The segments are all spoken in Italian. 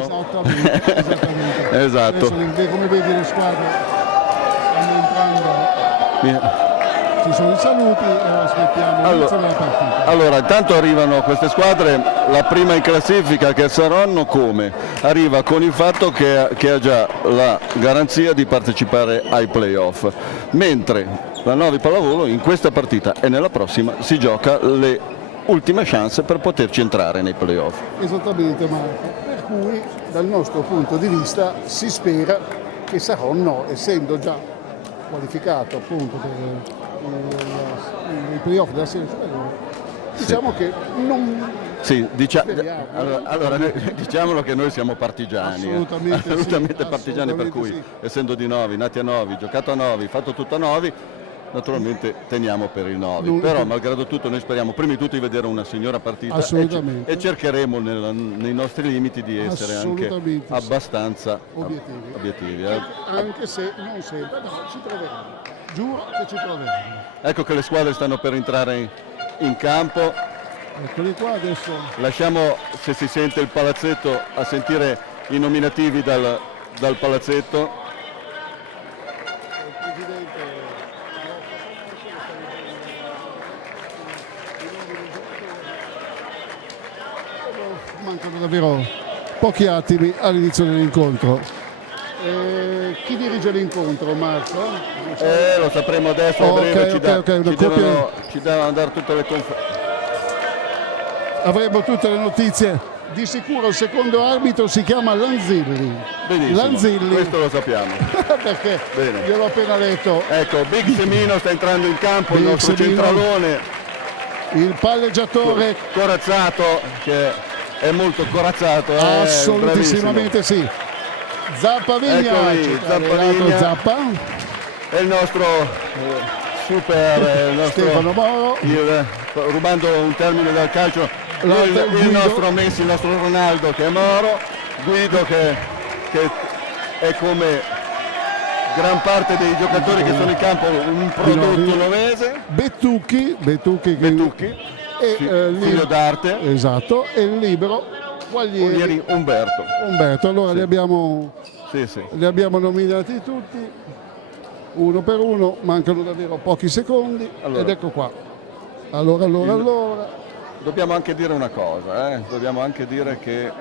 1. Esattamente, esattamente. Esatto. Adesso, come vedi le squadre stanno entrando. Ci sono i saluti e aspettiamo l'inizio della partita. Allora, intanto arrivano queste squadre, la prima in classifica che è Saronno come? Arriva con il fatto che ha già la garanzia di partecipare ai playoff, mentre la Novi Pallavolo in questa partita e nella prossima si gioca le ultime chance per poterci entrare nei playoff. Esattamente Marco, per cui dal nostro punto di vista si spera che Saronno, essendo già qualificato appunto per i playoff della serie superiore, diciamo che non... Sì, allora diciamolo che noi siamo partigiani, assolutamente partigiani, per cui essendo di Novi, nati a Novi, giocato a Novi, fatto tutto a Novi, naturalmente teniamo per il Novi, però malgrado tutto noi speriamo prima di tutto di vedere una signora partita e cercheremo nei nostri limiti di essere anche abbastanza obiettivi. Anche se non sempre, no, ci troveremo, giuro che ci troveremo. Ecco che le squadre stanno per entrare in campo. Eccoli qua adesso. Lasciamo, se si sente il palazzetto, a sentire i nominativi dal palazzetto. Mancano davvero pochi attimi all'inizio dell'incontro. Chi dirige l'incontro, Marco? Lo sapremo adesso, a breve ci devono dare tutte le conferme. Avremo tutte le notizie. Di sicuro il secondo arbitro si chiama Lanzilli. Benissimo, Lanzilli. questo lo sappiamo. Perché gliel'ho appena detto. Ecco, Big Semino sta entrando in campo, il nostro centralone. Il palleggiatore corazzato, che è molto corazzato. Assolutissimamente sì. Zappa Vigna, Zappa. È il nostro super, il nostro Stefano Moro. Rubando un termine dal calcio, il nostro Messi, il nostro Ronaldo che è Moro, Guido che è come gran parte dei giocatori che sono in campo un prodotto novese. Bettucchi e figlio d'arte. Esatto, e il libero Quaglieri Umberto. Allora li abbiamo nominati tutti uno per uno, mancano davvero pochi secondi ed ecco qua. Allora. Dobbiamo anche dire una cosa, dobbiamo anche dire che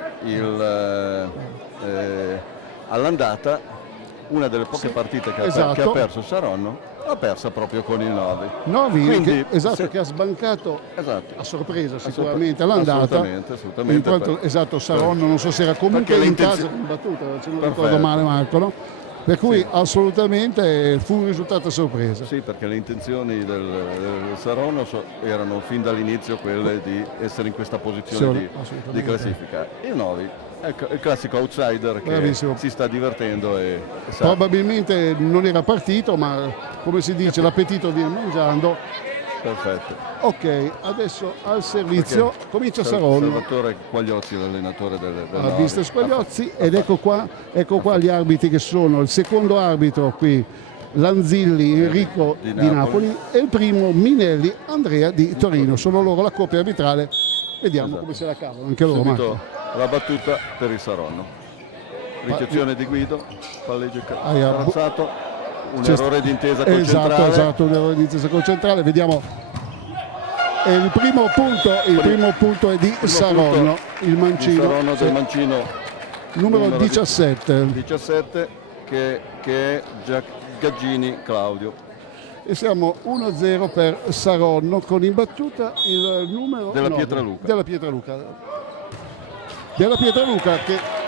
all'andata una delle poche partite che ha perso Saronno l'ha persa proprio con il Novi. Quindi, che ha sbancato a sorpresa sicuramente all'andata. Assolutamente. Saronno non so se era comunque in casa in battuta, se non ricordo male Marco, no? Per cui assolutamente fu un risultato a sorpresa. Sì, perché le intenzioni del Saronno erano fin dall'inizio quelle di essere in questa posizione di classifica. Il Novi è il classico outsider che si sta divertendo e probabilmente non era partito, ma come si dice l'appetito viene mangiando. Perfetto. Ok, adesso al servizio comincia Saronno. Salvatore Quagliozzi, l'allenatore del Viste Squagliozzi, ed ecco qua gli arbitri che sono il secondo arbitro qui, Lanzilli Enrico di Napoli e il primo Minelli Andrea di Torino. Sono loro la coppia arbitrale. Vediamo come se la cavano anche loro. Subito la battuta per il Saronno. Ricezione di Guido, palleggio avanzato. Un errore di intesa col centrale. Esatto, un errore di intesa col centrale. Vediamo. E il primo punto è di Saronno, il mancino. Saronno del mancino. Numero 17. 17 che è Gaggini Claudio. E siamo 1-0 per Saronno con in battuta il numero Della 9, Pietraluca. Della Pietraluca che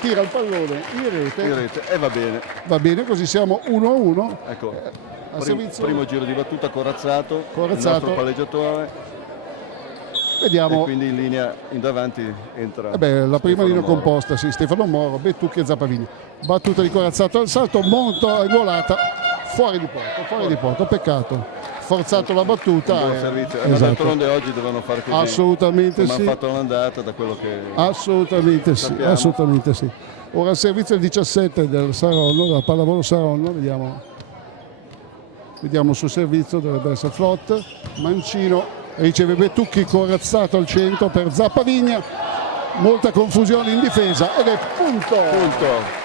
tira il pallone in rete e va bene, così siamo 1-1. Ecco, primo giro di battuta Corazzato, il nostro palleggiatore. Vediamo. E quindi in linea in davanti entra la prima linea composta, Stefano Moro, Bettucchi e Zappavini. Battuta di Corazzato al salto, monto volata fuori di porta, peccato. Forzato la battuta. Buon servizio. D'altronde oggi devono fare così. Assolutamente sì. Hanno fatto l'andata da quello che assolutamente sì. Ora il servizio 17 del Saronno, della pallavolo Saronno, vediamo sul servizio, dovrebbe essere Flott. Mancino riceve Bettucchi, corazzato al centro per Zappavigna. molta confusione in difesa ed è punto.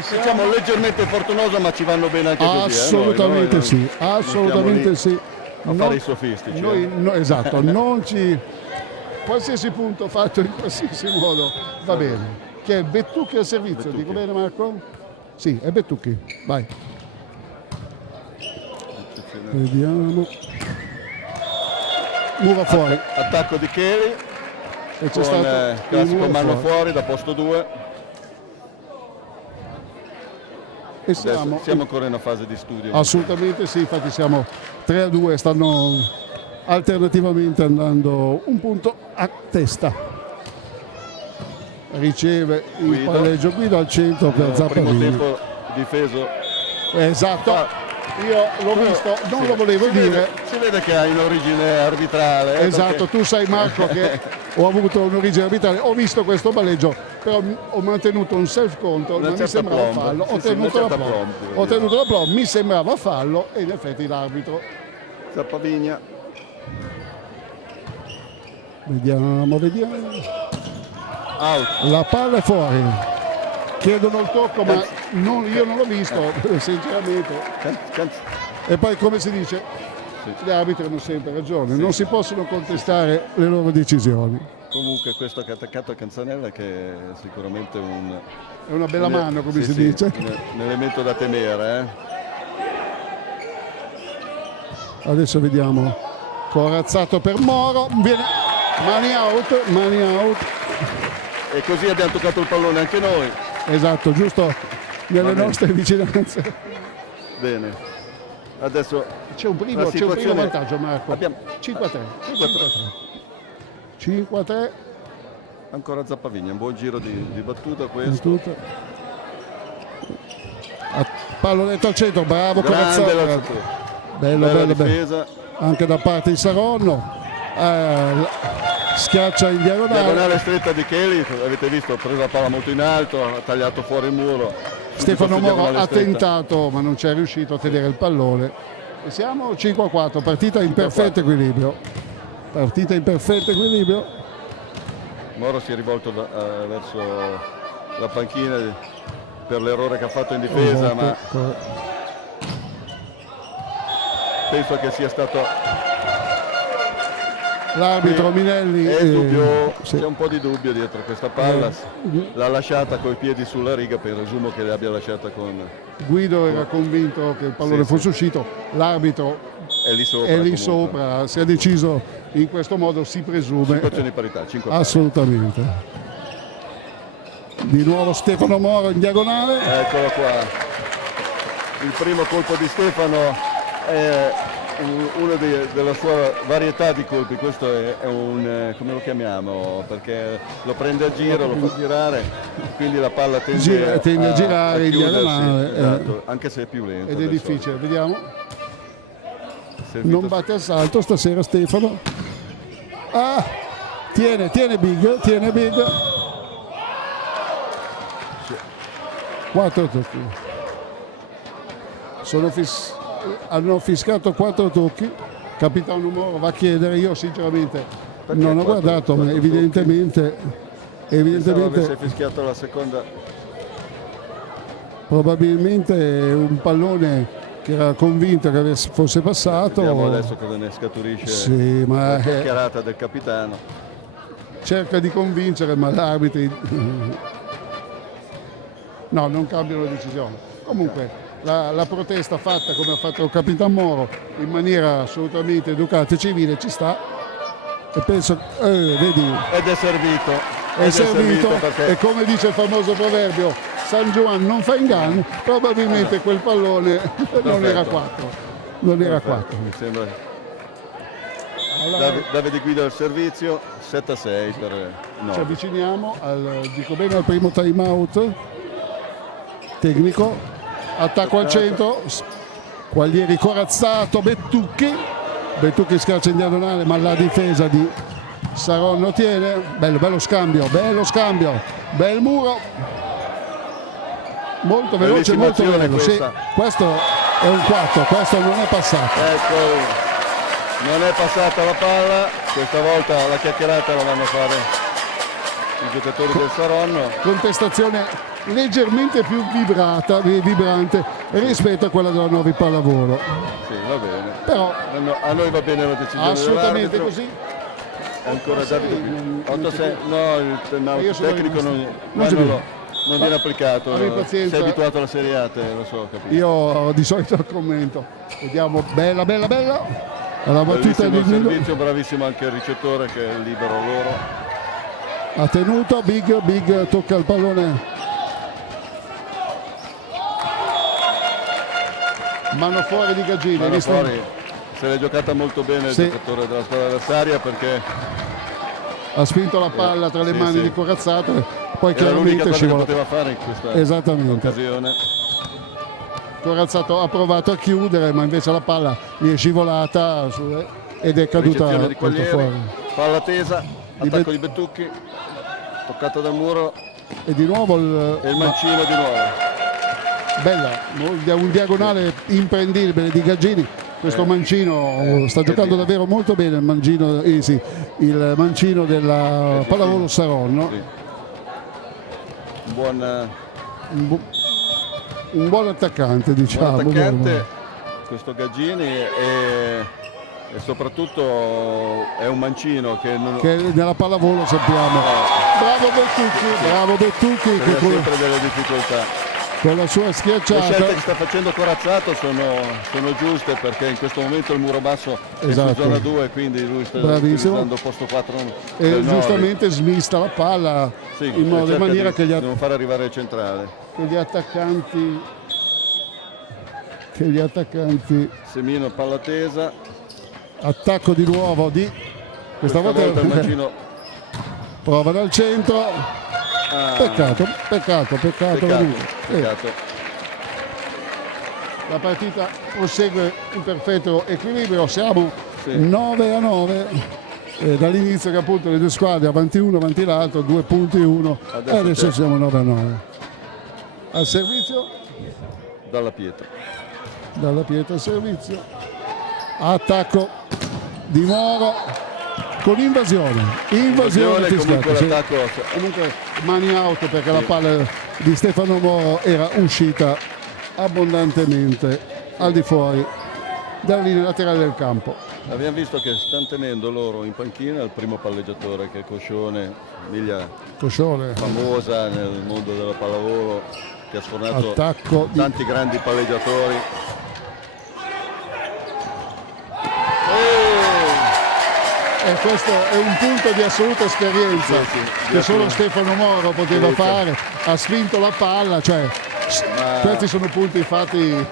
Siamo leggermente fortunosi, ma ci vanno bene anche così. Assolutamente sì, assolutamente sì. A fare i sofistici. Esatto, non ci... Qualsiasi punto fatto in qualsiasi modo va bene. Che è Bettucchi al servizio, dico bene Marco? Sì, è Bettucchi, vai. Vediamo. Mura fuori. Attacco di Cheli. E c'è stato classico mano fuori da posto 2. E siamo ancora in una fase di studio. Assolutamente sì, infatti siamo 3-2, stanno alternativamente andando un punto a testa. Riceve il palleggio Guido al centro per Zappavini. Primo tempo difeso. Esatto. Io l'ho visto, non lo volevo dire. Si vede che hai un'origine arbitrale. Esatto, perché... tu sai Marco che ho avuto un'origine arbitrale, ho visto questo palleggio, però ho mantenuto un self control, non mi sembrava fallo, ho tenuto la plomb, mi sembrava fallo e in effetti l'arbitro. Zappavigna. Vediamo. Out. La palla è fuori. Chiedono il tocco, ma io non l'ho visto, sinceramente. E poi come si dice, gli arbitri hanno sempre ragione, non si possono contestare le loro decisioni. Comunque questo che ha attaccato a Canzanella che è sicuramente è una bella mano, come si dice. Un elemento da temere. Adesso vediamo. Corazzato per Moro, viene mani out. E così abbiamo toccato il pallone anche noi. Esatto, giusto nelle nostre vicinanze. Bene. Adesso c'è un primo vantaggio, Marco. Abbiamo 5-3. Ancora Zappavigna, un buon giro di battuta questo. Pallonetto al centro, bravo Corazzato. Bella difesa. Anche da parte di Saronno. Schiaccia in diagonale stretta di Cheli, avete visto, ha preso la palla molto in alto, ha tagliato fuori il muro. Stefano Moro ha tentato ma non c'è riuscito a tenere il pallone e siamo 5-4, partita in perfetto equilibrio. Moro si è rivolto verso la panchina per l'errore che ha fatto in difesa, ma penso che sia stato... L'arbitro Minelli c'è un po' di dubbio dietro questa palla, l'ha lasciata coi piedi sulla riga, presumo che l'abbia lasciata con... Guido era convinto che il pallone fosse uscito, l'arbitro è lì sopra, si è deciso in questo modo, si presume. Situazione di parità, 5 assolutamente. Di nuovo Stefano Moro in diagonale. Eccolo qua, il primo colpo di Stefano è uno della sua varietà di colpi. Questo è un, come lo chiamiamo, perché lo prende a giro, lo fa girare, quindi la palla tende a girare in diagonale, esatto, anche se è più lento ed è difficile. Vediamo, non batte a salto stasera Stefano. Tiene Big. 4 tocchi, hanno fiscato 4 tocchi. Capitano Moro va a chiedere, io sinceramente non ho guardato, ma evidentemente avesse fischiato la seconda, probabilmente un pallone che era convinto che fosse passato. Vediamo adesso cosa ne scaturisce la chiacchierata del capitano. Cerca di convincere, ma gli arbitri no, non cambiano decisione. Comunque la protesta fatta come ha fatto il Capitan Moro in maniera assolutamente educata e civile ci sta, e penso vedi, ed è servito perché... e come dice il famoso proverbio, San Juan non fa inganno, probabilmente quel pallone non era 4, mi sembra. Allora, Davide Guido al servizio, 7-6 per 9. Ci avviciniamo al primo time out tecnico. Attacco al centro, Quaglieri corazzato, Bettucchi schiaccia in diagonale, ma la difesa di Saronno tiene. Bello scambio, bel muro, molto veloce, molto bello. Sì, questo è un 4, questo non è passato. Ecco, non è passata la palla, questa volta la chiacchierata la vanno a fare i giocatori del Saronno. Contestazione leggermente più vibrante rispetto a quella della Novi Pallavolo. Sì, va bene. Però a noi va bene la decisione assolutamente dell'arbitro. Così. Ancora Davide. No, il tecnico non viene applicato. Sei abituato alla Serie A, lo so, capito. Io di solito commento. Vediamo, bella. La battuta di servizio, bravissimo anche il ricettore che è libero loro. Ha tenuto, Big tocca il pallone. Mano fuori di Gaggini. Se l'è giocata molto bene il giocatore della squadra avversaria, perché ha spinto la palla tra le mani di Corazzato, poi era l'unica chiaramente cosa che poteva fare in questa occasione. Corazzato ha provato a chiudere, ma invece la palla gli è scivolata ed è caduta molto fuori. Palla tesa, attacco di Bettucchi, toccata dal muro e di nuovo il mancino di nuovo. Bella, un diagonale imprendibile di Gaggini. Questo mancino sta giocando davvero molto bene, il mancino della Pallavolo Saronno. Un buon attaccante, diciamo. Buon attaccante, questo Gaggini, e soprattutto è un mancino che nella pallavolo sappiamo. Bravo Bettucchi che ha sempre delle difficoltà. Con la sua schiacciata. Le scelte che sta facendo Corazzato sono giuste, perché in questo momento il muro basso è su zona 2, quindi lui sta utilizzando posto 4 e giustamente smista la palla in modo in maniera che devono fare arrivare il centrale, che gli attaccanti Semino, palla tesa, attacco di nuovo questa volta il mancino prova dal centro. Peccato. La partita prosegue in perfetto equilibrio, siamo 9-9 dall'inizio, che appunto le due squadre avanti uno, avanti l'altro, 2 punti uno, e adesso siamo 9-9. Al servizio Dalla Pietra al servizio, attacco di nuovo con invasione comunque mani out, perché la palla di Stefano Moro era uscita abbondantemente al di fuori dalla linea laterale del campo. Abbiamo visto che stanno tenendo loro in panchina il primo palleggiatore, che è Coscione, famiglia famosa nel mondo della pallavolo, che ha sfornato tanti grandi palleggiatori. E questo è un punto di assoluta esperienza che solo Stefano Moro poteva fare. Ha spinto la palla, questi sono punti fatti.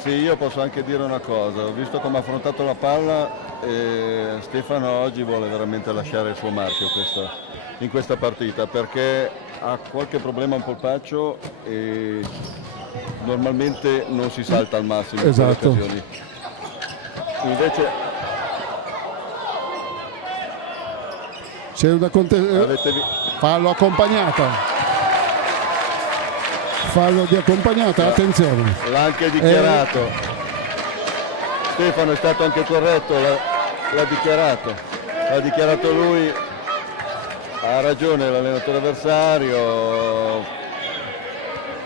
Sì, io posso anche dire una cosa: ho visto come ha affrontato la palla, e Stefano oggi vuole veramente lasciare il suo marchio in questa partita, perché ha qualche problema al polpaccio e normalmente non si salta al massimo in quelle occasioni. Invece c'è una fallo di accompagnata, attenzione. L'ha anche dichiarato. Stefano è stato anche corretto, l'ha dichiarato lui. Ha ragione l'allenatore avversario,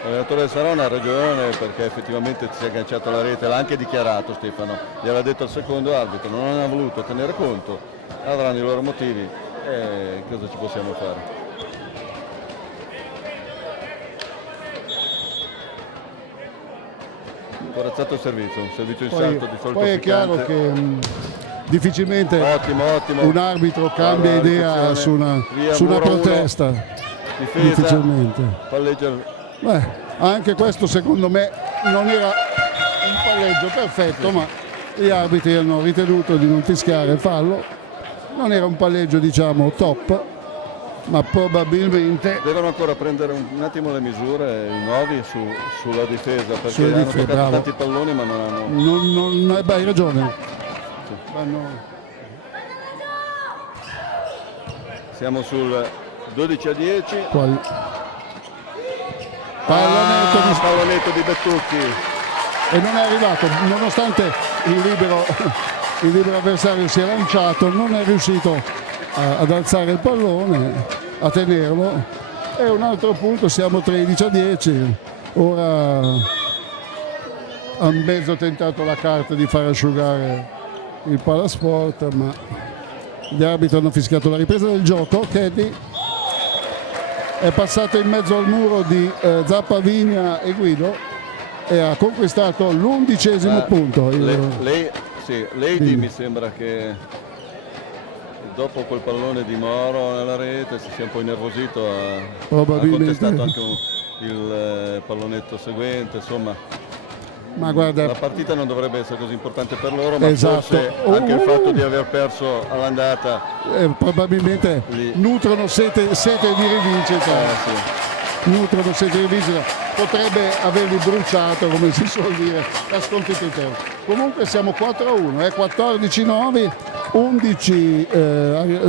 l'allenatore del Saronno ha ragione, perché effettivamente si è agganciato alla rete, l'ha anche dichiarato Stefano, gliel'ha detto al secondo arbitro, non ha voluto tenere conto, avranno i loro motivi. Cosa ci possiamo fare? Corazzato il servizio, un servizio in salto di solito. Poi è chiaro che difficilmente ottimo. Un arbitro cambia idea su una protesta. Difesa, difficilmente. Palleggia. Anche questo secondo me non era un palleggio perfetto, ma gli arbitri hanno ritenuto di non fischiare il fallo. Non era un palleggio top, ma probabilmente devono ancora prendere un attimo le misure i nuovi sulla difesa, perché hanno toccato tanti palloni ma non hanno. Hai ragione. Siamo sul 12-10. Pallonetto di Bettucchi, e non è arrivato, nonostante il libero avversario si è lanciato, non è riuscito ad alzare il pallone. a tenerlo. E un altro punto, siamo 13-10. Ora ha mezzo tentato la carta di far asciugare il palasport, ma gli arbitri hanno fischiato la ripresa del gioco. Kelly è passato in mezzo al muro di Zappa, Vigna e Guido e ha conquistato l'11° punto. Lady mi sembra che dopo quel pallone di Moro nella rete si sia un po' innervosito, ha contestato anche il pallonetto seguente, insomma. Ma guarda, la partita non dovrebbe essere così importante per loro, ma esatto, forse anche il fatto di aver perso all'andata probabilmente nutrono sete di rivincita. Nutrono sete di rivincita, potrebbe averli bruciato, come si suol dire, la sconfitta intera. Comunque siamo 4-1, 14-9,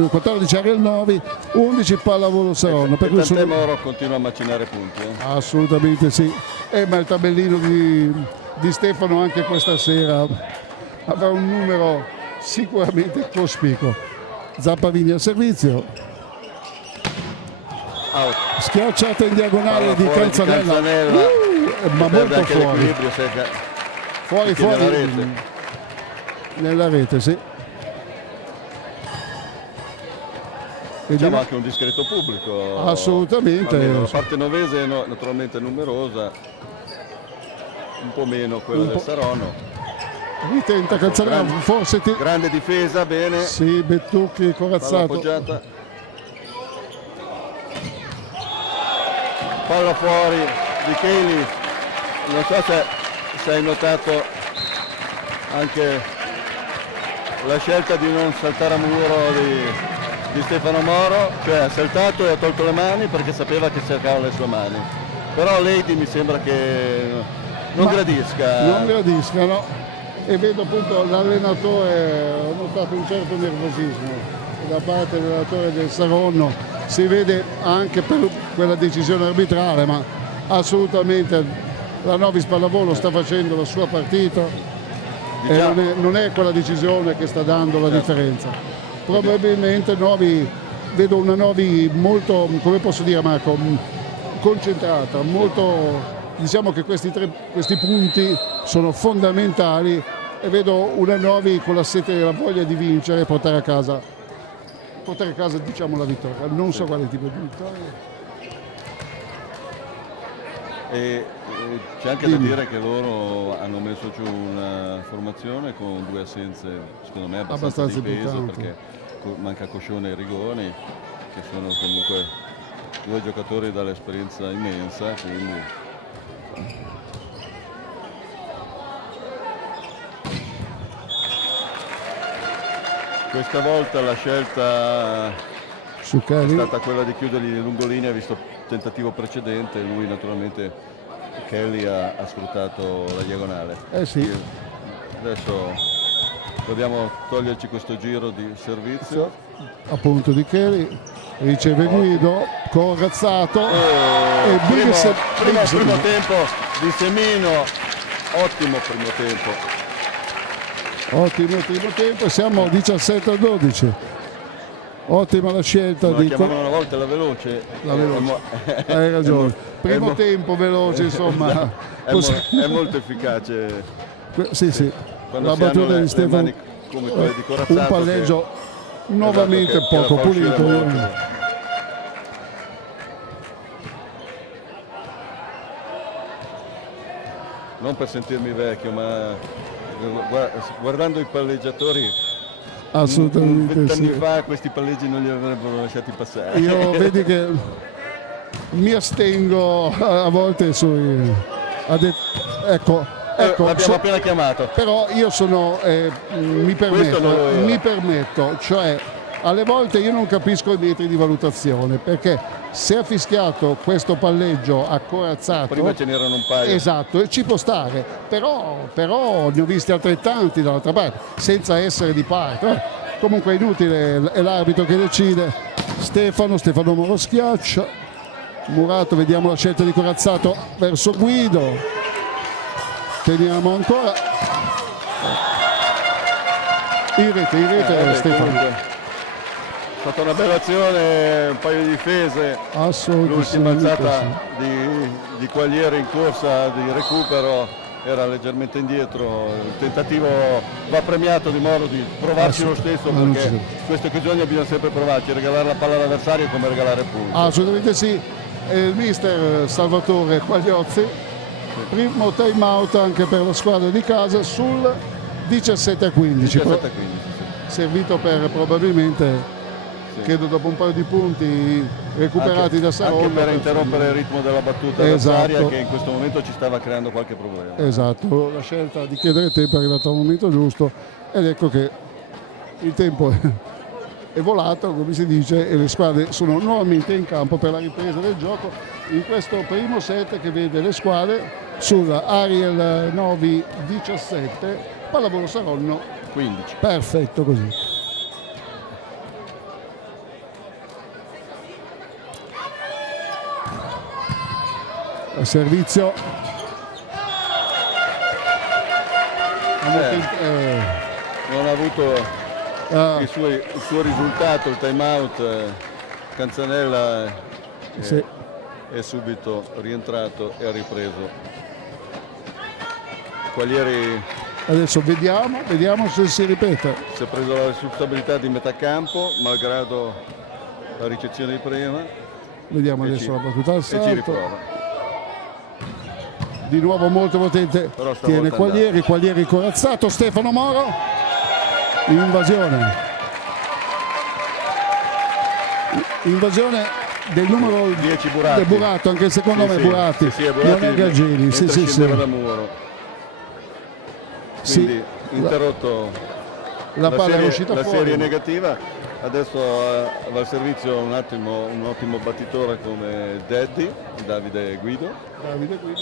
14 Ariel Novi, 11 Pallavolo Saronno. Per cui Moro continua a macinare punti. Assolutamente sì. Ma il tabellino di Stefano anche questa sera avrà un numero sicuramente cospicuo. Zappa, Vigna al servizio, schiacciata in diagonale di Calzanella, ma molto fuori nella rete, sì. Diciamo anche un discreto pubblico, assolutamente. La parte novese naturalmente numerosa, un po' meno quella del Saronno. Ritenta Calzanella, forse grande difesa, bene. Sì, Bettucchi corazzato. Palla fuori di Kelly. Non so se hai notato anche la scelta di non saltare a muro di Stefano Moro, cioè ha saltato e ha tolto le mani perché sapeva che cercava le sue mani. Però Lady mi sembra che non gradisca, no. E vedo appunto l'allenatore, ho notato un certo nervosismo da parte dell'allenatore del Saronno, si vede anche per quella decisione arbitrale, ma assolutamente la Novis Pallavolo sta facendo la sua partita, diciamo, e non è quella decisione che sta dando la differenza. Probabilmente vedo una Novi molto, come posso dire Marco, concentrata, molto. Diciamo che questi punti sono fondamentali e vedo una Novi con la sete e la voglia di vincere e portare a casa diciamo la vittoria. Non so quale tipo di vittoria. E c'è anche da dire che loro hanno messo giù una formazione con 2 assenze secondo me abbastanza di peso, perché manca Coscione e Rigoni, che sono comunque 2 giocatori dall'esperienza immensa, quindi questa volta la scelta è stata quella di chiudergli le lungolinee, visto il tentativo precedente. Lui naturalmente, Kelly, ha sfruttato la diagonale. Sì. Adesso dobbiamo toglierci questo giro di servizio. Appunto di Kelly, riceve Guido, corazzato. Primo tempo di Semino, ottimo primo tempo. Ottimo primo tempo, siamo 17-12. Ottima la scelta di. Chiamavano una volta la veloce. Hai ragione. Primo tempo veloce, insomma. È molto efficace. Sì. La battuta di Stefano, come quelle di Corazzato, un palleggio nuovamente poco pulito. Non per sentirmi vecchio, ma guardando i palleggiatori, assolutamente 20 anni fa questi palleggi non li avrebbero lasciati passare. Io vedi che mi astengo a volte sui. Ecco, l'abbiamo appena chiamato. Però io mi permetto, cioè alle volte io non capisco i metri di valutazione, perché se ha fischiato questo palleggio a corazzato, prima ce n'erano un paio, esatto, e ci può stare, però ne ho visti altrettanti dall'altra parte senza essere di parte. Comunque è inutile, è l'arbitro che decide. Stefano Moro schiaccia, Murato, vediamo la scelta di corazzato verso Guido, teniamo ancora in rete Stefano. stata una bella azione, un paio di difese, l'ultima alzata di Quaglieri in corsa di recupero era leggermente indietro, il tentativo va premiato di modo di provarci lo stesso, perché in queste occasioni bisogna sempre provarci, regalare la palla all'avversario è come regalare punti. Assolutamente sì, il mister Salvatore Quagliozzi, primo time out anche per la squadra di casa sul 17-15, servito per probabilmente credo dopo un paio di punti recuperati da Saronno, anche per interrompere il ritmo della battuta avversaria, che in questo momento ci stava creando qualche problema. Esatto, la scelta di chiedere tempo è arrivata al momento giusto ed ecco che il tempo è volato, come si dice, e le squadre sono nuovamente in campo per la ripresa del gioco in questo primo set che vede le squadre sulla Ariel Novi 17, pallavolo Saronno 15. Perfetto così. Il servizio non ha avuto il suo risultato, il time out. Canzanella è subito rientrato e ha ripreso. Quaglieri adesso vediamo se si ripete. Si è preso la responsabilità di metà campo malgrado la ricezione di prima. Vediamo adesso la battuta al salto. E ci riprova. Di nuovo molto potente, tiene Quaglieri corazzato, Stefano Moro, invasione del numero 10 Buratti, Burato, anche secondo me Buratti, non è Gaggini, da Muro. Quindi interrotto la palla è uscita la fuori. Serie negativa, adesso va al servizio un ottimo battitore come Davide Guido,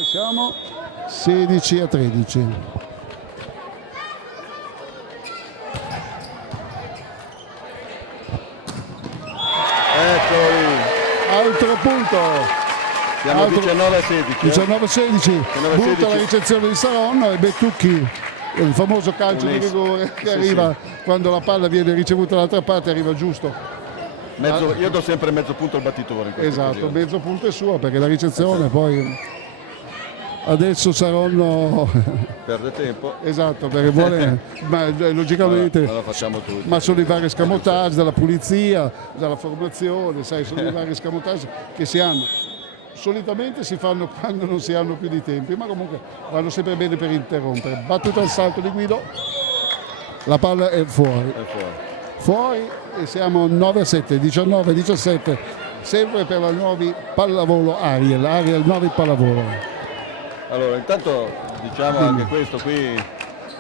siamo 16-13. Eccoli, altro punto, siamo 19-16, butta la ricezione di Saronno e Bettucchi, il famoso calcio di rigore che arriva quando la palla viene ricevuta dall'altra parte, arriva giusto. Io do sempre mezzo punto al battitore. Esatto, mezzo punto è suo perché la ricezione poi adesso Saronno perde tempo. Esatto, perché vuole, ma logicamente la facciamo tutti. Ma sono i vari scamotage dalla pulizia, dalla formazione, sai, sono i vari scamotage che si hanno. Solitamente si fanno quando non si hanno più di tempi, ma comunque vanno sempre bene per interrompere. Battuta al salto di Guido, la palla è fuori. Fuori e siamo 9-7, 19-17, sempre per la Novi pallavolo Ariel Novi pallavolo. Allora, intanto diciamo anche questo qui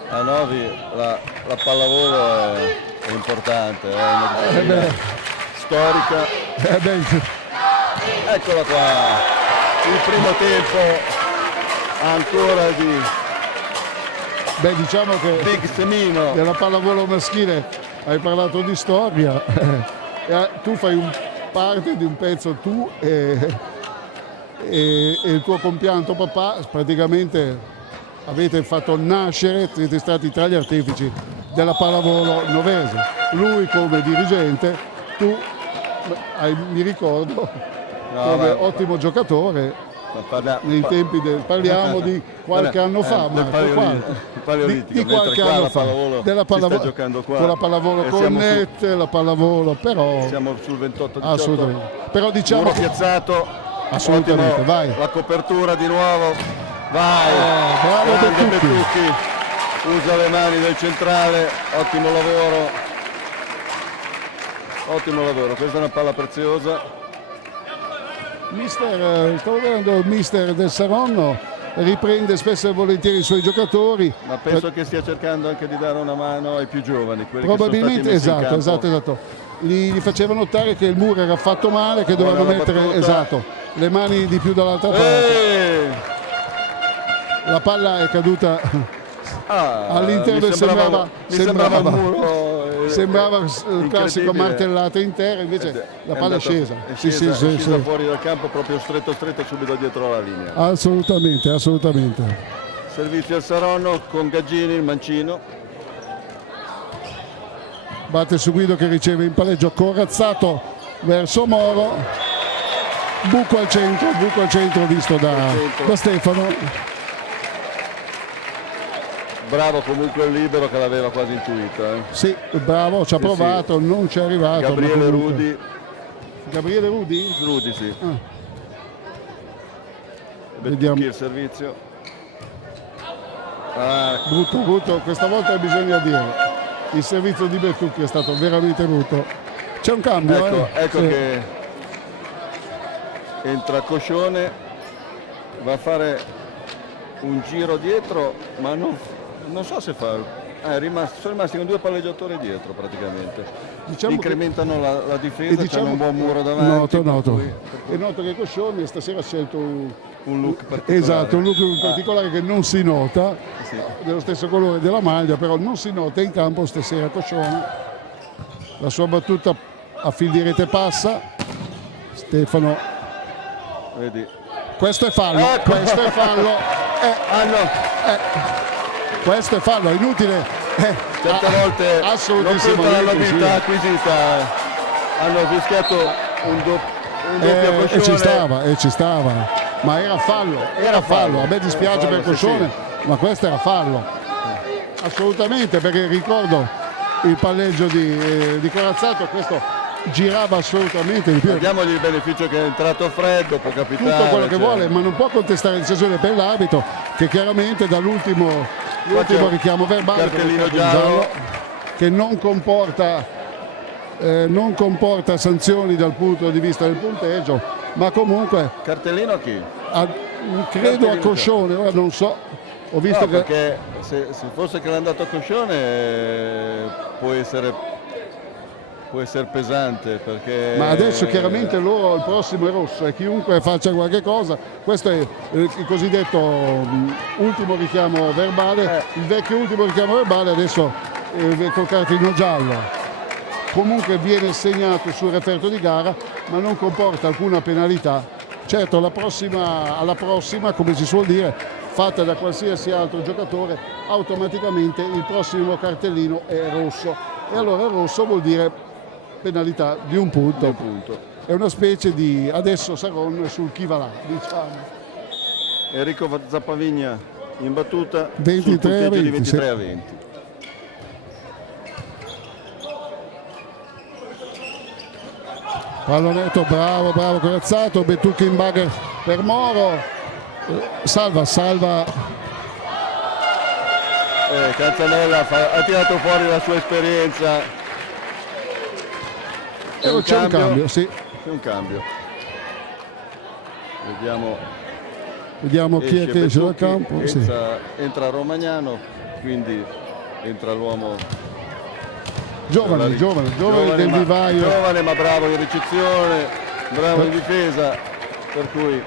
a Novi la pallavolo è importante, è una disciplina storica. Eccola qua, il primo tempo ancora di diciamo che Big Semino. Della pallavolo maschile hai parlato di storia, tu fai parte di un pezzo, tu e il tuo compianto papà, praticamente avete fatto nascere, siete stati tra gli artefici della pallavolo novese, lui come dirigente, tu mi ricordo come ottimo giocatore. Nei tempi parliamo di qualche anno fa, di qualche anno fa, della pallavolo, con la pallavolo Connette, la pallavolo, però siamo sul 28-18, assolutamente. Però diciamo Muro piazzato, assolutamente, ottimo, vai. La copertura di nuovo, vai, bravo Bettucchi, usa le mani del centrale, ottimo lavoro, questa è una palla preziosa. Stavo vedendo il mister del Saronno, riprende spesso e volentieri i suoi giocatori. Ma penso che stia cercando anche di dare una mano ai più giovani. Probabilmente, che sono stati esatto. Gli faceva notare che il muro era fatto male, che dovevano mettere le mani di più dall'altra parte. La palla è caduta all'interno, sembrava il classico martellata intera, invece la palla è scesa. È scesa fuori dal campo, proprio stretto subito dietro la linea. Assolutamente. Servizio al Saronno con Gaggini, il mancino. batte su Guido che riceve in palleggio, corazzato verso Moro, buco al centro visto da Stefano. Bravo comunque il libero che l'aveva quasi intuita. Sì, bravo, ci ha provato, non ci è arrivato. Gabriele Rudi. Gabriele Rudi? Rudi, sì. Vediamo il servizio. Brutto, questa volta bisogna dire. Il servizio di Bertucchi è stato veramente brutto. C'è un cambio. Ecco sì. Che entra Coscione, va a fare un giro dietro, ma non so se fa. Sono rimasti con 2 palleggiatori dietro praticamente. Diciamo incrementano la difesa, diciamo c'hanno un buon muro davanti. Noto. E noto che Coscione stasera ha scelto un look particolare. Esatto, un look particolare che non si nota, dello stesso colore della maglia, però non si nota in campo stasera Coscione. La sua battuta a fil di rete passa. Stefano. Vedi. Questo è fallo. Questo è fallo. Questo è fallo, è inutile. Certe volte assolutamente la nobiltà acquisita. Hanno rischiato un doppio Coscione. E ci stava. Ma era fallo. A me dispiace per Coscione, ma questo era fallo. Assolutamente, perché ricordo il palleggio di Corazzato, questo girava assolutamente di più. Diamogli il beneficio che è entrato freddo, può capitare. Tutto quello che vuole, ma non può contestare la decisione per l'arbitro, che chiaramente dall'ultimo richiamo verbale, cartellino giallo che non comporta sanzioni dal punto di vista del punteggio, ma comunque cartellino a chi? Credo a Coscione, ora non so, ho visto perché se fosse che l'è andato a Coscione può essere pesante, perché ma adesso chiaramente loro il prossimo è rosso e chiunque faccia qualche cosa, questo è il cosiddetto ultimo richiamo verbale, il vecchio ultimo richiamo verbale, adesso col cartellino giallo. Comunque viene segnato sul referto di gara, ma non comporta alcuna penalità. Certo, alla prossima, come si suol dire, fatta da qualsiasi altro giocatore, automaticamente il prossimo cartellino è rosso, e allora il rosso vuol dire penalità di un punto. È una specie di adesso Saron sul chi va là, diciamo. Enrico Zappavigna in battuta 23 a 20, di 23 a 20. Pallonetto, bravo Corazzato, Bertucchi in bagger per Moro, salva. Canzanella ha tirato fuori la sua esperienza. C'è un cambio, sì. C'è un cambio. Vediamo chi è che esce dal campo. Entra Romagnano, quindi entra l'uomo giovane del vivaio. Giovane ma bravo in ricezione, bravo in difesa, per cui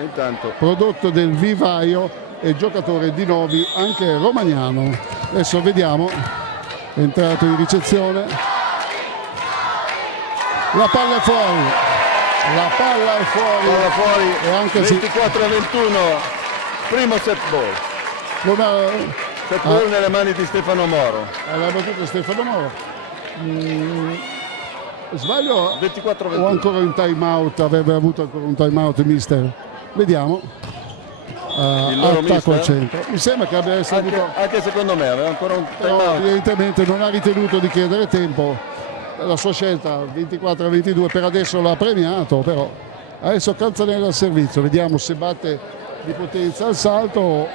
intanto prodotto del vivaio e giocatore di Novi anche Romagnano. Adesso vediamo, è entrato in ricezione, la palla è fuori e anche 24 a 21, primo set ball. Set ball nelle mani di Stefano Moro. Alla battuta Stefano Moro. Sbaglio? 24 a 21. O ancora un time out, avrebbe avuto ancora un time out mister. Vediamo. Attacco al centro. Mi sembra che abbia avuto. Anche secondo me aveva ancora un time out. Evidentemente non ha ritenuto di chiedere tempo. La sua scelta 24 a 22 per adesso l'ha premiato, però adesso Canzanella al servizio, vediamo se batte di potenza al salto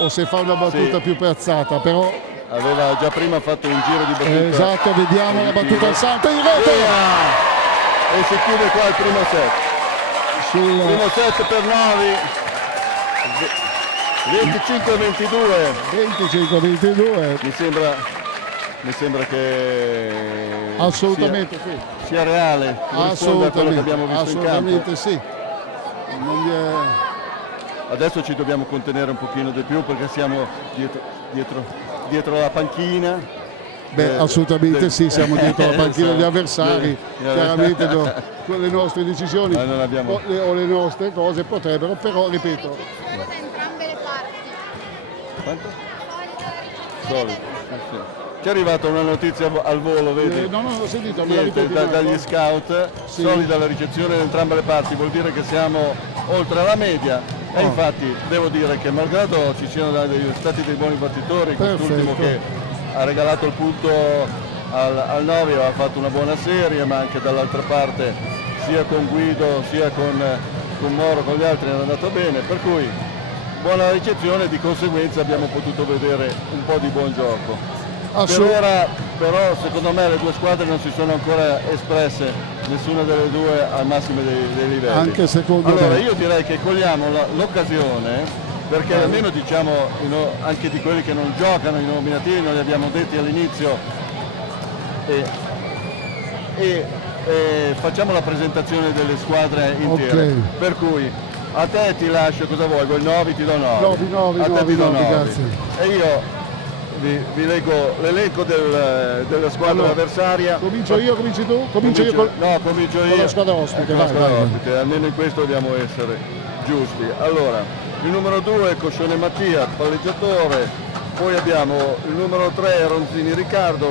o se fa una battuta più piazzata, però aveva già prima fatto un giro di battuta. Esatto, vediamo la battuta al salto in rete e si chiude qua il primo set. Primo set per Novi, 25 a 22. Mi sembra che assolutamente sia reale, assolutamente, quello che abbiamo visto assolutamente in campo. Sì. Adesso ci dobbiamo contenere un pochino di più perché siamo dietro la panchina. Assolutamente sì, siamo dietro la panchina degli avversari, chiaramente con le nostre decisioni o le nostre cose potrebbero, però ripeto. Entrambe le parti. Quanto? Solito. Ci è arrivata una notizia al volo, vedi? No, ho sentito, dagli scout, sì. Solida la ricezione da entrambe le parti, vuol dire che siamo oltre la media. E infatti devo dire che malgrado ci siano stati dei buoni battitori, quest'ultimo che ha regalato il punto al Novi ha fatto una buona serie, ma anche dall'altra parte sia con Guido sia con Moro, con gli altri è andato bene, per cui buona ricezione, di conseguenza abbiamo potuto vedere un po' di buon gioco. Per ora però secondo me le due squadre non si sono ancora espresse, nessuna delle due al massimo dei livelli. Anche secondo me. Allora io direi che cogliamo l'occasione, perché almeno diciamo anche di quelli che non giocano, i nominativi non li abbiamo detti all'inizio, e facciamo la presentazione delle squadre intere. Per cui a te ti lascio, cosa vuoi? Vuoi Novi? Ti do Novi. A te ti do Novi. Grazie. E io vi leggo l'elenco della squadra avversaria. Comincio io, cominci tu? Comincio io con la squadra ospite. Almeno in questo dobbiamo essere giusti. Allora, il numero 2 è Coscione Mattia, palleggiatore. Poi abbiamo il numero 3 Ronzini Riccardo,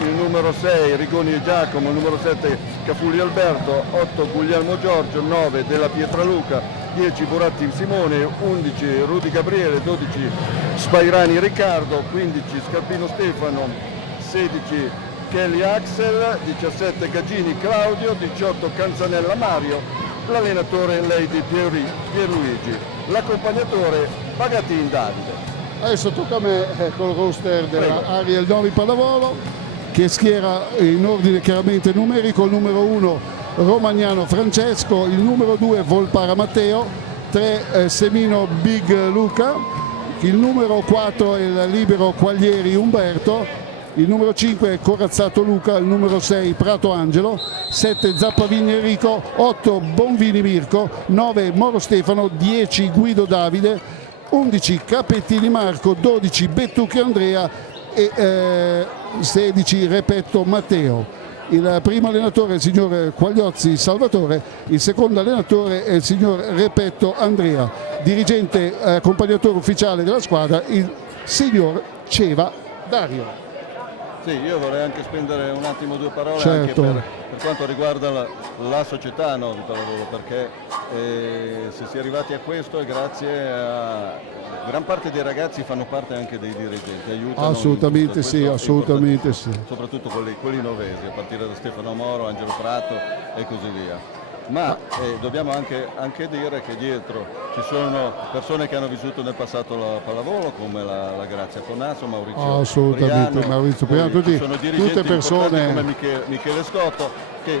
il numero 6 Rigoni Giacomo, il numero 7 Cafulli Alberto, 8 Guglielmo Giorgio, 9 Della Pietra Luca, 10 Buratti Simone, 11 Rudi Gabriele, 12 Spairani Riccardo, 15 Scalpino Stefano, 16 Kelly Axel, 17 Gaggini Claudio, 18 Canzanella Mario, l'allenatore Lady Pierluigi, l'accompagnatore Pagatin Davide. Adesso tocca a me con il roster della Ariel Novi Pallavolo, che schiera in ordine chiaramente numerico: il numero 1 Romagnano Francesco, il numero 2 Volpara Matteo, 3 Semino Big Luca, il numero 4 è il libero Quaglieri Umberto, il numero 5 è Corazzato Luca, il numero 6 Prato Angelo, 7 Zappavini Enrico, 8 Bonvini Mirko, 9 Moro Stefano, 10 Guido Davide, 11 Capettini Marco, 12 Bettucchi Andrea e 16 Repetto Matteo. Il primo allenatore è il signor Quagliozzi Salvatore, il secondo allenatore è il signor Repetto Andrea, dirigente accompagnatore ufficiale della squadra il signor Ceva Dario. Sì, io vorrei anche spendere un attimo due parole, certo, anche per quanto riguarda la società Novi Pallavolo, perché se si è arrivati a questo è grazie a gran parte dei ragazzi, fanno parte anche dei dirigenti, aiutano. Assolutamente sì, assolutamente sì. Soprattutto quelli novesi, a partire da Stefano Moro, Angelo Prato e così via. Ma dobbiamo anche dire che dietro ci sono persone che hanno vissuto nel passato la pallavolo, come la Grazia Conasso, Maurizio assolutamente Priano, Maurizio Priano, tutte persone come Michele Scotto che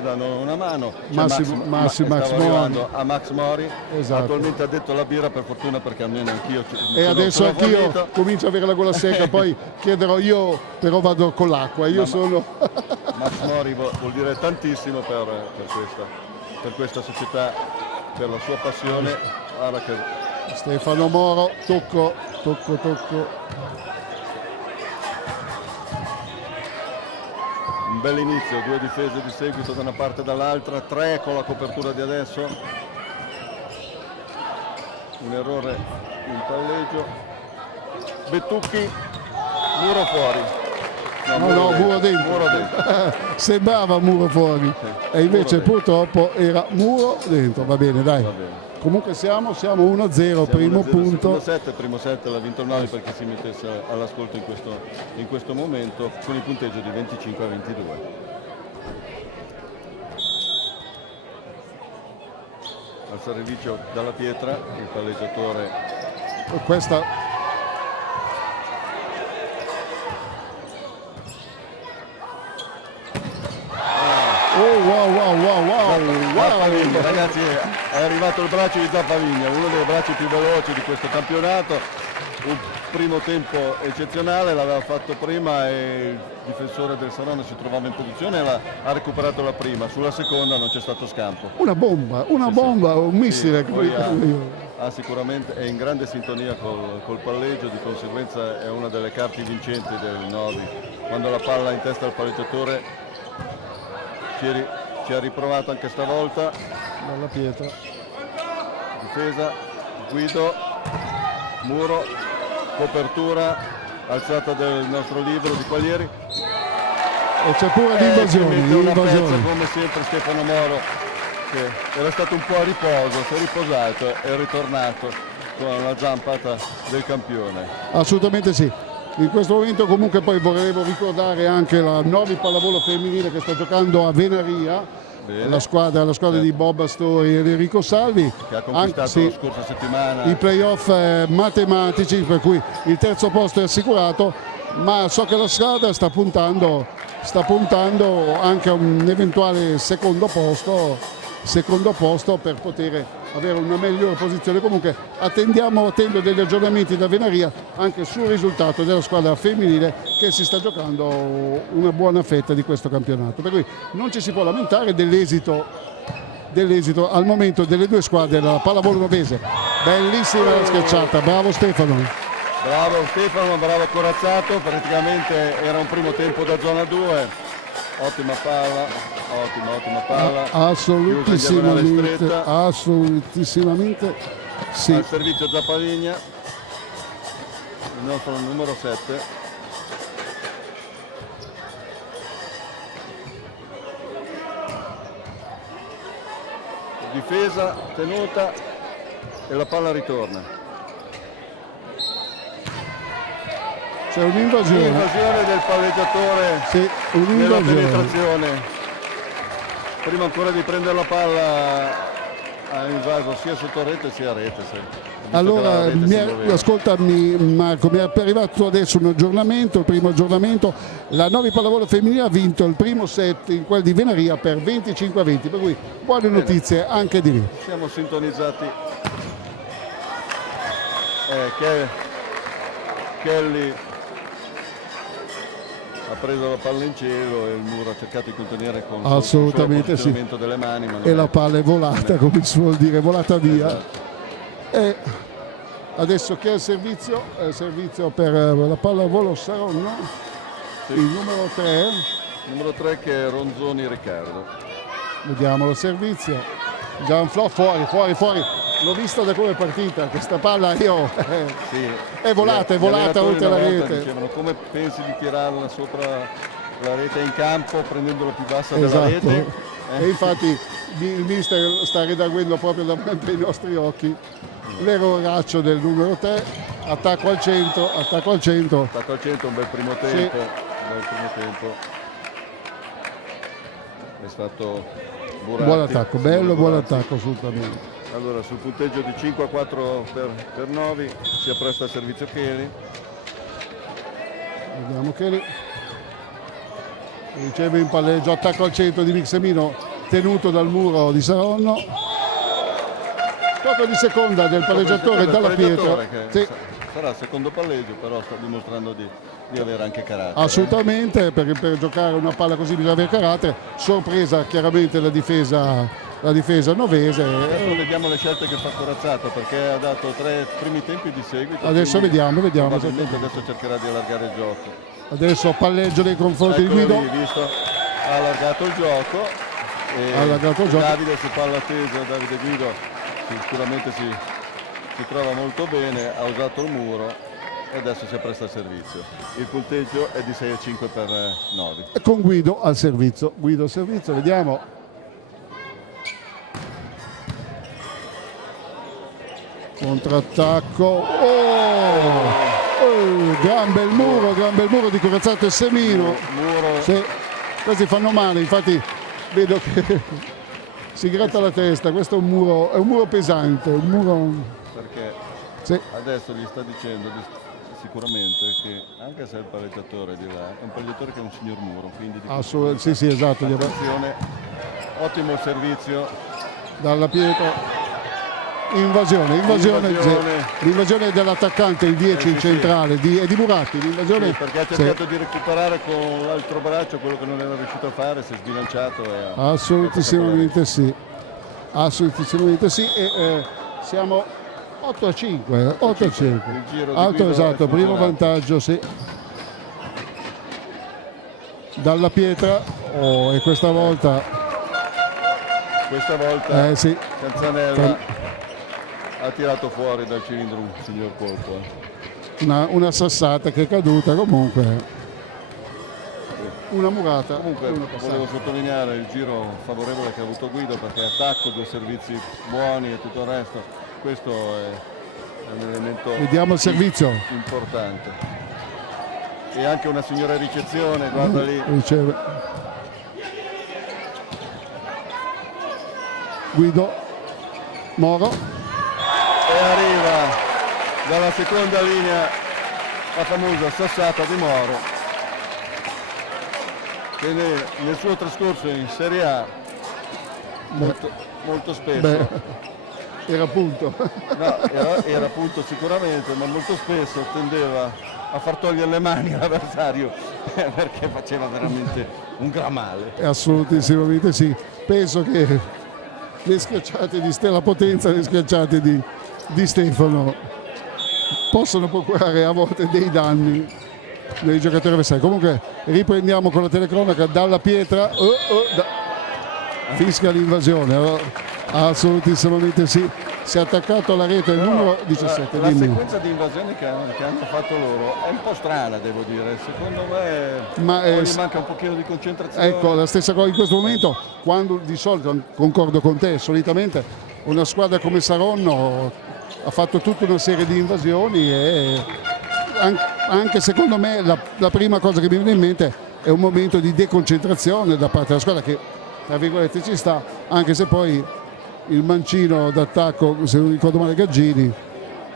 danno una mano. Max Mori. A Max Mori, esatto. Attualmente ha detto la birra per fortuna, perché almeno anch'io e adesso anch'io comincio a avere la gola secca, poi chiederò io, però vado con l'acqua. Max Mori vuol dire tantissimo per questa società, per la sua passione. Stefano Moro, tocco. Un bel inizio, 2 difese di seguito da una parte e dall'altra, 3 con la copertura di adesso. Un errore in palleggio. Bettucchi, muro fuori. No, muro dentro. Sembrava muro fuori, sì, e invece purtroppo era muro dentro. Va bene, dai. Va bene. Comunque siamo 1-0, primo punto. Primo set l'ha vinto il Novi, perché si mettesse all'ascolto in questo momento, con il punteggio di 25-22. Al servizio dalla Pietra, il palleggiatore. Questa wow. Ragazzi, è arrivato il braccio di Zappavigna, uno dei bracci più veloci di questo campionato. Un primo tempo eccezionale, l'aveva fatto prima e il difensore del Sarano si trovava in posizione e ha recuperato la prima. Sulla seconda non c'è stato scampo. Una bomba, un missile. Sì, sicuramente è in grande sintonia col palleggio, di conseguenza è una delle carte vincenti del Novi. Quando la palla è in testa al palleggiatore ci ha riprovato anche stavolta. Dalla Pietra. Difesa, Guido, muro, copertura, alzata del nostro libro di Qualieri. E c'è pure l'invasione. Una pezza come sempre Stefano Moro, che era stato un po' a riposo, si è riposato e è ritornato con la zampata del campione. Assolutamente sì. In questo momento comunque poi volevo ricordare anche la Novi Pallavolo femminile che sta giocando a Venaria. La squadra di Bob Astori ed Enrico Salvi, che ha conquistato la scorsa settimana i playoff matematici, per cui il terzo posto è assicurato, ma so che la squadra sta puntando anche a un eventuale secondo posto per poter avere una migliore posizione. Comunque attendo degli aggiornamenti da Venaria anche sul risultato della squadra femminile, che si sta giocando una buona fetta di questo campionato, per cui non ci si può lamentare dell'esito al momento delle due squadre della pallavolo novese. Bellissima la schiacciata, bravo Stefano, bravo Corazzato, praticamente era un primo tempo da zona 2. Ottima palla. Assolutissimamente sì. Al servizio Zappavigna, il nostro numero 7. Difesa, tenuta e la palla ritorna. C'è un'invasione del palleggiatore, sì, nella penetrazione. Prima ancora di prendere la palla ha invaso sia sotto rete sia a rete. Allora, ascoltami Marco, mi è arrivato adesso un aggiornamento, il primo aggiornamento. La Novi Pallavolo femminile ha vinto il primo set in quel di Venaria per 25-20, per cui buone notizie anche di lì. Siamo sintonizzati. Kelly ha preso la palla in cielo e il muro ha cercato di contenere con assolutamente il posizionamento delle mani, ma e la palla è volata, come si vuol dire, volata via. Esatto. E adesso che è il servizio? È il servizio per la pallavolo Saronno, sì. Il numero 3 che è Ronzoni Riccardo. Vediamo il servizio. Gianflò fuori. L'ho vista da come è partita questa palla, io sì. è volata oltre la rete. Dicevano: come pensi di tirarla sopra la rete in campo prendendola più bassa esatto. della rete? E infatti il mister sta redaguendo proprio davanti ai nostri occhi l'erroraccio del numero 3. Attacco al centro, un bel primo tempo. Sì. È stato Buratti, buon attacco, buon attacco assolutamente. Allora, sul punteggio di 5-4 per Novi si appresta al servizio Cheli. Vediamo Cheli. Riceve in palleggio, attacco al centro di Mixemino tenuto dal muro di Saronno. Poco di seconda del palleggiatore Dalla Pietra. Sì. Sarà il secondo palleggio, però sta dimostrando di avere anche carattere. Assolutamente, perché per giocare una palla così bisogna avere carattere. Sorpresa chiaramente la difesa novese. Adesso vediamo le scelte che fa Corazzato, perché ha dato 3 primi tempi di seguito. Adesso vediamo. Adesso cercherà di allargare il gioco. Adesso palleggio nei confronti di Guido. Ha allargato il gioco. Davide su palla tesa, Davide Guido sicuramente si trova molto bene, ha usato il muro e adesso si appresta al servizio. Il punteggio è di 6-5 per Novi. Con Guido al servizio. Vediamo. Contrattacco. Gran bel muro di Corazzato e Semino. Sì, questi fanno male, infatti vedo che si gratta la testa. Questo è un muro pesante, perché sì. Adesso gli sta dicendo sicuramente che anche se è il palleggiatore di là, è un palleggiatore che è un signor muro, quindi sì, esatto. Attenzione, ottimo servizio Dalla Pietra. L'invasione dell'attaccante, il 10 in centrale di Buratti. L'invasione perché ha cercato di recuperare con l'altro braccio quello che non era riuscito a fare, si è sbilanciato. Assolutissimamente sì. E siamo 8-5. 8-5. Esatto, primo vantaggio, sì. Dalla Pietra. E questa volta sì. Canzanella ha tirato fuori dal cilindro un signor colpo. una sassata che è caduta, comunque una murata. Comunque volevo sottolineare il giro favorevole che ha avuto Guido, perché attacco, 2 servizi buoni e tutto il resto, questo è un elemento Vediamo il servizio importante. E anche una signora ricezione, guarda lì. Riceve Guido Moro E arriva dalla seconda linea la famosa sassata di Moro, che nel suo trascorso in Serie A molto spesso era punto. no, era punto sicuramente, ma molto spesso tendeva a far togliere le mani all'avversario perché faceva veramente un gran male. Assolutissimamente sì. Penso che le schiacciate di Stella Potenza, le schiacciate di Stefano possono procurare a volte dei danni dei giocatori avversari. Comunque riprendiamo con la telecronaca dalla pietra. Fischia l'invasione, assolutissimamente sì. Si è attaccato alla rete il numero 17. La sequenza di invasioni che hanno fatto loro è un po' strana, devo dire. Secondo me gli manca un pochino di concentrazione. Ecco, la stessa cosa in questo momento, quando di solito, concordo con te, solitamente una squadra come Saronno ha fatto tutta una serie di invasioni e anche secondo me la prima cosa che mi viene in mente è un momento di deconcentrazione da parte della squadra che, tra virgolette, ci sta, anche se poi il mancino d'attacco, se non ricordo male, Gaggini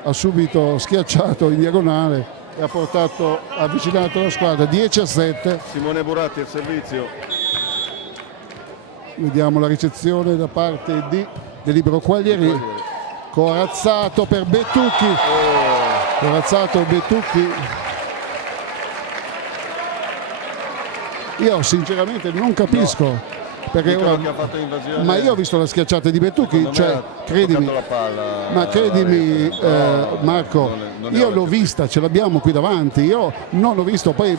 ha subito schiacciato in diagonale e ha avvicinato la squadra 10-7. Simone Buratti al servizio. Vediamo la ricezione da parte di Libero Quaglieri. Corazzato per Bettucchi. Corazzato Bettucchi. Io sinceramente non capisco. Perché ora, che ha fatto invasione, ma io ho visto la schiacciata di Bettucchi, cioè, credimi, la palla, ma credimi Marco, io l'ho vista, ce l'abbiamo qui davanti, io non l'ho visto, poi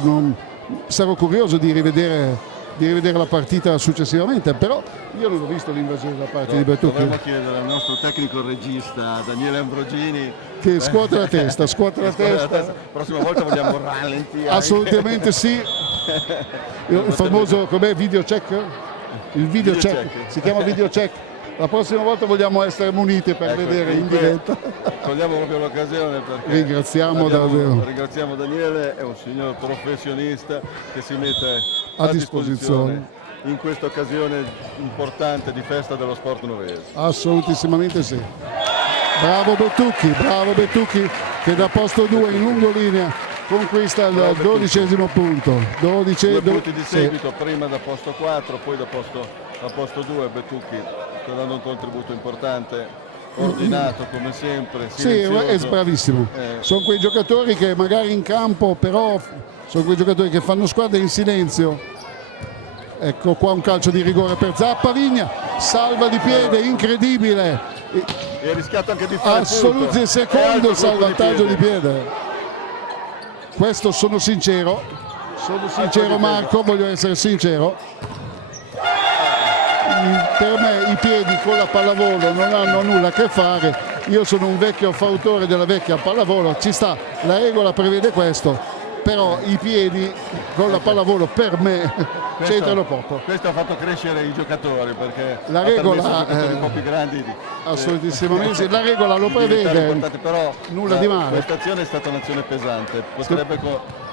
sarò curioso di rivedere la partita successivamente, però io non ho visto l'invasione da parte di Bettucchi. Dovremmo chiedere al nostro tecnico regista Daniele Ambrogini che scuote la testa, La prossima volta vogliamo rallenti. Assolutamente sì. Il famoso video check? Il video check, si chiama video check. La prossima volta vogliamo essere muniti per vedere in diretta. Cogliamo proprio l'occasione perché ringraziamo Daniele, è un signor professionista che si mette a disposizione in questa occasione importante di festa dello sport novese. Assolutissimamente sì. Bravo Bettucchi che da posto 2 in lungolinea conquista il 12° punto. 2 punti di seguito, prima da posto 4, poi da posto 2. Bettucchi sta dando un contributo importante, ordinato come sempre, silenzioso. Sì, è bravissimo. Sono quei giocatori che magari in campo, però sono quei giocatori che fanno squadra in silenzio. Ecco qua un calcio di rigore per Zappa. Vigna salva di piede, incredibile. E ha rischiato anche di fare assoluto il secondo salvataggio di piede. Questo sono sincero Marco, voglio essere sincero. Per me i piedi con la pallavolo non hanno nulla a che fare. Io sono un vecchio fautore della vecchia pallavolo, ci sta, la regola prevede questo, però i piedi con la pallavolo per me c'entrano poco. Questo ha fatto crescere i giocatori perché la regola un po' più grandi assolutissimamente la regola lo prevede, però nulla di male. Questa azione è stata un'azione pesante, potrebbe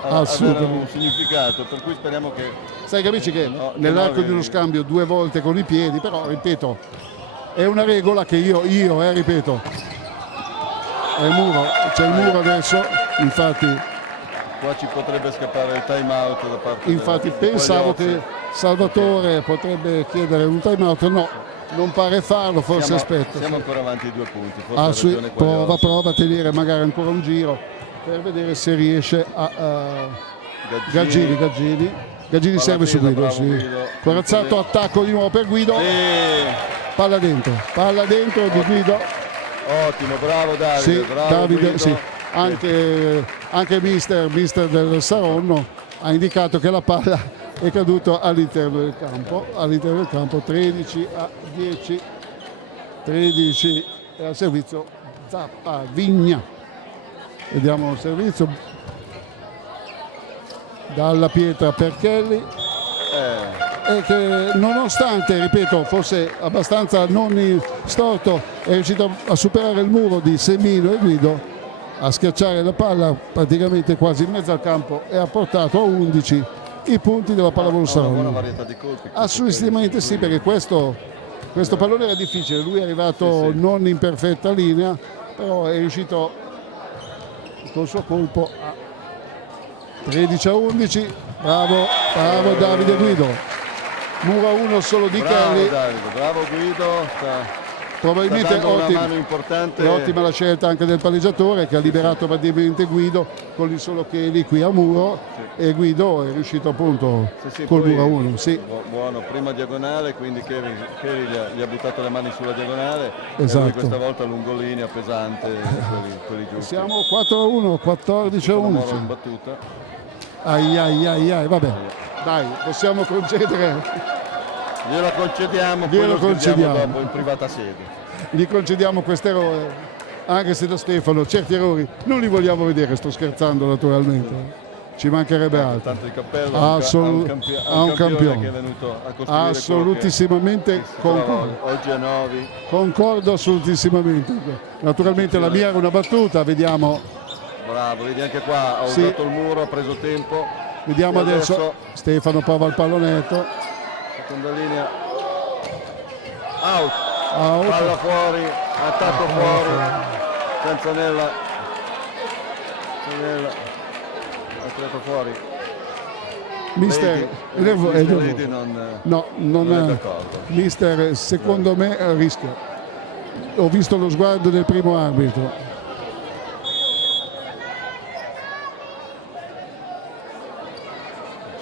avere un significato, per cui speriamo che capisci che nell'arco di uno scambio 2 volte con i piedi, però ripeto è una regola che io ripeto, è il muro, c'è il muro adesso, infatti qua ci potrebbe scappare il time out da parte infatti pensavo che Salvatore potrebbe chiedere un time out, no, non pare farlo, forse aspetta. Siamo ancora avanti di 2 punti, prova a tenere magari ancora un giro per vedere se riesce a Gaggini serve su Guido, Corazzato, attacco di nuovo per Guido, palla dentro di Guido, ottimo, bravo Davide, Davide sì. Anche mister del Saronno ha indicato che la palla è caduta all'interno del campo, 13-10, 13 al servizio Zappa Vigna. Vediamo il servizio dalla pietra per Kelly, e che nonostante, ripeto, fosse abbastanza non storto, è riuscito a superare il muro di Semino e Guido, a schiacciare la palla praticamente quasi in mezzo al campo, e ha portato a 11 i punti della pallavolo Saronno. Assolutamente sì, perché questo pallone era difficile, lui è arrivato non in perfetta linea, però è riuscito col suo colpo a 13-11. Bravo Davide Guido. Muro a 1 solo di Kelly. Bravo Guido, probabilmente ottima la scelta anche del palleggiatore, che ha liberato praticamente Guido con il solo Kelly qui a muro, e Guido è riuscito appunto col muro a 1. Buono, prima diagonale, quindi Kelly gli ha buttato le mani sulla diagonale, esatto. E questa volta lungolinea pesante, quelli giusti. Siamo 4-1, 14-11. In battuta. Ai, vabbè, dai, possiamo concedere. Glielo concediamo, poi lo concediamo dopo in privata sede. Gli concediamo questo errore, anche se da Stefano certi errori non li vogliamo vedere, sto scherzando naturalmente, ci mancherebbe altro. Tanto di cappello a un campione che è venuto a costruire assolutissimamente oggi a Novi. Concordo assolutissimamente. Naturalmente la mia era una battuta, vediamo. Bravo, vedi anche qua ha usato il muro, ha preso tempo. Vediamo adesso Stefano prova il pallonetto. Seconda linea, out. Palla fuori, attacco fuori, Canzanella ha tirato fuori. Mister Lady non è d'accordo. Mister, secondo me rischia. Ho visto lo sguardo del primo arbitro.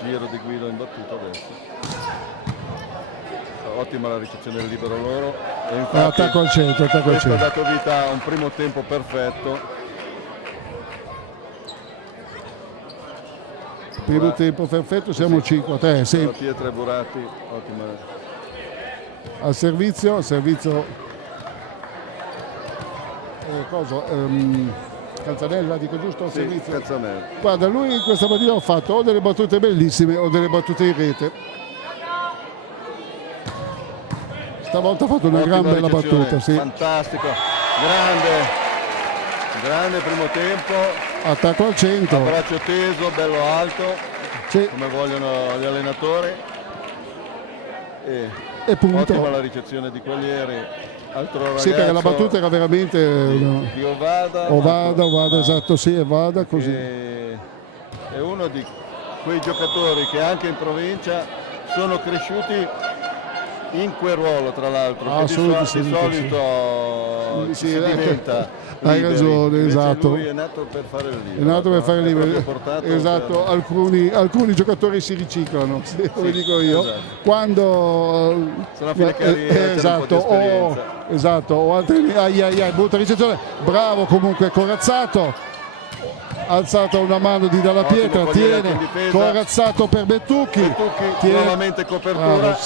Giro di Guido in battuta adesso. Ottima la ricezione del libero loro, e infatti attacco al centro, ha dato vita a un primo tempo perfetto. Primo tempo perfetto, siamo 5-3. Sì. Pietra e Buratti, ottima. Al servizio Canzanella, dico giusto? Al servizio. Canzanella. Guarda, lui in questa partita ha fatto o delle battute bellissime o delle battute in rete. Stavolta ha fatto una gran bella battuta, fantastico, grande primo tempo, attacco al centro, a braccio teso, bello alto, come vogliono gli allenatori, e punto. Ottima la ricezione di Quaglieri, altro ragazzo, perché la battuta era veramente di Ovada, esatto, Ovada, così. È uno di quei giocatori che anche in provincia sono cresciuti in quel ruolo, tra l'altro, che di solito si diventa hai ragione, esatto. Lui è nato per fare il libero. Esatto, alcuni giocatori si riciclano, come dico io, esatto. Quando sono a fine carriera, o altri, brutta ricezione. Bravo comunque Corazzato, alzata una mano di Dalla Pietra, tiene Corazzato per Bettucchi, nuovamente copertura,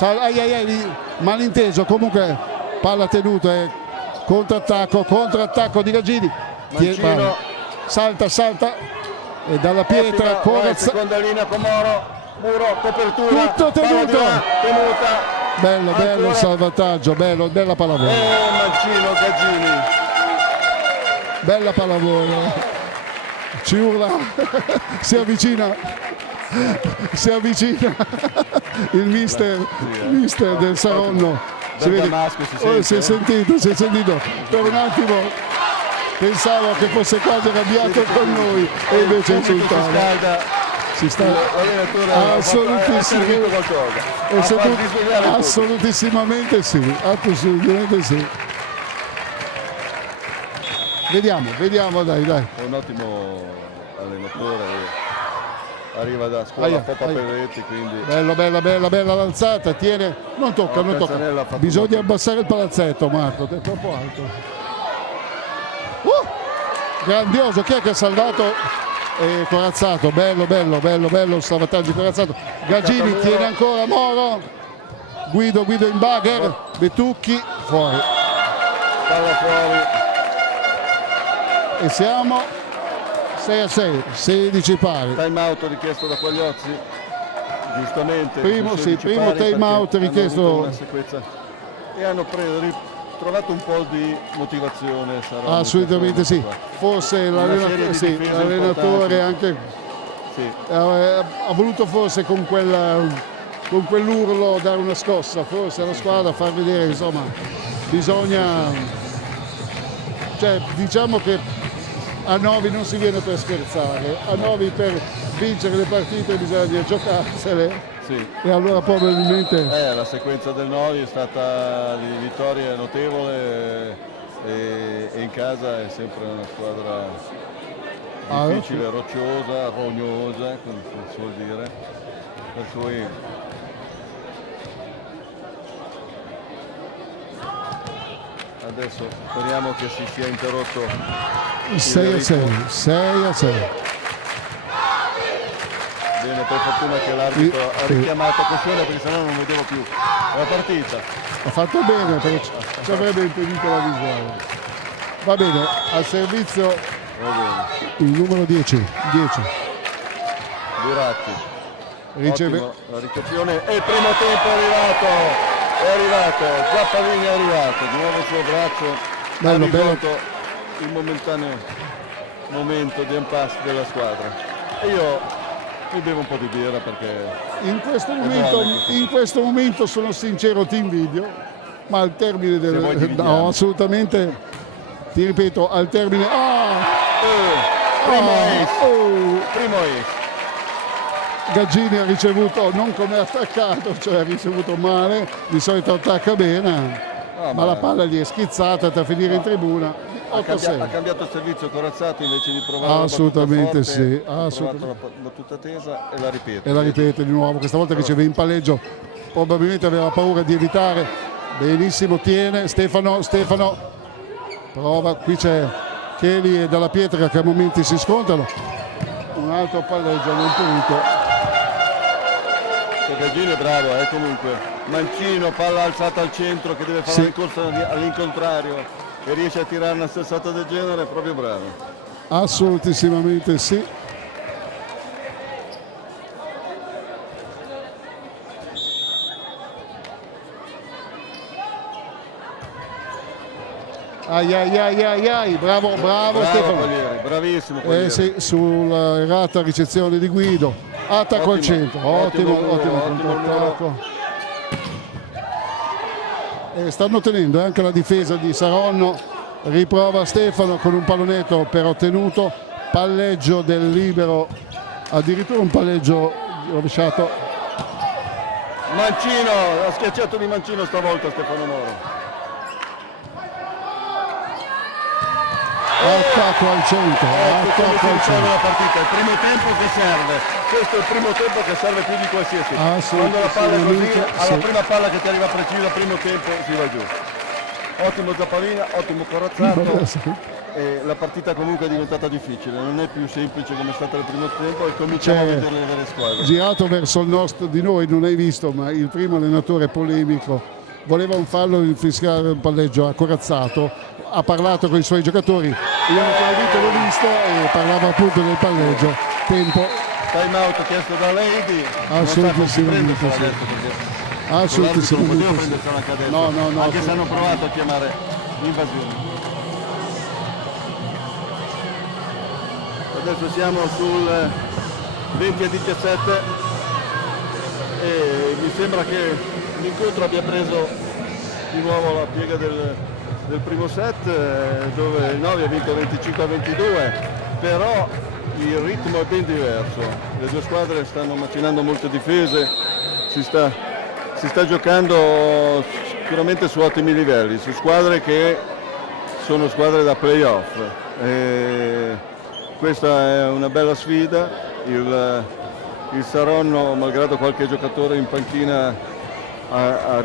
malinteso, comunque palla tenuta, contrattacco di Gagini, salta e Dalla Pietra, Corazzato, seconda linea con muro, copertura, tutto tenuto, tenuta, bello il salvataggio, bella pallavolo, Mancino, Gagini, bella pallavolo. Ci urla, si avvicina il mister del Saronno. Si è sentito. Per un attimo pensavo che fosse quasi arrabbiato con noi, e invece è insultato. Si sta assolutissimamente sì. Vediamo, dai. Un ottimo allenatore, arriva da scuola Poppa Pelletti, quindi bella l'alzata, tiene, non tocca, bisogna abbassare il palazzetto, Marco, è troppo alto. Grandioso, chi è che ha salvato? Corazzato, bello il salvataggio di Corazzato. Gagini tiene ancora Moro, Guido in bagger, Bettucchi fuori, palla fuori, e siamo 6-6, 16 pari. Time out richiesto da Quagliozzi, giustamente. Primo time out richiesto. E hanno trovato un po' di motivazione. Assolutamente sì. Forse l'allenatore anche ha voluto forse con quell'urlo dare una scossa forse alla squadra, far vedere insomma bisogna, cioè diciamo che a Novi non si viene per scherzare, a Novi per vincere le partite bisogna giocarsele. Sì. E allora probabilmente la sequenza del Novi è stata di vittorie notevole e in casa è sempre una squadra difficile, rocciosa, rognosa, come si suol dire, per cui adesso speriamo che si sia interrotto 6-6. Bene, per fortuna che l'arbitro ha richiamato a cauzione, perché sennò non vedevo più la partita. Ha fatto bene perché ci avrebbe impedito la visuale. Va bene, al servizio il numero 10. Viratti riceve la ricezione e il primo tempo è arrivato, Zappalini è arrivato, di nuovo il suo braccio ha risolto il momentaneo momento di impasse della squadra. E io mi bevo un po' di birra perché in questo momento sono sincero, ti invidio, ma al termine no, assolutamente, ti ripeto, al termine primo ace. Gaggini ha ricevuto non come attaccato, cioè ha ricevuto male, di solito attacca bene, ma la palla gli è schizzata per finire in tribuna. Ha cambiato il servizio Corazzato invece di provare assolutamente la sì, ha provato la battuta tesa e la ripete di nuovo, questa volta riceve in palleggio, probabilmente aveva paura di evitare, benissimo, tiene Stefano prova, qui c'è Cheli e Dalla Pietra che a momenti si scontrano, un altro palleggio non punito. Gaggini è bravo, comunque Mancino, palla alzata al centro che deve fare la ricorsa all'incontrario e riesce a tirare una stessata del genere, è proprio bravo. Assolutissimamente sì. Ai, bravo Stefano. Quaglieri, bravissimo Quaglieri. Sì, sulla errata ricezione di Guido, attacco al centro, ottimo controattacco. Stanno tenendo anche la difesa di Saronno, riprova Stefano con un pallonetto però tenuto, palleggio del libero, addirittura un palleggio rovesciato. Mancino, ha schiacciato di Mancino stavolta Stefano Moro. Attacco al centro, la partita, il primo tempo che serve, questo è il primo tempo che serve più di qualsiasi. Quando la palla è così, alla prima palla che ti arriva precisa, primo tempo si va giù. Ottimo Zappalina, ottimo Corazzato. E la partita comunque è diventata difficile, non è più semplice come è stata il primo tempo e cominciamo a vedere le vere squadre. Girato verso il nostro di noi, non hai visto, ma il primo allenatore polemico voleva un fallo di fischiare un palleggio a Corazzato, ha parlato con i suoi giocatori, io l'ho visto e parlava appunto del palleggio. Tempo. Time out chiesto da Lady. Assolutamente sì. Assolutamente sì. No, anche se hanno provato a chiamare l'invasione. Adesso siamo sul 20-17 e mi sembra che l'incontro abbia preso di nuovo la piega del primo set, dove il Novi ha vinto 25-22, però il ritmo è ben diverso, le due squadre stanno macinando molte difese, si sta giocando sicuramente su ottimi livelli, su squadre che sono squadre da playoff. Questa è una bella sfida, il Saronno, malgrado qualche giocatore in panchina a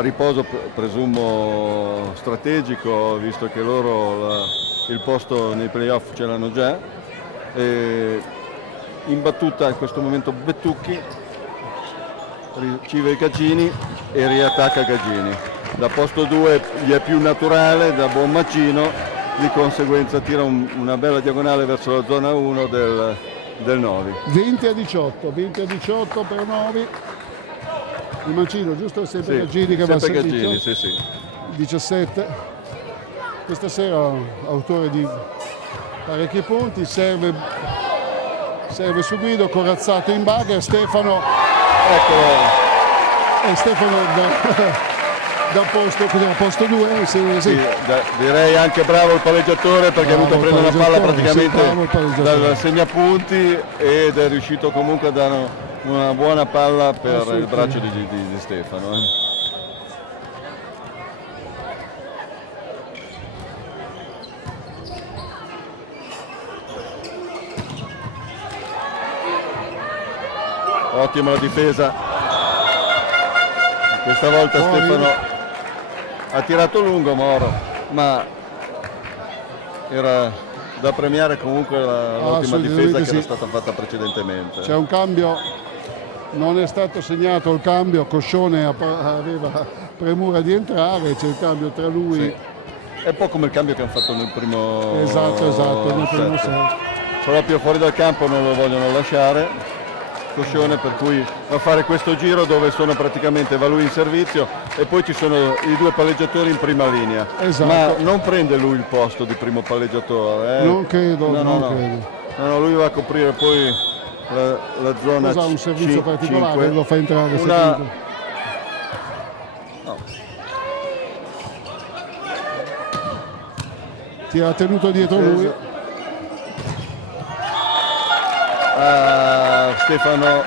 riposo, presumo strategico, visto che loro il posto nei playoff ce l'hanno già. In battuta in questo momento Bettucchi, riceve Gaggini e riattacca Gaggini. Da posto 2 gli è più naturale, da buon Mancino, di conseguenza tira una bella diagonale verso la zona 1 del Novi. 20-18 per Novi. Il mancino, giusto? Sempre Gaggini che va a servizio. Sì. 17. Questa sera autore di parecchi punti, serve su Guido, corazzato in bagger, Stefano. Eccolo. E Stefano da posto 2. Sì. Direi anche bravo il palleggiatore, perché è venuto a prendere la palla praticamente dal segnapunti ed è riuscito comunque a dare una buona palla per il braccio di Stefano. Ottima la difesa. Questa volta Stefano ha tirato lungo Moro, ma era da premiare comunque l'ottima difesa che era stata fatta precedentemente. C'è un cambio, non è stato segnato il cambio, Coscione aveva premura di entrare, c'è il cambio tra lui. Sì. È un po' come il cambio che hanno fatto nel primo esatto, nel primo set. Proprio fuori dal campo non lo vogliono lasciare. Coscione, per cui va a fare questo giro dove sono praticamente va lui in servizio e poi ci sono i due palleggiatori in prima linea. Esatto. Ma non prende lui il posto di primo palleggiatore. Non credo, no. Lui va a coprire poi la zona. Usa un servizio 5. particolare che lo fa entrare. Ti ha tenuto dietro lui. Stefano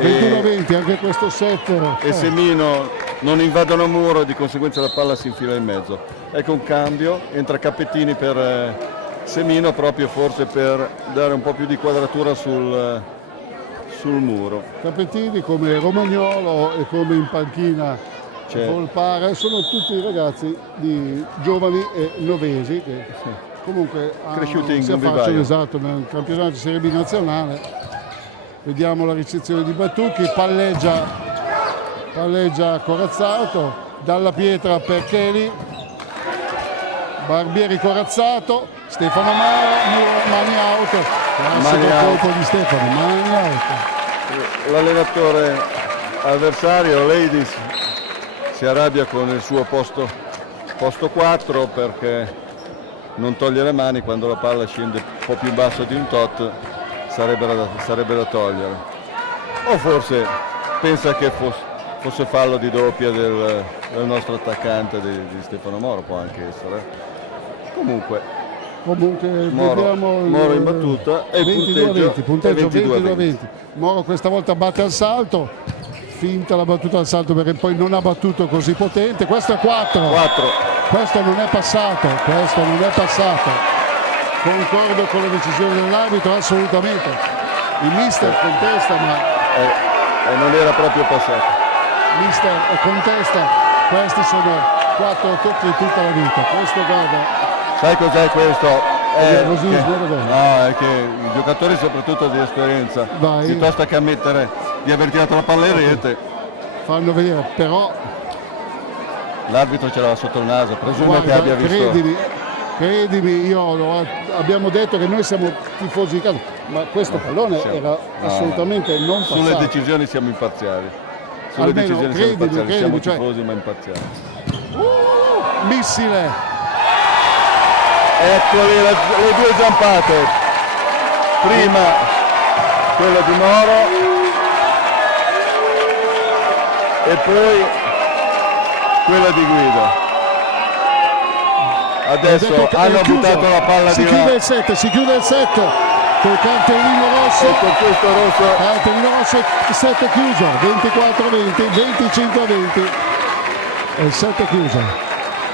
21-20 anche questo set e Semino non invadono muro e di conseguenza la palla si infila in mezzo. Ecco un cambio, entra Cappettini per Semino, proprio forse per dare un po' più di quadratura sul muro. Cappettini come Romagnolo e come in panchina Volpare sono tutti ragazzi giovani e novesi che comunque cresciuti si affacciano nel campionato di Serie B nazionale. Vediamo la ricezione di Battucchi, palleggia Corazzato, dalla pietra per Cheli, Barbieri Corazzato, Stefano Maro, mani out, classico colpo di Stefano, mani out. L'allenatore avversario, Ladies, si arrabbia con il suo posto 4 perché non toglie le mani quando la palla scende un po' più in basso di un tot. Sarebbe da togliere, o forse pensa che fosse fallo di doppia del nostro attaccante di Stefano Moro, può anche essere. Comunque Moro in battuta e il punteggio 22-20. Moro questa volta batte al salto, finta la battuta al salto perché poi non ha battuto così potente. Questo è 4. Questo non è passato. Concordo con la decisione dell'arbitro, assolutamente. Il mister contesta, ma non era proprio passato. Mister contesta, questi sono 4 tocchi tutta la vita. Questo guarda. Sai cos'è questo? È che i giocatori soprattutto di esperienza, piuttosto che ammettere di aver tirato la palla in rete, fanno vedere, però l'arbitro ce l'ha sotto il naso, presumo che abbia visto. Credimi, abbiamo detto che noi siamo tifosi di casa, ma questo pallone era assolutamente non passato. Sulle decisioni siamo imparziali. Siamo tifosi ma imparziali. Missile! Eccole le due zampate. Prima quella di Moro e poi quella di Guido. Adesso hanno buttato la palla di là. Si chiude il set col cartellino rosso. Con questo rosso. Cartellino rosso, set chiuso. 24-20, 25-20. E il set chiuso.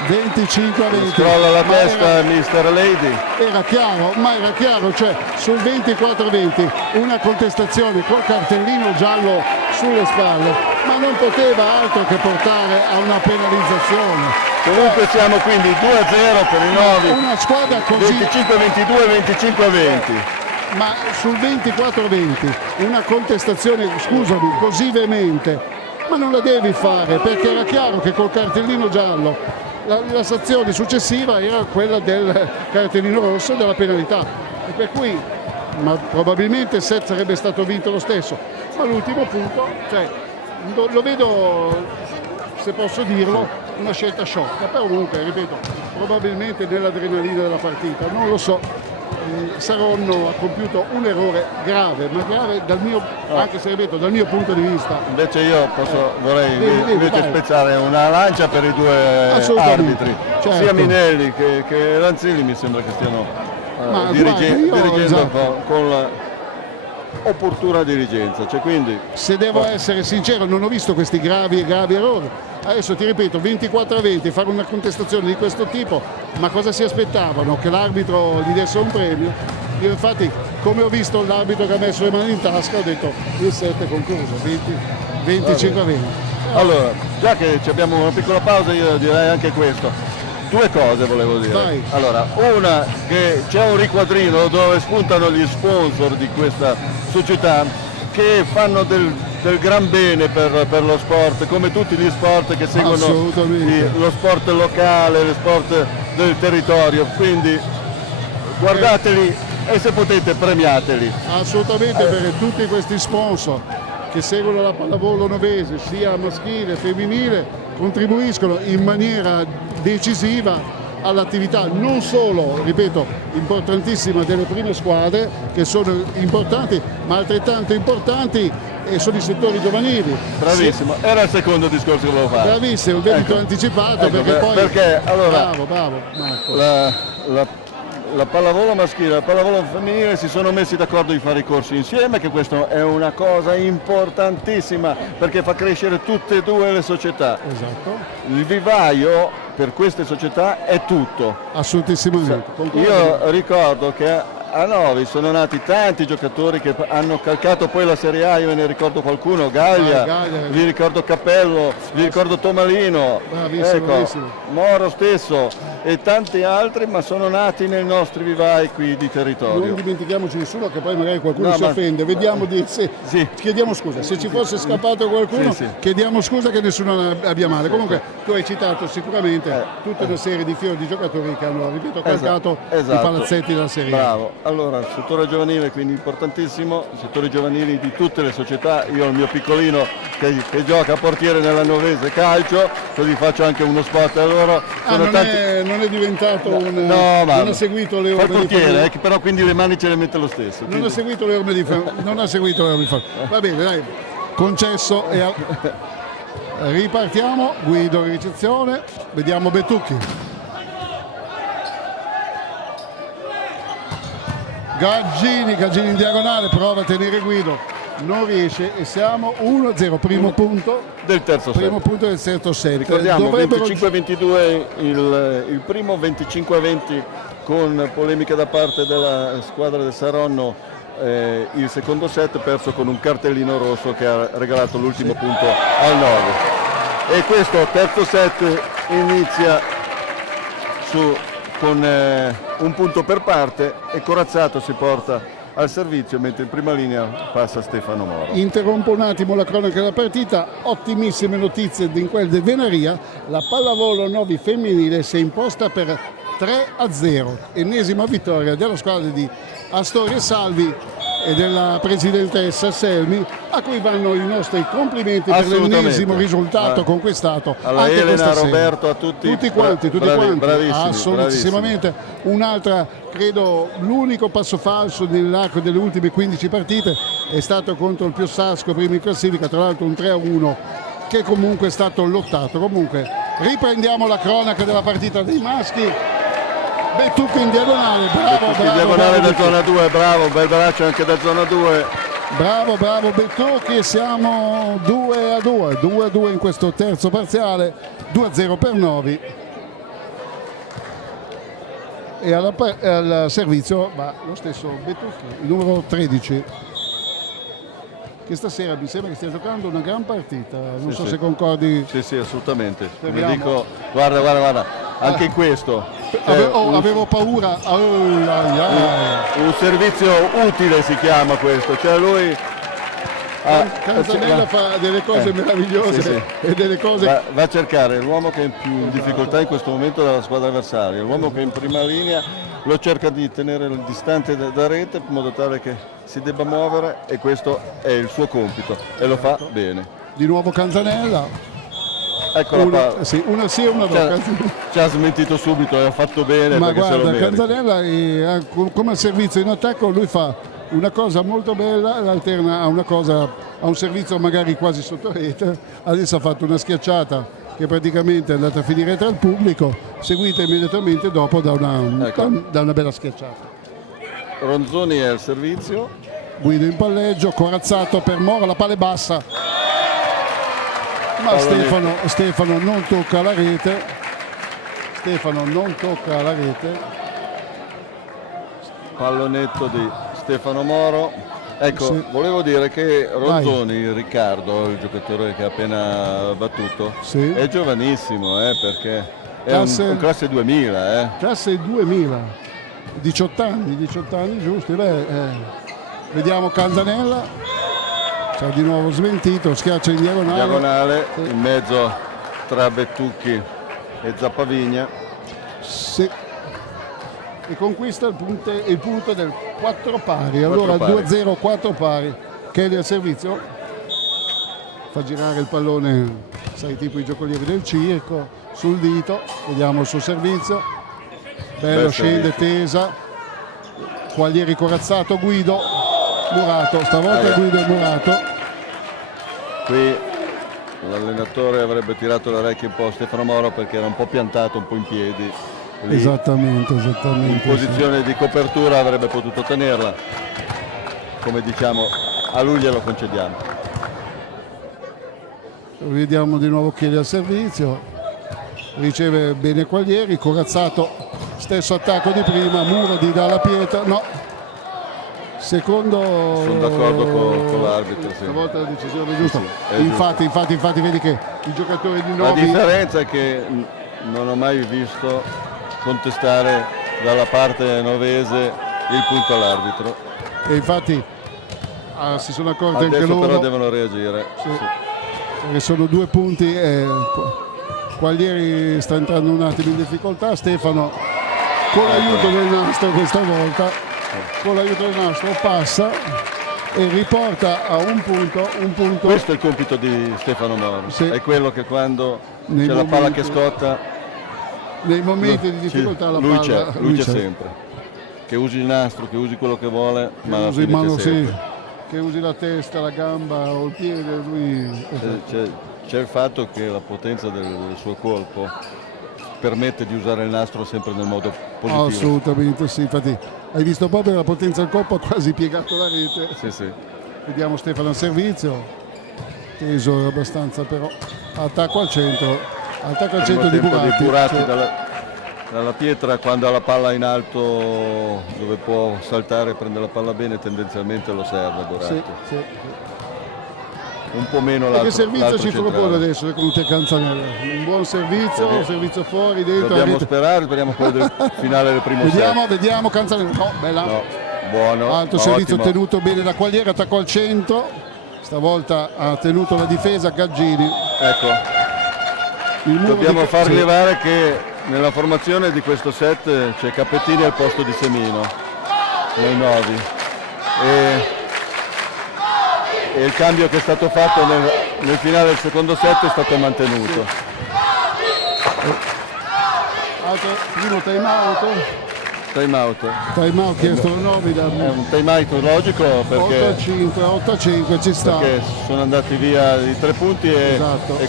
25-20. Scrolla la testa Mister Lady. Era chiaro, cioè sul 24-20 una contestazione col cartellino giallo sulle spalle, ma non poteva altro che portare a una penalizzazione. Comunque siamo quindi 2-0 per i Novi. Una squadra così 25-22, 25-20. Ma sul 24-20 una contestazione, scusami, così veemente, ma non la devi fare, perché era chiaro che col cartellino giallo La sanzione successiva era quella del cartellino rosso e della penalità, e per cui probabilmente il set sarebbe stato vinto lo stesso, ma l'ultimo punto, cioè, lo vedo, se posso dirlo, una scelta sciocca. Però comunque, ripeto, probabilmente nell'adrenalina della partita, non lo so. Saronno ha compiuto un errore grave, ma grave anche se ripeto dal mio punto di vista. Invece io vorrei invece spezzare una lancia per i due arbitri, certo. Sia Minelli che Lanzilli mi sembra che stiano dirigendo con opportuna dirigenza, cioè, quindi, se devo essere sincero, non ho visto questi gravi errori. Adesso ti ripeto, 24-20, fare una contestazione di questo tipo, ma cosa si aspettavano? Che l'arbitro gli desse un premio? Io infatti, come ho visto l'arbitro che ha messo le mani in tasca, ho detto il set è concluso, 25-20. Allora, già che abbiamo una piccola pausa, io direi anche questo. Due cose volevo dire. Vai. Allora, una, che c'è un riquadrino dove spuntano gli sponsor di questa società che fanno del gran bene per lo sport, come tutti gli sport che seguono lo sport locale, lo sport del territorio, quindi guardateli e se potete premiateli. Assolutamente, per tutti questi sponsor che seguono la pallavolo novese, sia maschile che femminile, contribuiscono in maniera decisiva all'attività non solo, ripeto, importantissima delle prime squadre, che sono importanti, ma altrettanto importanti sono i settori giovanili. Bravissimo, era il secondo discorso che volevo fare. Bravissimo, vedi, ti ho anticipato, perché allora bravo Marco. La pallavolo maschile e la pallavolo femminile si sono messi d'accordo di fare i corsi insieme, che questa è una cosa importantissima perché fa crescere tutte e due le società. Esatto. Il vivaio per queste società è tutto. Assolutissimamente. Io ricordo che a Novi sono nati tanti giocatori che hanno calcato poi la Serie A, io ne ricordo qualcuno, Gaglia, vi ricordo Cappello, vi ricordo Tomalino, bravissimo. Moro stesso e tanti altri, ma sono nati nei nostri vivai qui di territorio. Non dimentichiamoci nessuno, che poi magari qualcuno si offende, vediamo chiediamo scusa, se ci fosse scappato qualcuno chiediamo scusa, che nessuno abbia male. Comunque tu hai citato sicuramente tutta una serie di fiori di giocatori che hanno, ripeto, calcato i palazzetti della Serie A. Bravo. Allora, il settore giovanile quindi importantissimo, i settori giovanili di tutte le società. Io ho il mio piccolino che gioca a portiere nella Novese Calcio, così faccio anche uno spot. Allora, non è diventato non ha seguito le orme di portiere, però quindi le mani ce le mette lo stesso. Non ha seguito le orme di Va bene, dai, concesso e ripartiamo. Guido in ricezione, vediamo Bettucchi. Gaggini in diagonale, prova a tenere Guido, non riesce e siamo 1-0, primo punto del terzo set. Ricordiamo 25-22 il primo, 25-20 con polemica da parte della squadra del Saronno, il secondo set perso con un cartellino rosso che ha regalato l'ultimo punto al Novi. E questo terzo set inizia con un punto per parte e Corazzato si porta al servizio, mentre in prima linea passa Stefano Moro. Interrompo un attimo la cronaca della partita, ottimissime notizie in quel di Venaria, la pallavolo Novi femminile si è imposta per 3-0, ennesima vittoria della squadra di Astoria Salvi e della presidentessa Selmi, a cui vanno i nostri complimenti per l'ennesimo risultato conquistato. Alla anche Elena, Roberto, a tutti quanti. Assolutissimamente. Un'altra, credo, l'unico passo falso nell'arco delle ultime 15 partite è stato contro il Piossasco, primo in classifica, tra l'altro un 3-1 che comunque è stato lottato. Comunque riprendiamo la cronaca della partita dei maschi. Bettucchi in diagonale, bravo diagonale da zona 2, bravo, bel braccio anche da zona 2. Bravo Bettucchi, siamo 2-2 in questo terzo parziale, 2-0 per Novi. E al servizio va lo stesso Bettucchi, il numero 13, che stasera mi sembra che stia giocando una gran partita, non so se concordi. Sì, assolutamente. Come dico, guarda. Anche in questo avevo paura. Un servizio utile si chiama questo, cioè lui Canzanella fa delle cose meravigliose, sì. E delle cose... Va a cercare l'uomo che è più in difficoltà in questo momento dalla squadra avversaria, l'uomo che è in prima linea lo cerca di tenere distante da rete in modo tale che si debba muovere, e questo è il suo compito e lo fa bene. Di nuovo Canzanella. Ecco una sì e una no. Ci ha smentito subito e ha fatto bene. Ma perché guarda, se lo Canzanella come servizio in attacco lui fa una cosa molto bella, l'alterna a un servizio magari quasi sotto rete. Adesso ha fatto una schiacciata che praticamente è andata a finire tra il pubblico, seguita immediatamente dopo da una bella schiacciata. Ronzoni è al servizio. Guido in palleggio, corazzato per Mora, la palla è bassa, ma Stefano non tocca la rete. Pallonetto di Stefano Moro. Ecco, sì. Volevo dire che Ronzoni, Riccardo, il giocatore che ha appena battuto, sì, è giovanissimo, perché è un classe 2000. Classe 2000, 18 anni giusti. Vediamo Canzanella, c'ha di nuovo smentito, schiaccia in diagonale, sì, in mezzo tra Bettucchi e Zappavigna. Sì. E conquista il punto del 4 pari. Allora 2-0, 4 pari. Kelly al servizio, fa girare il pallone, sai, tipo i giocolieri del circo, sul dito. Vediamo il suo servizio, bello, scende, tesa, Quaglieri corazzato, Guido, Murato, stavolta Guido e Murato. Qui l'allenatore avrebbe tirato l'orecchio un po' a Stefano Moro perché era un po' piantato, un po' in piedi. Lì, esattamente. In posizione di copertura avrebbe potuto tenerla, come diciamo, a lui glielo concediamo. Vediamo di nuovo Chieli al servizio, riceve bene Quaglieri, corazzato, stesso attacco di prima, Muro di dalla pietra, no, secondo... Sono d'accordo con l'arbitro, sì. Stavolta la decisione è giusta. Sì, infatti vedi che i giocatori di Novi... La differenza è che non ho mai visto contestare dalla parte novese il punto all'arbitro, e infatti si sono accorti adesso anche loro, però devono reagire, sì. Perché sono 2 punti e Quaglieri sta entrando un attimo in difficoltà. Stefano con l'aiuto del nastro questa volta, con l'aiuto del nastro passa e riporta a un punto. Questo è il compito di Stefano Moro, sì. È quello che quando c'è la palla che scotta, nei momenti di difficoltà lui c'è sempre, che usi il nastro, che usi quello che vuole, ma alla fine mano, sì, che usi la testa, la gamba o il piede, lui... C'è il fatto che la potenza del suo colpo permette di usare il nastro sempre nel modo positivo. Assolutamente sì, infatti hai visto proprio la potenza del colpo, ha quasi piegato la rete. Sì. Vediamo Stefano al servizio, teso abbastanza, però attacco al centro di Buratti, sì. Dalla pietra, quando ha la palla in alto dove può saltare e prendere la palla bene, tendenzialmente lo serve Buratti. Sì. Un po' meno l'altro. Che servizio ci propone adesso con te Canzanella? Un buon servizio, un servizio fuori, dentro. Dobbiamo speriamo quello del finale del primo set. Vediamo Canzanella. No, bella. No, buono. Alto servizio, ottimo. tenuto bene da Quaglieri, attacco al centro. Stavolta ha tenuto la difesa Gaggini. Ecco. Dobbiamo far rilevare che nella formazione di questo set c'è Cappettini al posto di Semino nei Novi, e il cambio che è stato fatto nel finale del secondo set è stato mantenuto. Primo time out chiesto da Novi, è un time out logico perché 8-5 ci sta, perché sono andati via i 3 punti e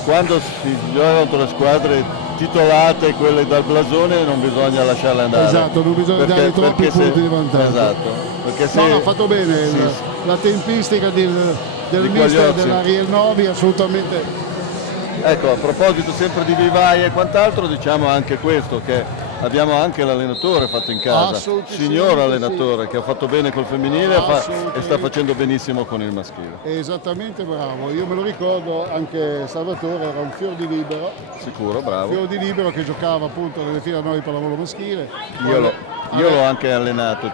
quando si giocano tra le squadre titolate, quelle dal blasone, non bisogna lasciarle andare, non bisogna dare troppi punti di vantaggio, perché se ha fatto bene la tempistica del mister dell'Ariel Novi, assolutamente. Ecco, a proposito sempre di vivaie e quant'altro, diciamo anche questo, che abbiamo anche l'allenatore fatto in casa, signor allenatore, che ha fatto bene col femminile e sta facendo benissimo con il maschile. Esattamente, bravo. Io me lo ricordo, anche Salvatore era un fior di libero. Sicuro, bravo. Un fior di libero che giocava appunto nelle file a noi pallavolo maschile. Io l'ho anche allenato,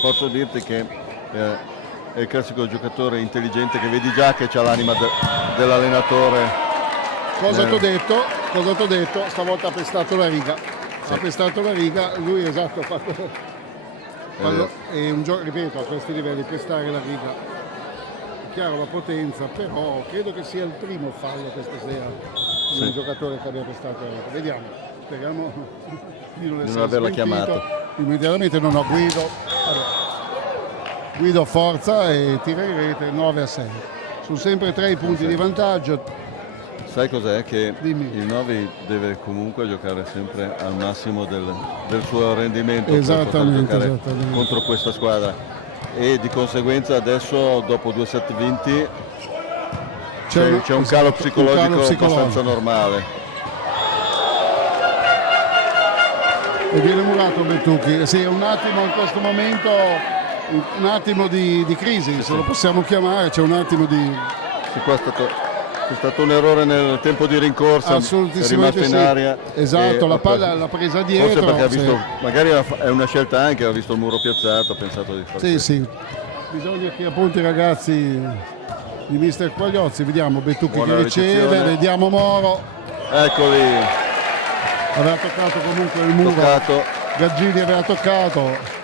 posso dirti che è il classico giocatore intelligente che vedi già che c'ha l'anima dell'allenatore. Cosa ti ho detto? Cosa ti ho detto? Stavolta ha pestato la riga. Sì. Ha pestato la riga, lui esatto, è un gioco, ripeto, a questi livelli pestare la riga. È chiaro la potenza, però credo che sia il primo fallo questa sera di un giocatore che abbia pestato la riga. Vediamo, speriamo di non averla chiamato. Immediatamente non ho Guido. Guido forza e tira in rete 9-6. Sono sempre 3 i punti di vantaggio. Sai cos'è? Che il Novi deve comunque giocare sempre al massimo del suo rendimento per poter giocare contro questa squadra, e di conseguenza adesso dopo 2 set vinti c'è un calo psicologico abbastanza normale. E viene murato Betucchi. Sì, un attimo in questo momento, un attimo di crisi, se lo possiamo chiamare, c'è un attimo di... Sì, c'è stato un errore nel tempo di rincorsa, è rimasto in aria. Esatto, la palla l'ha presa dietro. Forse perché ha visto, magari è una scelta anche, ha visto il muro piazzato, ha pensato di fare. Sì. Bisogna che appunto i ragazzi di mister Quagliozzi, vediamo Betucchi che riceve, vediamo Moro. Eccoli. Aveva toccato comunque il muro. Gaggini aveva toccato.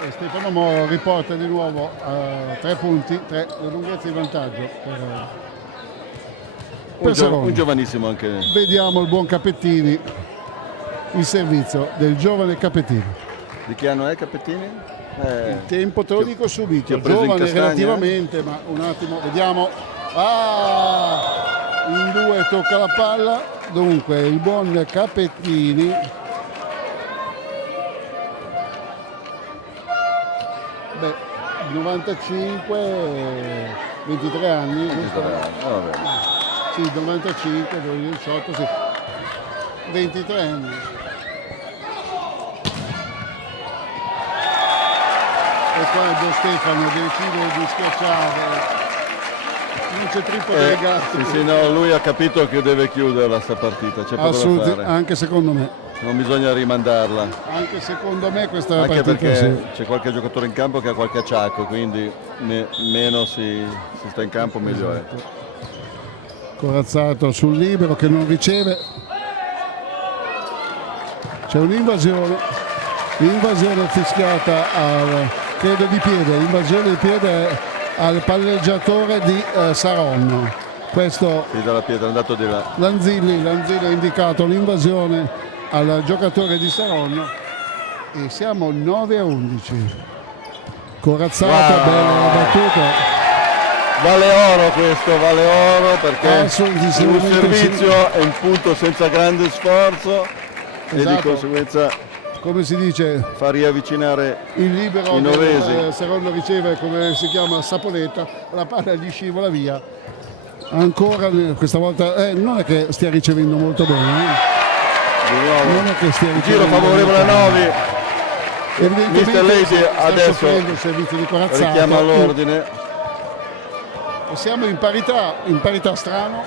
E Stefano Moro riporta di nuovo a 3 punti, 3 le lunghezze di vantaggio per un giovanissimo anche. Vediamo il buon Capettini, il servizio del giovane Capettini. Di che anno è Capettini? Il tempo te lo dico subito, giovane relativamente, ma un attimo, vediamo. In 2 tocca la palla, dunque il buon Capettini. Beh, 95, 23 anni. 23 anni. Sì, 95, 2018, sì. 23 anni. E quando Stefano decide di schiacciare, non c'è trippo dei gatti. Sì, no, lui ha capito che deve chiuderla sta partita, c'è poco da fare. Anche secondo me. Non bisogna rimandarla. Anche secondo me questa è la partita. Anche perché sì. C'è qualche giocatore in campo che ha qualche acciacco, quindi meno si sta in campo meglio è. Corazzato sul libero che non riceve. C'è l'invasione fischiata credo di piede, l'invasione di piede al palleggiatore di Saronno. Questo sì, dalla pietra è andato di là. Lanzilli ha indicato l'invasione al giocatore di Saronno e siamo 9-11. Corazzato, bella battuta. Vale oro questo, vale oro perché un servizio è un punto senza grande sforzo. Esatto. E di conseguenza, come si dice, fa riavvicinare il libero i novesi. Saronno riceve, come si chiama, Sapoletta, la palla gli scivola via. Ancora questa volta non è che stia ricevendo molto bene. Non è che stia giro favorevole a Novi. Mister Lady adesso il servizio di Corazzato, richiama l'ordine. E siamo in parità strano.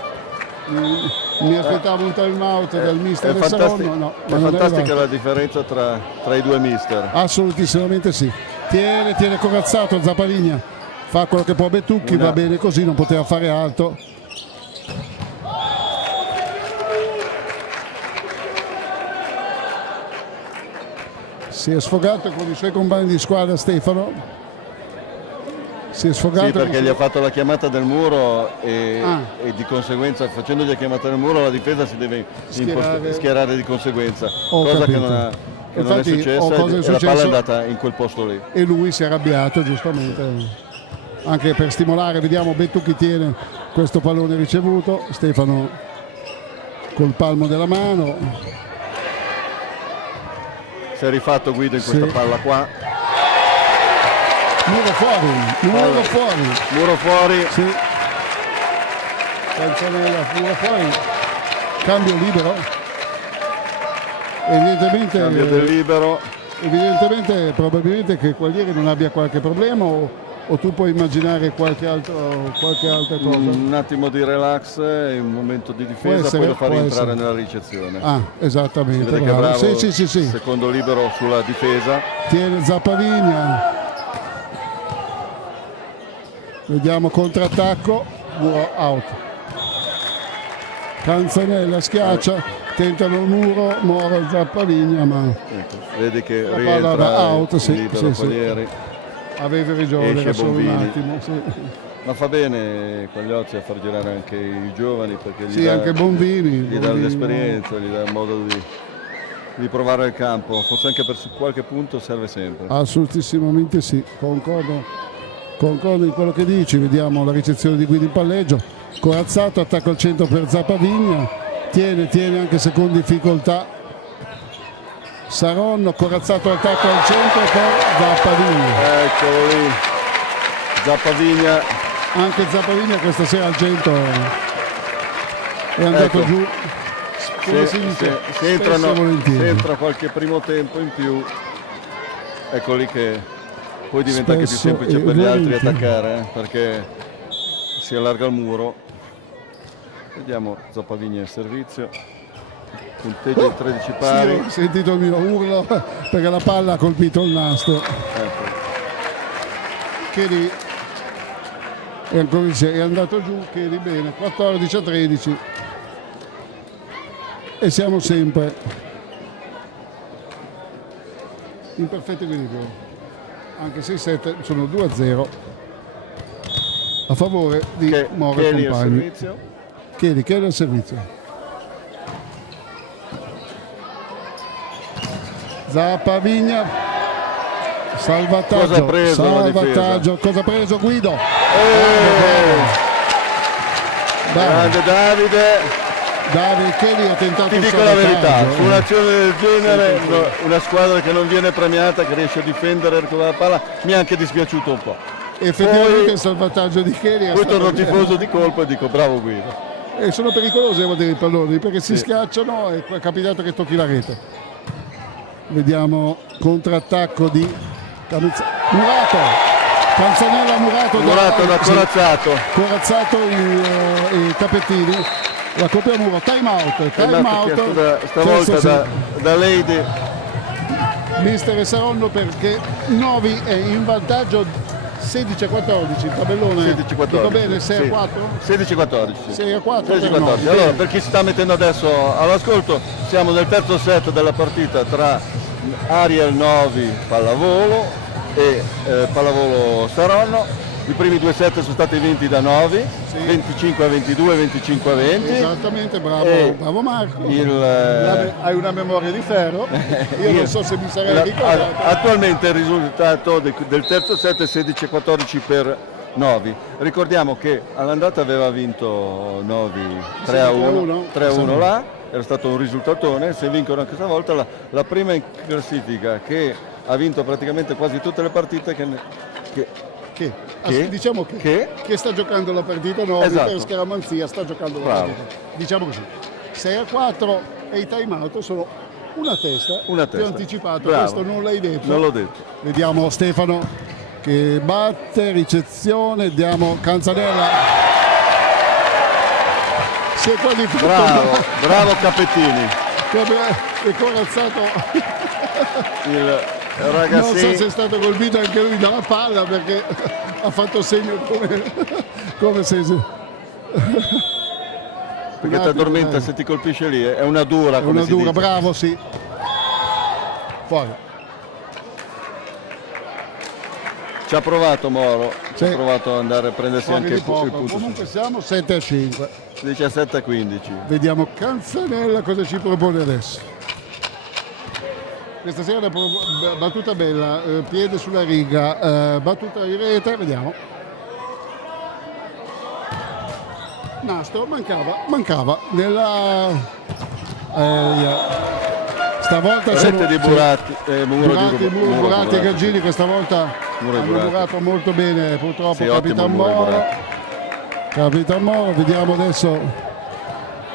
Mi aspettavo un time out dal mister del Saronno. È fantastica la differenza tra i due mister. Assolutissimamente sì. Tiene Corazzato, Zappavigna fa quello che può Betucchi, va bene così, non poteva fare altro. Si è sfogato con i suoi compagni di squadra Stefano. Si è sfogato. Sì, perché gli ha fatto la chiamata del muro e di conseguenza, facendogli la chiamata del muro, la difesa si deve schierare di conseguenza. Cosa che non è successa e la palla è andata in quel posto lì. E lui si è arrabbiato giustamente. Anche per stimolare, vediamo Betucchi tiene questo pallone ricevuto. Stefano col palmo della mano. Si è rifatto Guido in questa palla qua. Muro fuori. Sì. Canzonella, muro fuori. Cambio libero. Evidentemente. Cambio del libero. Evidentemente, probabilmente che Quaglieri non abbia qualche problema o tu puoi immaginare qualche altra cosa? Un attimo di relax, un momento di difesa, poi lo fa rientrare nella ricezione. Esattamente. Si vede che è bravo, sì. Secondo libero sulla difesa. Tiene Zappavigna. Vediamo contrattacco, muro out. Canzanella schiaccia, tentano il muro, Moro Zappavigna, ma ecco, vedi che la rientra palla out, sì. Avevi ragione, era solo un attimo. Sì. Ma fa bene Quagliozzi a far girare anche i giovani, perché gli dà, anche gli dà l'esperienza, gli dà il modo di provare il campo, forse anche per qualche punto serve sempre. Assolutissimamente sì, concordo in quello che dici. Vediamo la ricezione di Guido in palleggio, Corazzato, attacco al centro per Zappavigna, tiene anche se con difficoltà Saronno, Corazzato attacco al centro per Zappavigna. Eccolo lì, Zappavigna. Anche Zappavigna questa sera al centro è andato giù. Se entra qualche primo tempo in più, ecco lì che poi diventa anche più semplice per gli altri attaccare, perché si allarga il muro. Vediamo Zappavigna in servizio, punteggio di 13 pari. Sì, ho sentito il mio urlo perché la palla ha colpito il nastro. Chedi è ancora è andato giù, Chedi bene, 14-13 e siamo sempre in perfetto equilibrio, anche se i set sono 2-0 a favore di Moro e compagni. Chedi al servizio. Zappavigna, salvataggio, cosa ha preso Guido? Grande Davide Chedi ha tentato. Ti dico la verità, su un'azione del genere, una squadra che non viene premiata, che riesce a difendere e recuperare la palla, mi è anche dispiaciuto un po'. Effettivamente poi, il salvataggio di Chedi poi torno tifoso di colpo e dico bravo Guido. E sono pericolosi, devo dire, i palloni, perché si schiacciano e è capitato che tocchi la rete. Vediamo contrattacco di Murato, Canzanella, Murato da Corazzato. Corazzato i Capettini, la coppia muro, time out. Stavolta da Lady. Mister Saronno, perché Novi è in vantaggio 16-14, il tabellone 16-14. Va bene, 6-4? 16-14. 6-4. Allora, per chi si sta mettendo adesso all'ascolto, siamo nel terzo set della partita tra Ariel Novi Pallavolo e Pallavolo Saronno. I primi due set sono stati vinti da Novi, 25-22, 25-20. Esattamente, bravo Marco. Hai una memoria di ferro. Io non so se mi sarei ricordato. Attualmente il risultato del terzo set è 16-14 per Novi. Ricordiamo che all'andata aveva vinto Novi 3-1 là, era stato un risultatone. Se vincono anche stavolta, la prima in classifica che ha vinto praticamente quasi tutte le partite diciamo che sta giocando la partita Novi, per scaramanzia sta giocando la partita, diciamo così. 6-4 e i time out sono una testa. Ti ho anticipato. Bravo. Questo non l'hai detto. Non l'ho detto. Vediamo Stefano che batte, ricezione, diamo Canzanella, si è qualificato. Bravo Capettini. È corazzato il ragazzino. Non so se è stato colpito anche lui dalla palla, perché ha fatto segno come se perché ti addormenta se ti colpisce lì, è una dura. È una dura, bravo, sì. Fuori. Ci ha provato Moro, ci ha provato ad andare a prendersi fuori anche il punto. Comunque siamo 7-5. 17-15. Vediamo Canzanella cosa ci propone adesso. Questa sera battuta bella, piede sulla riga, battuta di rete, vediamo. Nastro, mancava nella... stavolta sono di Burati, Burati e Gaggini, questa volta hanno murato molto bene, purtroppo Capitan Moro. Vediamo adesso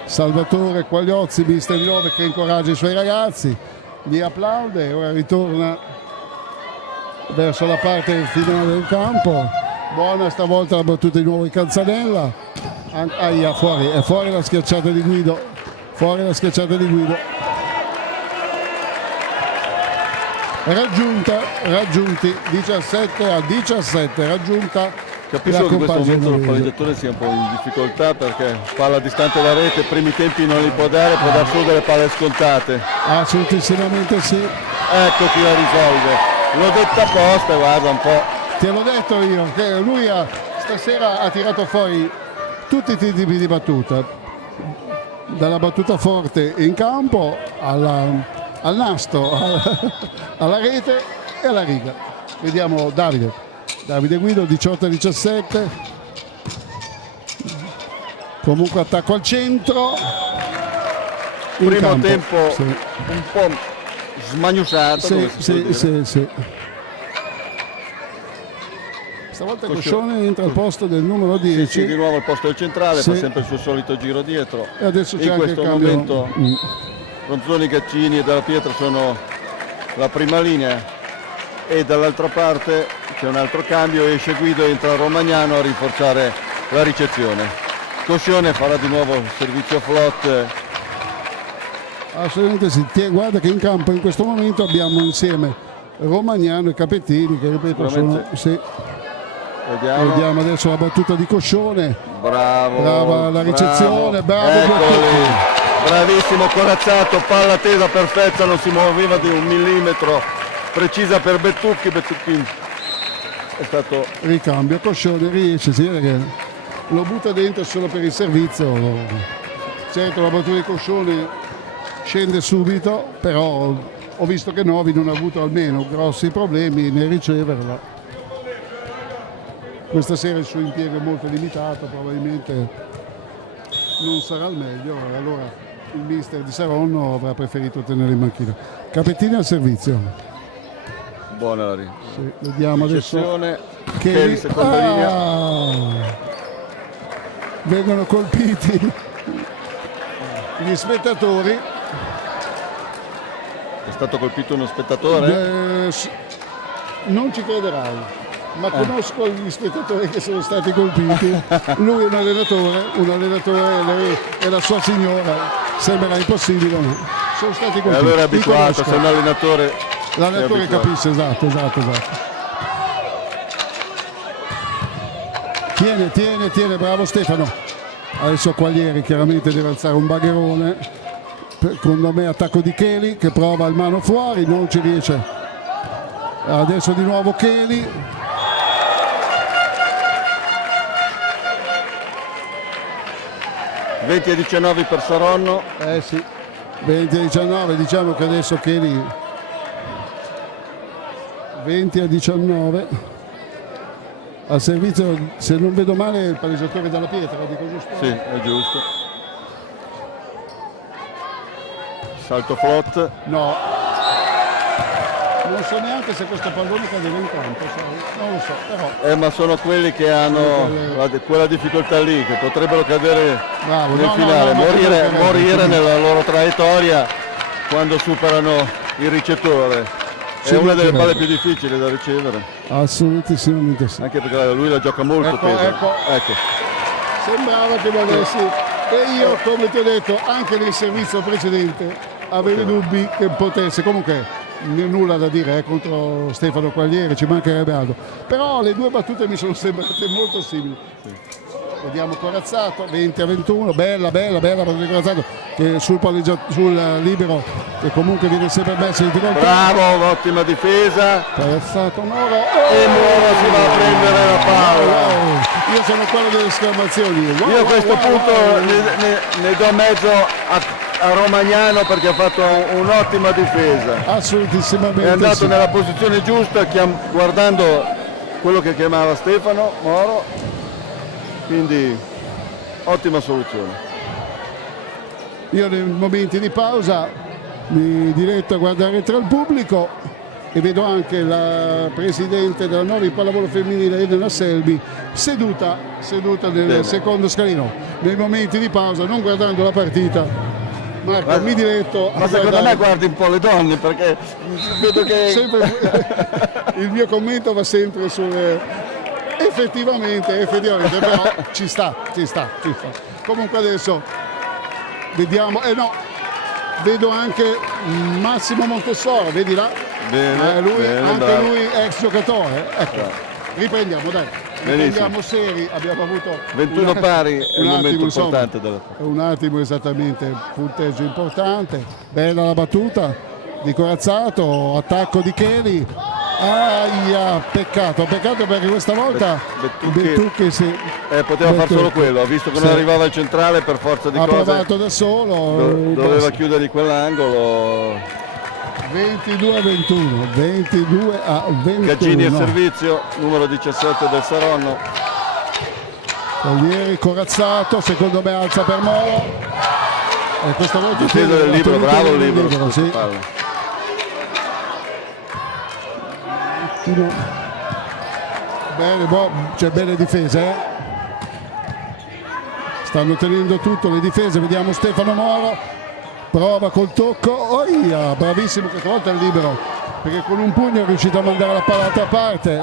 Salvatore Quagliozzi, mister Nove, che incoraggia i suoi ragazzi, li applaude, ora ritorna verso la parte finale del campo. Buona stavolta la battuta di nuovo di Canzanella. È fuori la schiacciata di Guido. Raggiunti 17-17, raggiunta Capisco che in questo momento il palleggiatore sia un po' in difficoltà perché palla distante da rete, primi tempi non li può dare solo delle palle scontate. Assolutamente sì. Ecco chi la risolve. L'ho detta apposta, guarda un po'. Te l'ho detto io, che lui stasera ha tirato fuori tutti i tipi di battuta. Dalla battuta forte in campo al nastro, alla rete e alla riga. Vediamo Davide Guido, 18-17, comunque attacco al centro, primo tempo sì. Un po' smagnusato, sì. Stavolta Coscione entra al posto del numero 10. Sì, di nuovo al posto del centrale, fa sempre il suo solito giro dietro. E adesso c'è in anche questo il cambio. momento Ronzoni, Gaccini e Della Pietra sono la prima linea e dall'altra parte c'è un altro cambio, esce Guido e entra Romagnano a rinforzare la ricezione. Coscione farà di nuovo il servizio flot. Assolutamente sì, guarda che in campo in questo momento abbiamo insieme Romagnano e Capettini che ripeto sono... Sì. Vediamo adesso la battuta di Coscione. Brava la ricezione, bravo. Bravissimo Corazzato, palla tesa perfetta, non si muoveva di un millimetro, precisa per Bettucchi è stato ricambio. Coscione riesce, si vede che lo butta dentro solo per il servizio. Certo la battuta di Coscione scende subito, però ho visto che Novi non ha avuto almeno grossi problemi nel riceverla. Questa sera il suo impiego è molto limitato, probabilmente non sarà il meglio, allora il mister di Saronno avrà preferito tenere in panchina. Capettini al servizio. Buona la vediamo adesso che seconda linea. Vengono colpiti gli spettatori. È stato colpito uno spettatore? Non ci crederai, ma conosco gli spettatori che sono stati colpiti. Lui è un allenatore lei è la sua signora. Sembrerà impossibile, no? Sono stati colpiti. E allora è abituato, se un allenatore... L'allenatore capisce, esatto. Tiene, bravo Stefano. Adesso Quaglieri chiaramente deve alzare un bagherone. Secondo me attacco di Cheli che prova il mano fuori, non ci riesce. Adesso di nuovo Cheli. (20-19 per Saronno). Sì, 20-19, diciamo che adesso Cheli 20-19 al servizio, se non vedo male, il palleggiatore Della Pietra, dico giusto? Sì, è giusto. Salto flot. No. Non so neanche se questo pallone cadeva in campo, non lo so, però. Ma sono quelli che hanno quella difficoltà lì, che potrebbero cadere nel finale, morire nella loro traiettoria quando superano il ricettore. È una delle palle più difficili da ricevere. Assolutamente sì. Anche perché lui la gioca molto peso. Ecco. Sembrava che volessi. E io, come ti ho detto, anche nel servizio precedente avevo dubbi che potesse. Comunque nulla da dire contro Stefano Quaglieri, ci mancherebbe altro. Però le due battute mi sono sembrate molto simili. Vediamo Corazzato, 20-21, bella battuta di Corazzato che sul libero che comunque viene sempre messo in difficoltà. Bravo, ottima difesa. Corazzato, Moro. E Moro si va a prendere la palla. Io sono quello delle esclamazioni. Io a questo punto ne do mezzo a Romagnano perché ha fatto un'ottima difesa. Assolutissimamente. È andato nella posizione giusta guardando quello che chiamava Stefano Moro. Quindi ottima soluzione. Io nei momenti di pausa mi diretto a guardare tra il pubblico e vedo anche la presidente della Novi Pallavolo Femminile Elena Selby seduta nel secondo scalino. Nei momenti di pausa, non guardando la partita, Marco, mi diretto ma secondo me guardi un po' le donne perché vedo che il mio commento va sempre sulle... Effettivamente, però ci sta. Comunque adesso vediamo, vedo anche Massimo Montessoro, vedi là? Bene, lui ex giocatore, ecco. Riprendiamo, dai. Riprendiamo seri, abbiamo avuto 21 pari, è un momento importante un attimo esattamente, punteggio importante. Bella la battuta di Corazzato, attacco di Cheli. Aia, peccato perché questa volta Bettucchi poteva fare solo quello, ha visto che non arrivava al centrale, per forza di cose ha provato da solo, doveva chiudere quell'angolo. 22-21, 22-21. Gaggini al servizio, numero 17 del Saronno. Collieri, Corazzato, secondo me alza per Moro, e questa volta difesa del Libero, bravo il Libero, sì. Bene, c'è belle difese, stanno tenendo tutto le difese. Vediamo Stefano Moro, prova col tocco, bravissimo questa volta il Libero, perché con un pugno è riuscito a mandare la palla d'altra parte.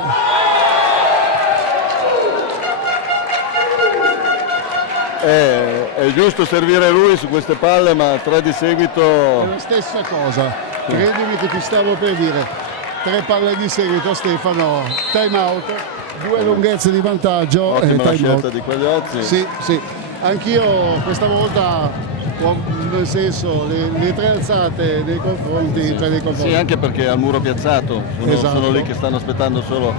È giusto servire lui su queste palle, ma 3 di seguito è la stessa cosa, credimi che ti stavo per dire. 3 palle di seguito a Stefano, time out, 2 lunghezze di vantaggio. Ottima la scelta di Quagliozzi. Sì, anch'io questa volta, nel senso, le 3 alzate nei confronti, sì, anche perché al muro piazzato, sono lì che stanno aspettando solo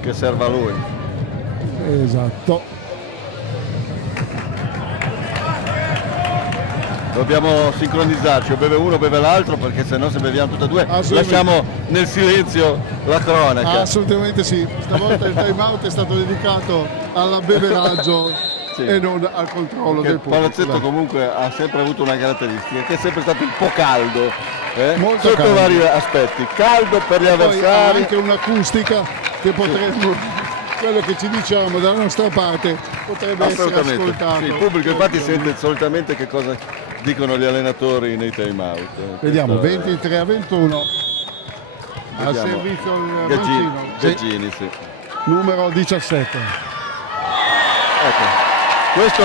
che serva lui. Esatto. Dobbiamo sincronizzarci, o beve uno o beve l'altro, perché sennò se beviamo tutte e due lasciamo nel silenzio la cronaca. Assolutamente sì, stavolta il time out è stato dedicato all'abbeveraggio e non al controllo del pubblico. Il palazzetto comunque ha sempre avuto una caratteristica, che è sempre stato un po' caldo, molto sotto caldo. vari aspetti, caldo per gli avversari. Poi ha anche un'acustica che potremmo, quello che ci diciamo dalla nostra parte, potrebbe essere ascoltato. Sì, il pubblico infatti sente solitamente che cosa dicono gli allenatori nei time out. Vediamo, 23-21 al servizio il Gaggini, sì. Numero 17. Ecco, questo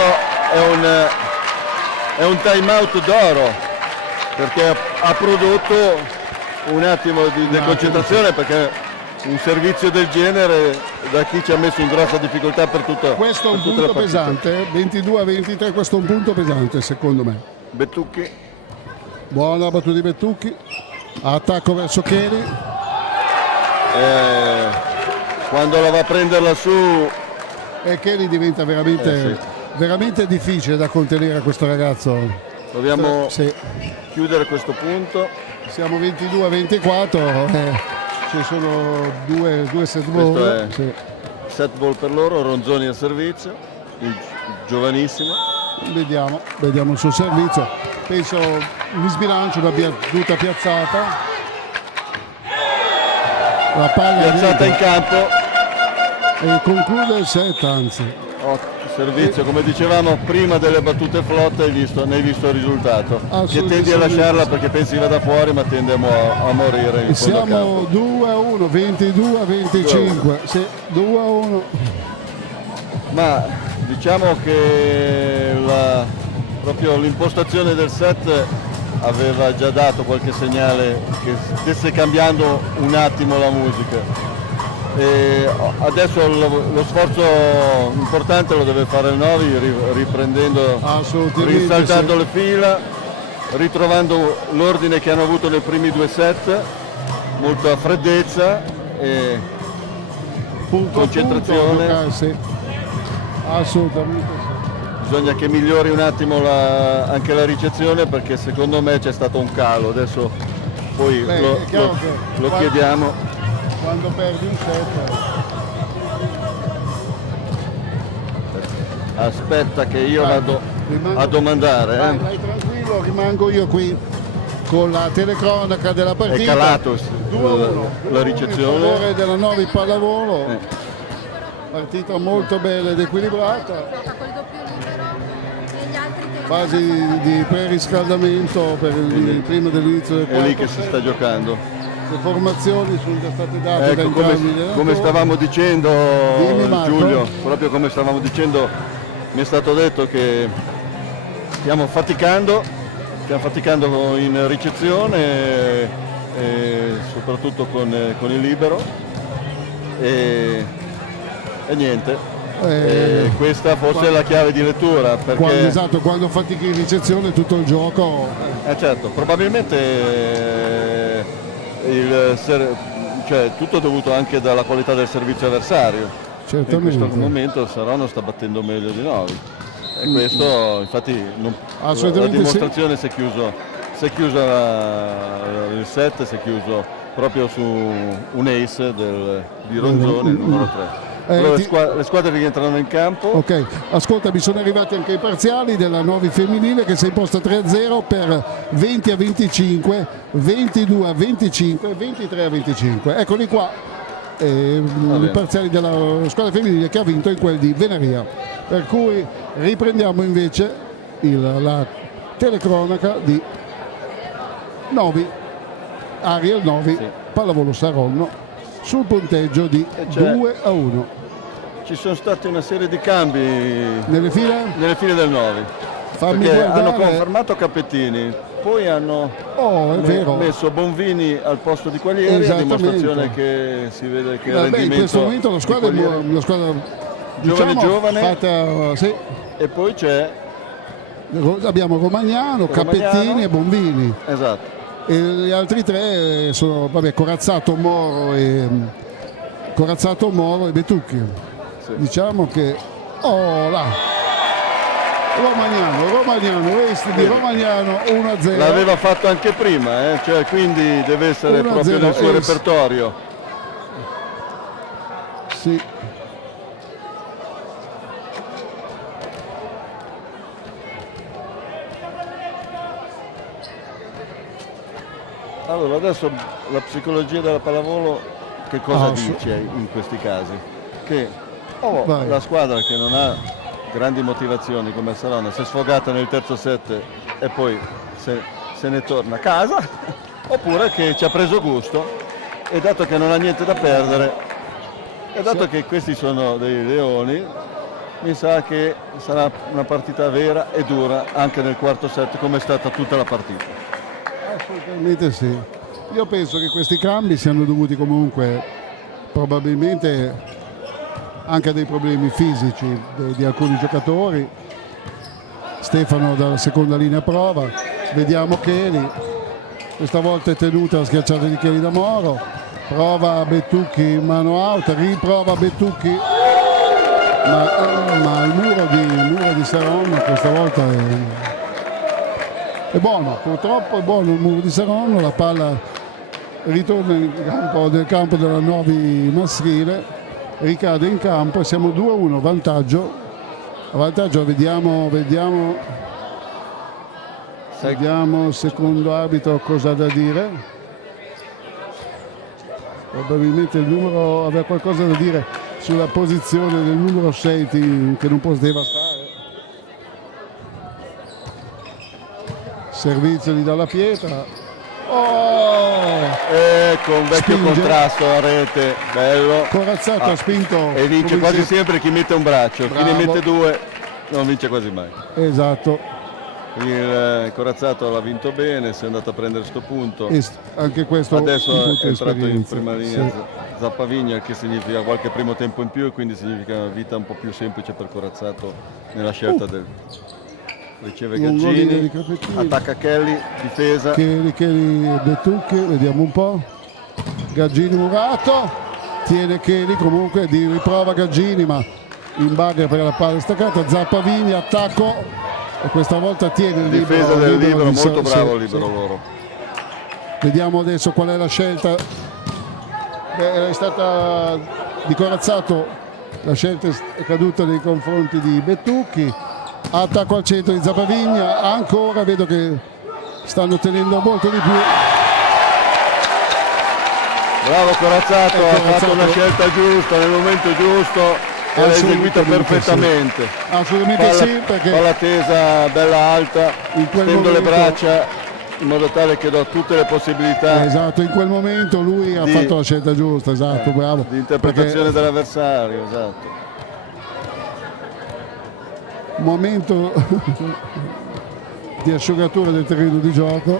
è un time out d'oro, perché ha prodotto un attimo di deconcentrazione, perché un servizio del genere da chi ci ha messo in grossa difficoltà per tutto. Questo è un punto pesante, 22-23, questo è un punto pesante secondo me. Bettucchi, buona battuta di Bettucchi, attacco verso Cheli, quando la va a prenderla su e Cheli diventa veramente difficile da contenere questo ragazzo. Dobbiamo chiudere questo punto. Siamo 22-24, ci sono due set ball. Set ball per loro, Ronzoni al servizio, il giovanissimo. Vediamo il suo servizio, penso mi sbilancio una battuta piazzata, la palla piazzata in campo e conclude il set, anzi. Servizio, come dicevamo prima delle battute flotte, ne hai visto il risultato, che tendi a lasciarla perché pensi vada fuori, ma tende a morire in fondo siamo 2-1, 22-25, sì, 2-1. Ma diciamo che proprio l'impostazione del set aveva già dato qualche segnale che stesse cambiando un attimo la musica. E adesso lo sforzo importante lo deve fare il Novi, riprendendo, risaltando le fila, ritrovando l'ordine che hanno avuto nei primi 2 set, molta freddezza e concentrazione. Assolutamente sì. Bisogna che migliori un attimo anche la ricezione, perché secondo me c'è stato un calo. Adesso poi lo chiediamo. Quando perdi un set. Aspetta che io vado a domandare. Vai tranquillo, rimango io qui con la telecronaca della partita. È calato 2-1 la ricezione. In favore della Novi pallavolo. Partita molto bella ed equilibrata. Fase di preriscaldamento prima dell'inizio del quarto. È lì che si sta giocando. Le formazioni sono già state date da entrambi. Come stavamo dicendo, Giulio, proprio come stavamo dicendo, mi è stato detto che stiamo faticando in ricezione e soprattutto con il libero, e e niente. Questa forse è la chiave di lettura, perché esatto, quando fatichi in ricezione tutto il gioco certo, probabilmente cioè, tutto dovuto anche dalla qualità del servizio avversario. Certamente. In questo momento il Saronno sta battendo meglio di Novi e questo infatti la dimostrazione si è chiuso il set, si è chiuso proprio su un ace di Ronzoni, il numero 3. Allora, le squadre rientrano in campo. Ok, ascolta, mi sono arrivati anche i parziali della Novi femminile che si è imposta 3-0 per 20-25, 22-25, 23-25. Eccoli qua, i parziali della squadra femminile che ha vinto in quelli di Venaria. Per cui riprendiamo invece la telecronaca di Novi, Ariel Novi, sì. Pallavolo Saronno sul punteggio di 2-1. Ci sono stati una serie di cambi nelle file del Novi. Hanno confermato Capettini, poi hanno messo Bonvini al posto di Quaglieri, a dimostrazione che si vede che il rendimento in questo momento la squadra giovane fatta, sì. E poi abbiamo Romagnano, Capettini e Bonvini. Esatto. E gli altri tre sono Corazzato, Moro e Betucchi. Sì. Diciamo che Romagnano, resti di Romagnano 1-0. L'aveva fatto anche prima, cioè, quindi deve essere proprio nel suo repertorio. Sì. Allora, adesso la psicologia della pallavolo che cosa dice in questi casi? Che la squadra che non ha grandi motivazioni come il Saronno si è sfogata nel terzo set e poi se ne torna a casa, oppure che ci ha preso gusto e dato che non ha niente da perdere e dato che questi sono dei leoni, mi sa che sarà una partita vera e dura anche nel quarto set come è stata tutta la partita. Assolutamente sì. Io penso che questi cambi siano dovuti comunque probabilmente anche a dei problemi fisici di alcuni giocatori. Stefano dalla seconda linea prova, vediamo Cheli, questa volta è tenuta la schiacciata di Cheli da Moro, prova Betucchi in mano out, riprova Betucchi, ma il muro di Saronno questa volta è buono, purtroppo è buono il muro di Saronno, la palla ritorna nel campo della Novi maschile, ricade in campo, siamo 2-1, vantaggio, vediamo il secondo arbitro cosa ha da dire. Probabilmente il numero aveva qualcosa da dire sulla posizione del numero 6 che non poteva stare. Servizio di Dalla Pietra. Ecco un vecchio contrasto a rete, bello. Corazzato ha spinto. E vince quasi sempre chi mette un braccio, chi ne mette due non vince quasi mai. Esatto. Il Corazzato l'ha vinto bene, si è andato a prendere sto punto. E anche questo adesso è entrato in prima linea, sì. Zappavigna, che significa qualche primo tempo in più e quindi significa una vita un po' più semplice per Corazzato nella scelta del... Riceve Gaggini, attacca Kelly, difesa. Kelly Betucchi, vediamo un po'. Gaggini Murato, tiene Kelly comunque, riprova Gaggini ma in bagger perché la palla è staccata. Zappavigna, attacco e questa volta tiene il libero. Difesa del libero, molto bravo il libero loro. Vediamo adesso qual è la scelta. È stata di Corazzato, la scelta è caduta nei confronti di Betucchi. Attacco al centro di Zappavigna, ancora vedo che stanno tenendo molto di più. Bravo Corazzato, ha fatto una scelta giusta nel momento giusto e l'ha eseguita perfettamente. Sì. Assolutamente sì, perché palla tesa bella alta, stendo le braccia in modo tale che do tutte le possibilità. Esatto, in quel momento lui ha fatto la scelta giusta, esatto, bravo. Di interpretazione dell'avversario, esatto. Momento di asciugatura del terreno di gioco.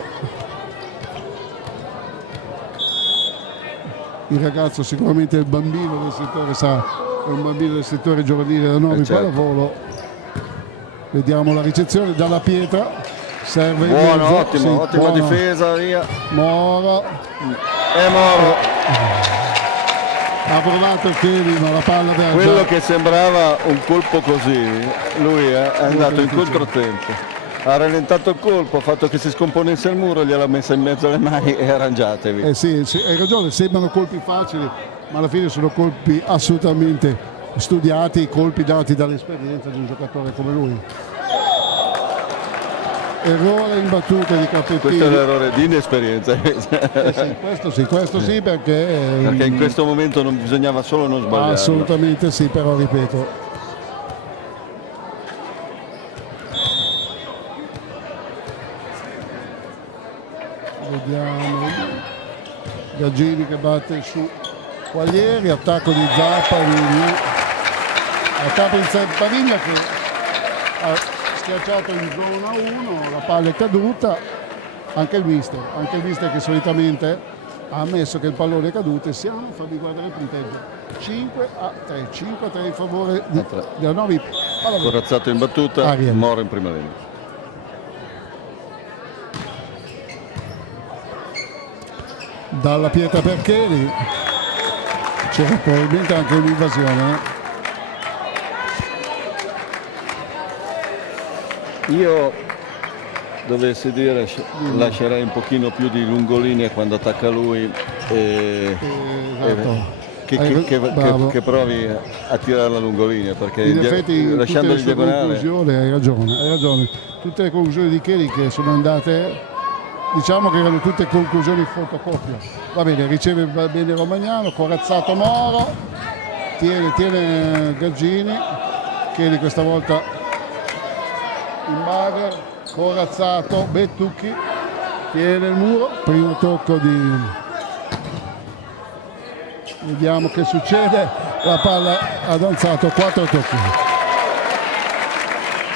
Il ragazzo, sicuramente il bambino del settore, sa un bambino del settore giovanile da Novi, pallavolo. Vediamo la ricezione dalla pietra, serve buono, ottimo, ottima difesa, via Moro e Moro ha provato Cheli, ma la palla aveva quello che sembrava un colpo così, lui è andato in controtempo, ha rallentato il colpo, ha fatto che si scomponesse il muro, gliel'ha messa in mezzo alle mani e arrangiatevi. Sì, hai ragione, sembrano colpi facili, ma alla fine sono colpi assolutamente studiati, colpi dati dall'esperienza di un giocatore come lui. Errore in battuta di Cappettini. Questo è l'errore di inesperienza. Questo sì, perché in questo momento non bisognava solo non sbagliare. Assolutamente sì, però ripeto, vediamo Gaggini che batte su Quaglieri, attacco di Zappavigna, attacco di Zappavigna che ha schiacciato in zona 1, la palla è caduta, anche il mister che solitamente ha ammesso che il pallone è caduto e siamo, fammi guardare il punteggio, 5-3 in favore della Novi. Corazzato in battuta, Moro in prima linea. Dalla pietra per Cheli, c'era probabilmente anche un'invasione. Io dovessi dire lascerei un pochino più di lungolinea quando attacca lui che provi a tirare la lungolinea, perché in effetti lasciando il diagonale hai ragione, tutte le conclusioni di Cheli che sono andate, diciamo che erano tutte conclusioni fotocopia. Va bene, riceve bene Romagnano, corazzato Moro, tiene Gaggini, Cheli questa volta in bagger, corazzato, Bettucchi, tiene il muro, primo tocco di... Vediamo che succede, la palla ha danzato, 4 tocchi.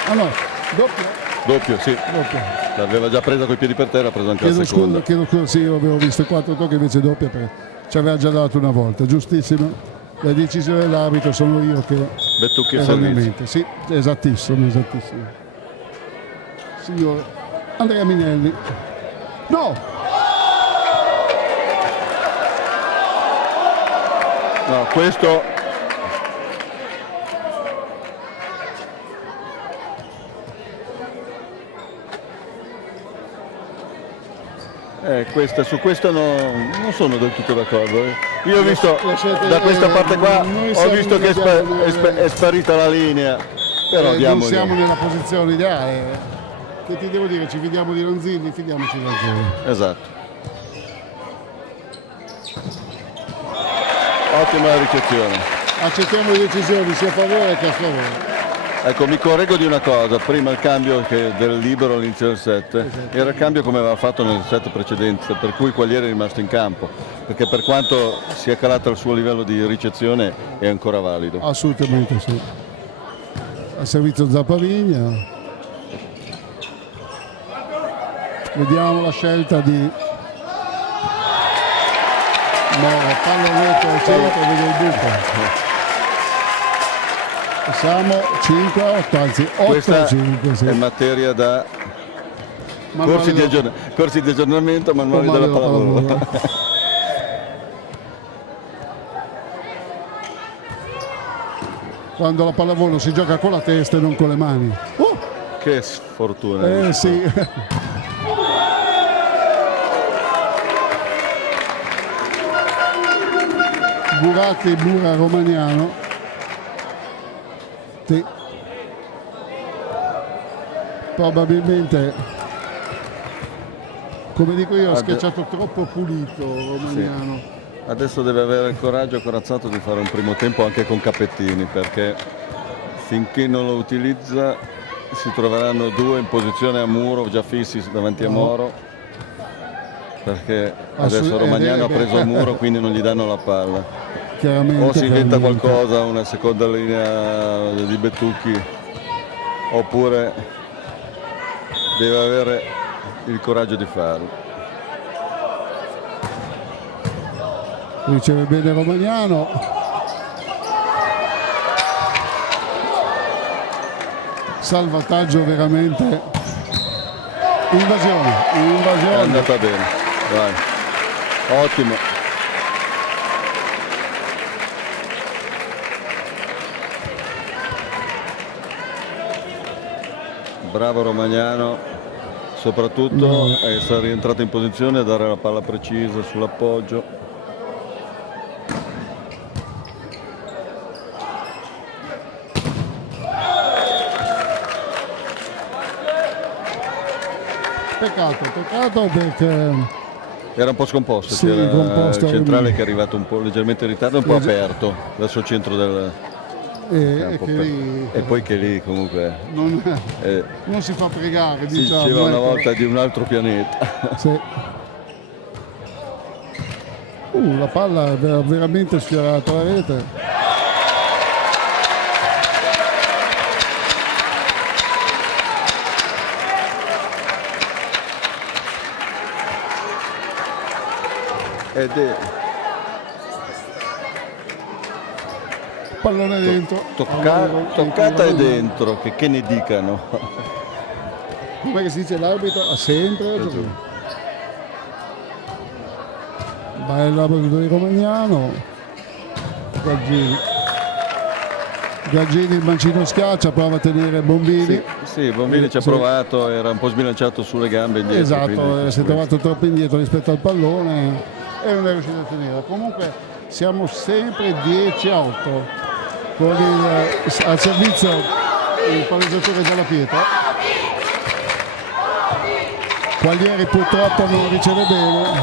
Ah no, doppio, sì. L'aveva già presa coi piedi per terra, ha preso anche la seconda. Chiedo scusa, sì, avevo visto 4 tocchi invece doppia, perché ci aveva già dato una volta, giustissimo. La decisione dell'arbitro sono io che... Bettucchi e servizio. Sì, esattissimo. Signor Andrea Minelli. No, questo su questo non sono del tutto d'accordo. Io ho visto da questa parte qua, ho visto che è sparita la linea, però non siamo nella posizione ideale. Che ti devo dire, ci fidiamo di Lanzilli, fidiamoci di Lanzilli. Esatto. Ottima ricezione. Accettiamo le decisioni sia a favore che a sfavore. Ecco, mi correggo di una cosa, prima il cambio del libero all'inizio del set, esatto, era il cambio come aveva fatto nel set precedente, per cui Quaglieri è rimasto in campo, perché per quanto sia calato il suo livello di ricezione è ancora valido. Assolutamente sì. A servizio Zappavigna. Vediamo la scelta di Moro, pallonetto al centro, vede il buco. Siamo 5-8, anzi 8-5. Sì. È materia da corsi di aggiornamento, manuali della pallavolo. Quando la pallavolo si gioca con la testa e non con le mani. Che sfortuna. Sì. Buratti, Bura, Romagnano. Sì. Probabilmente, come dico io, ha schiacciato troppo pulito Romagnano. Sì. Adesso deve avere il coraggio corazzato di fare un primo tempo anche con Cappettini, perché finché non lo utilizza si troveranno due in posizione a muro già fissi davanti a Moro, perché adesso Romagnano ha preso il muro, quindi non gli danno la palla. O si inventa qualcosa, una seconda linea di Bettucchi, oppure deve avere il coraggio di farlo. Riceve bene Romagnano. salvataggio veramente. Invasione. È andata bene, vai. Ottimo. Bravo Romagnano, soprattutto a essere rientrato in posizione e dare la palla precisa sull'appoggio. Peccato perché era un po' scomposto, sì, c'era il centrale che è arrivato un po' leggermente in ritardo, un po' aperto verso il centro del campo. E poi che lì comunque non si fa pregare, si diciamo. diceva una volta di un altro pianeta. Sì. La palla ha veramente sfiorato la rete. Ed è pallone dentro, toccata e dentro, che ne dicano. Come che si dice, l'arbitro ha sempre ragione. Bella battuta di Romagnano. Gaggini il mancino schiaccia, prova a tenere Bombini. Sì, Bombini ci ha provato, era un po' sbilanciato sulle gambe indietro. Esatto, si è trovato troppo indietro rispetto al pallone e non è riuscito a tenere. Comunque siamo sempre 10-8 con al servizio il palleggiatore Dalla Pietra. Quaglieri purtroppo non riceve bene,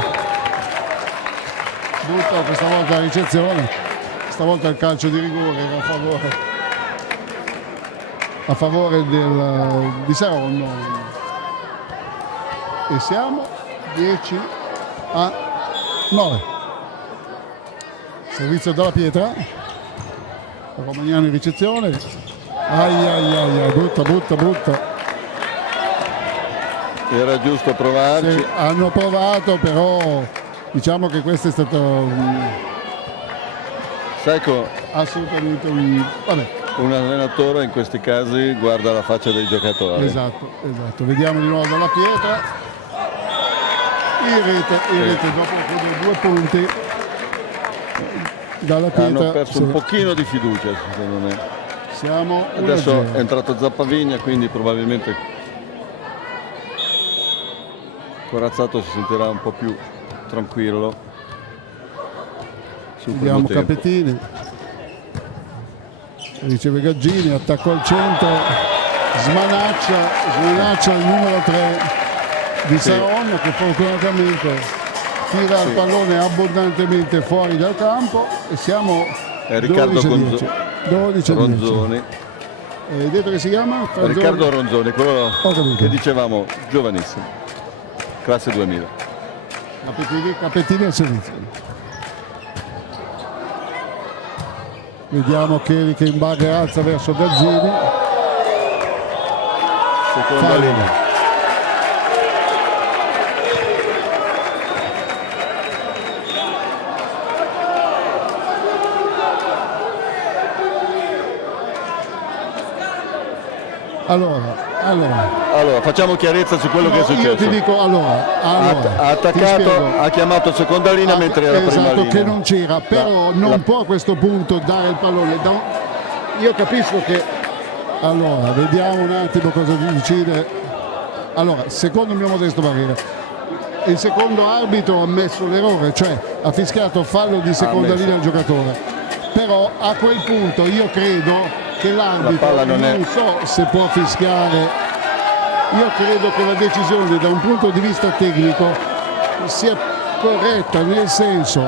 butta questa volta la ricezione, stavolta il calcio di rigore era a favore di Saronno e siamo 10-9. Servizio Dalla Pietra, Romagnano in ricezione, brutta. Era giusto provarci. Sì, hanno provato, però diciamo che questo è stato assolutamente un allenatore in questi casi guarda la faccia dei giocatori. Esatto. Vediamo di nuovo Dalla Pietra in rete dopo 2 punti. Dalla Pietra hanno perso un pochino di fiducia, secondo me. Siamo adesso è entrato Zappavigna, quindi probabilmente Corazzato si sentirà un po' più tranquillo. Vediamo Capettini, riceve Gaggini, attacco al centro, smanaccia il numero 3 di Saronno, che fortunatamente tira il pallone abbondantemente fuori dal campo e siamo Riccardo 12 Ronzoni. Detto che si chiama? Riccardo Ronzoni, quello che dicevamo, giovanissimo, classe 2000. Capettini al servizio. Vediamo che imbaglia alza verso Gaggini. Seconda linea. Allora, facciamo chiarezza su quello che è successo. Io ti dico, ha attaccato, ha chiamato seconda linea mentre era prima linea. Che non c'era, però non può a questo punto dare il pallone. Io capisco che... Allora, vediamo un attimo cosa decide. Allora, secondo il mio modesto parere, il secondo arbitro ha ammesso l'errore, cioè ha fischiato fallo di seconda linea al giocatore. Però a quel punto io credo che l'arbitro non so se può fischiare. Io credo che la decisione da un punto di vista tecnico sia corretta, nel senso,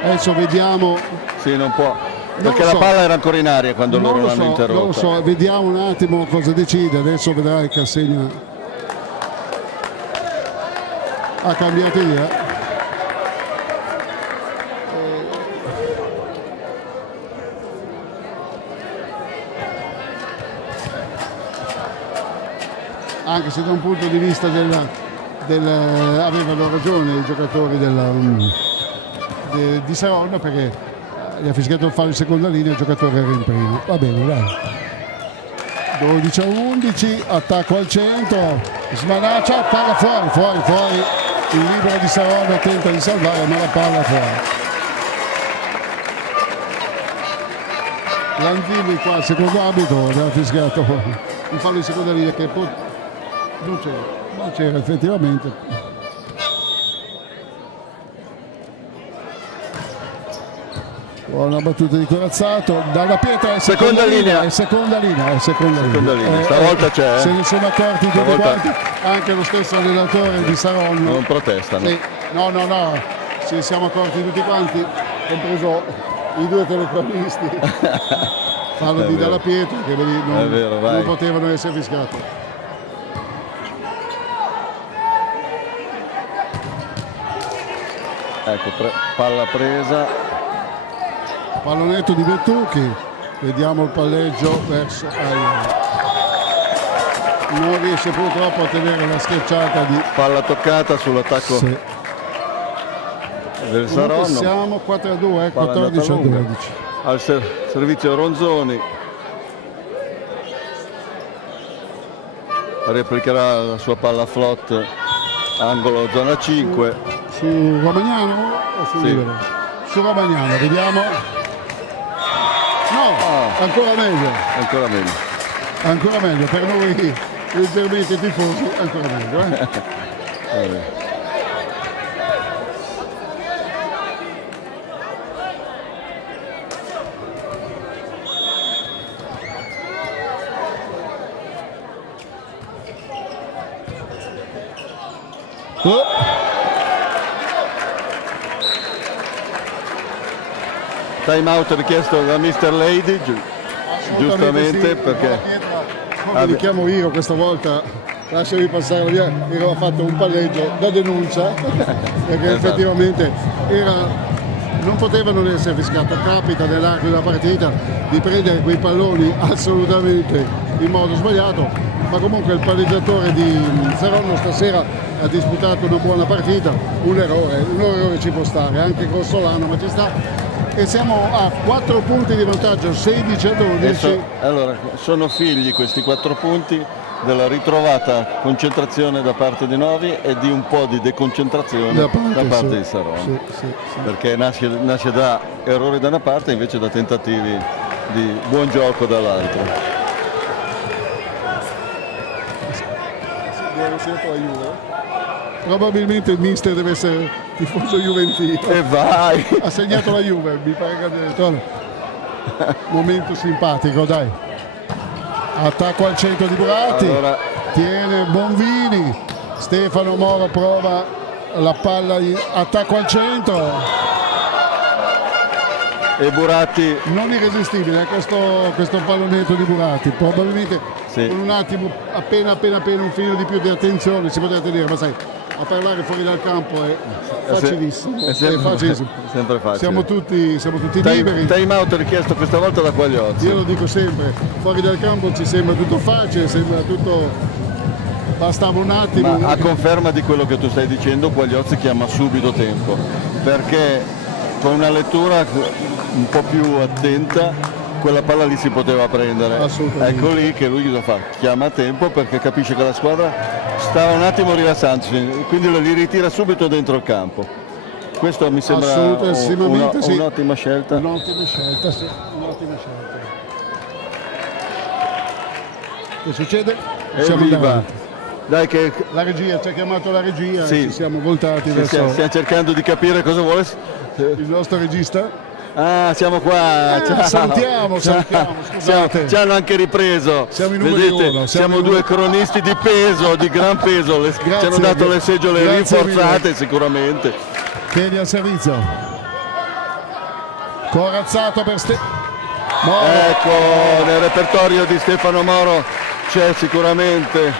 adesso vediamo. Sì, non può, perché la palla era ancora in aria quando loro l'hanno interrotta. Non lo so, vediamo un attimo cosa decide, adesso vedrai che assegna. Ha cambiato idea. Anche se da un punto di vista avevano ragione i giocatori di Saronno, perché gli ha fischiato il fallo in seconda linea, il giocatore era in prima. Va bene, dai. 12-11, attacco al centro, smanaccia, palla fuori, il libero di Saronno tenta di salvare ma la palla fuori. Lanzilli qua, il secondo arbitro, aveva fischiato un fallo in seconda linea che non c'era effettivamente. Buona battuta di Corazzato, dalla pietra è seconda linea. Stavolta c'è. Se ne sono accorti tutti quanti, anche lo stesso allenatore di Saronno. Non protestano. Sì. No, ci siamo accorti tutti quanti, compreso i due telecronisti. Fallo di Dalla Pietra che non potevano essere fischiati. Ecco, palla presa. Pallonetto di Bettucchi, vediamo il palleggio verso Aia. Non riesce purtroppo a tenere la schiacciata di... Palla toccata sull'attacco del Saronno. Siamo 4-2, 14-12. Al servizio Ronzoni, replicherà la sua palla flot angolo zona 5 su Romagnano o su Libero? Su Romagnano, vediamo. Ancora meglio per noi leggermente tifosi, ancora meglio. Time out richiesto da Mr. Lady, giustamente sì, perché come li chiamo io questa volta, lasciami passare via, aveva fatto un palleggio da denuncia perché effettivamente non poteva non essere fischiato. Capita nell'arco della partita di prendere quei palloni assolutamente in modo sbagliato, ma comunque il palleggiatore di Saronno stasera ha disputato una buona partita. Un errore ci può stare, anche grossolano, ma ci sta. E siamo a 4 punti di vantaggio, 16-12. Allora, sono figli questi 4 punti della ritrovata concentrazione da parte di Novi e di un po' di deconcentrazione da parte di Saronno. Sì. Perché nasce da errori da una parte invece da tentativi di buon gioco dall'altra. Probabilmente il mister deve essere tifoso juventino. E vai! Ha segnato la Juve, mi pare che abbia detto. Momento simpatico, dai. Attacco al centro di Buratti. Allora... Tiene Bonvini. Stefano Moro prova la palla di attacco al centro. E Buratti non irresistibile questo pallonetto di Buratti, probabilmente con un attimo appena un filo di più di attenzione si poteva tenere, ma sai, a parlare fuori dal campo è facilissimo, è facilissimo. Sempre facile. Siamo tutti liberi. Time out richiesto questa volta da Quagliozzi. Io lo dico sempre, fuori dal campo ci sembra tutto facile, sembra tutto, bastava un attimo. Ma a conferma di quello che tu stai dicendo, Quagliozzi chiama subito tempo, perché con una lettura un po' più attenta quella palla lì si poteva prendere. Ecco lì che lui cosa fa? Chiama a tempo perché capisce che la squadra sta un attimo rilassandosi, quindi li ritira subito dentro il campo. Questo mi sembra un'ottima scelta. Un'ottima scelta, sì, un'ottima scelta. Che succede? Siamo davanti. Dai che... La regia, ci ha chiamato la regia, sì. Ci siamo voltati verso... Stiamo cercando di capire cosa vuole il nostro regista. Ah, siamo qua. Salutiamo, scusate. Ci hanno anche ripreso. Siamo i numeri uno. Siamo due cronisti di peso, di gran peso. Ci hanno dato le seggiole rinforzate sicuramente. Chiedi al servizio. Corazzato per Moro. Ecco, nel repertorio di Stefano Moro c'è sicuramente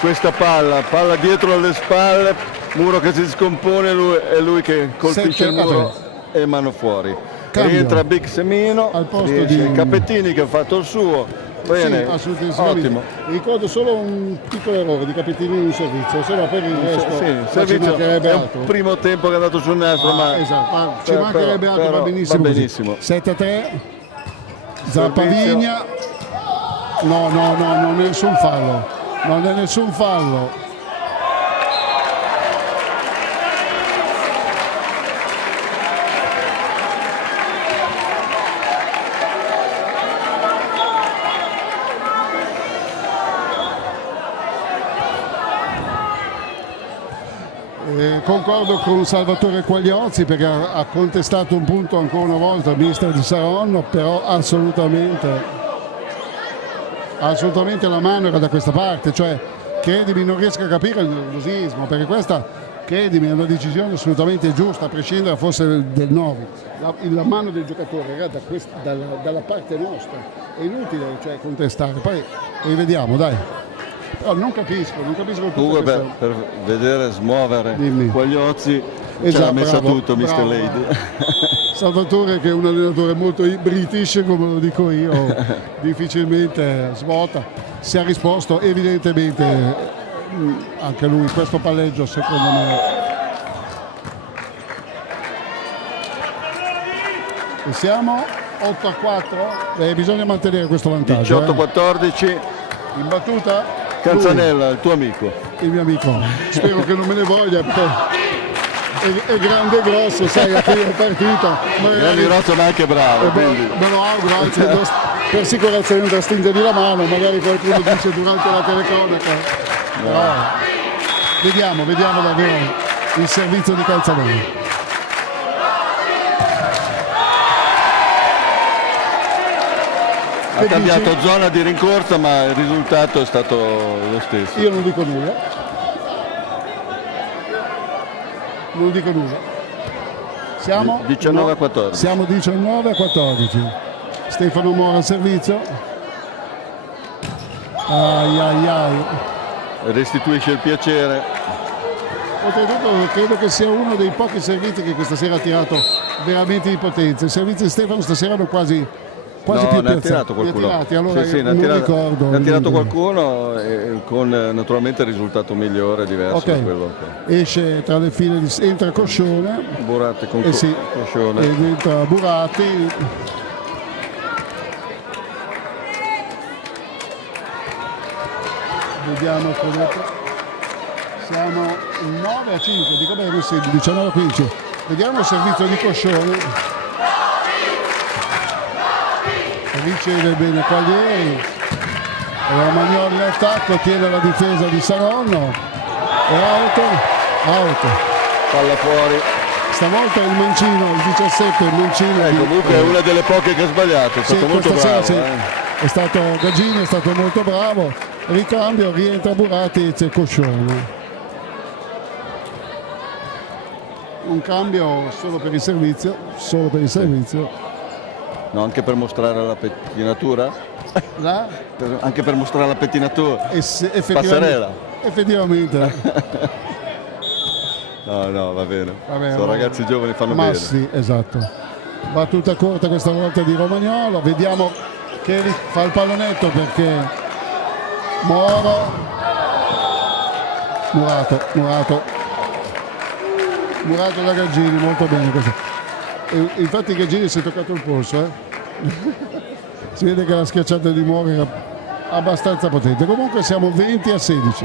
questa palla dietro alle spalle, Muro che si scompone, è lui che colpisce il muro e mano fuori. Cambio. Rientra Big Semino al posto di Capettini che ha fatto il suo. Bene, sì, ottimo. Ricordo solo un piccolo errore di Capettini in un servizio, se no per il resto ci mancherebbe altro. Un primo tempo che è andato sul nastro, ma esatto, ci mancherebbe altro, va benissimo. 7-3. Zappavigna No, non è nessun fallo. Non è nessun fallo. Concordo con Salvatore Quagliozzi perché ha contestato un punto ancora una volta il mister di Saronno, però assolutamente la mano era da questa parte, cioè credimi non riesco a capire il nervosismo, perché questa credimi è una decisione assolutamente giusta a prescindere forse del Novi, la mano del giocatore era dalla parte nostra, è inutile cioè contestare, poi rivediamo dai. Però non capisco comunque per vedere smuovere Quagliozzi ce l'ha messa tutto Mr. Lady. Salvatore, che è un allenatore molto british come lo dico io, difficilmente svuota, si è risposto evidentemente anche lui questo palleggio secondo me. E siamo 8-4, bisogna mantenere questo vantaggio. 18-14 in battuta Canzanella, il tuo amico. Il mio amico, spero che non me ne voglia perché è grande e grosso, sai, a fine partita. Grande e grosso ma anche bravo. Me lo auguro, anzi per sicurezza non da stringergli la mano, magari qualcuno dice durante la telecronaca. No. Però vediamo davvero il servizio di Canzanella. Ha cambiato zona di rincorsa ma il risultato è stato lo stesso. Io non dico nulla. Siamo 19-14. Siamo 19-14. Stefano Mora al servizio. Ai. Restituisce il piacere. Oltretutto credo che sia uno dei pochi servizi che questa sera ha tirato veramente di potenza. I servizi di Stefano stasera hanno quasi più ne ha tirato qualcuno. Allora sì, ricordo. Ne ha tirato qualcuno con naturalmente il risultato migliore, diverso da quello che... Esce tra le file entra Coscione. Buratti con Coscione. Ed entra Buratti. Vediamo come siamo 9-5, dico bene, 19-15. Vediamo il servizio di Coscione. Riceve bene Quaglieri, Romagnoli in attacco, tiene la difesa di Saronno, è out, palla fuori. Stavolta il mancino, il 17, il mancino. Comunque è una delle poche che ha sbagliato, è stato molto bravo. È stato Gaggini, è stato molto bravo. Ricambio, rientra Buratti e c'è Coscione. Un cambio solo per il servizio. No, anche per mostrare la pettinatura? Anche per mostrare la pettinatura? Passerella? Effettivamente. No, va bene. Sono ragazzi giovani, fanno bene. Sì, esatto. Battuta corta questa volta di Romagnolo. Vediamo che fa il pallonetto perché Murato da Gaggini, molto bene questo. Infatti Gaggini si è toccato il polso, si vede che la schiacciata di Moro era abbastanza potente. Comunque siamo 20-16.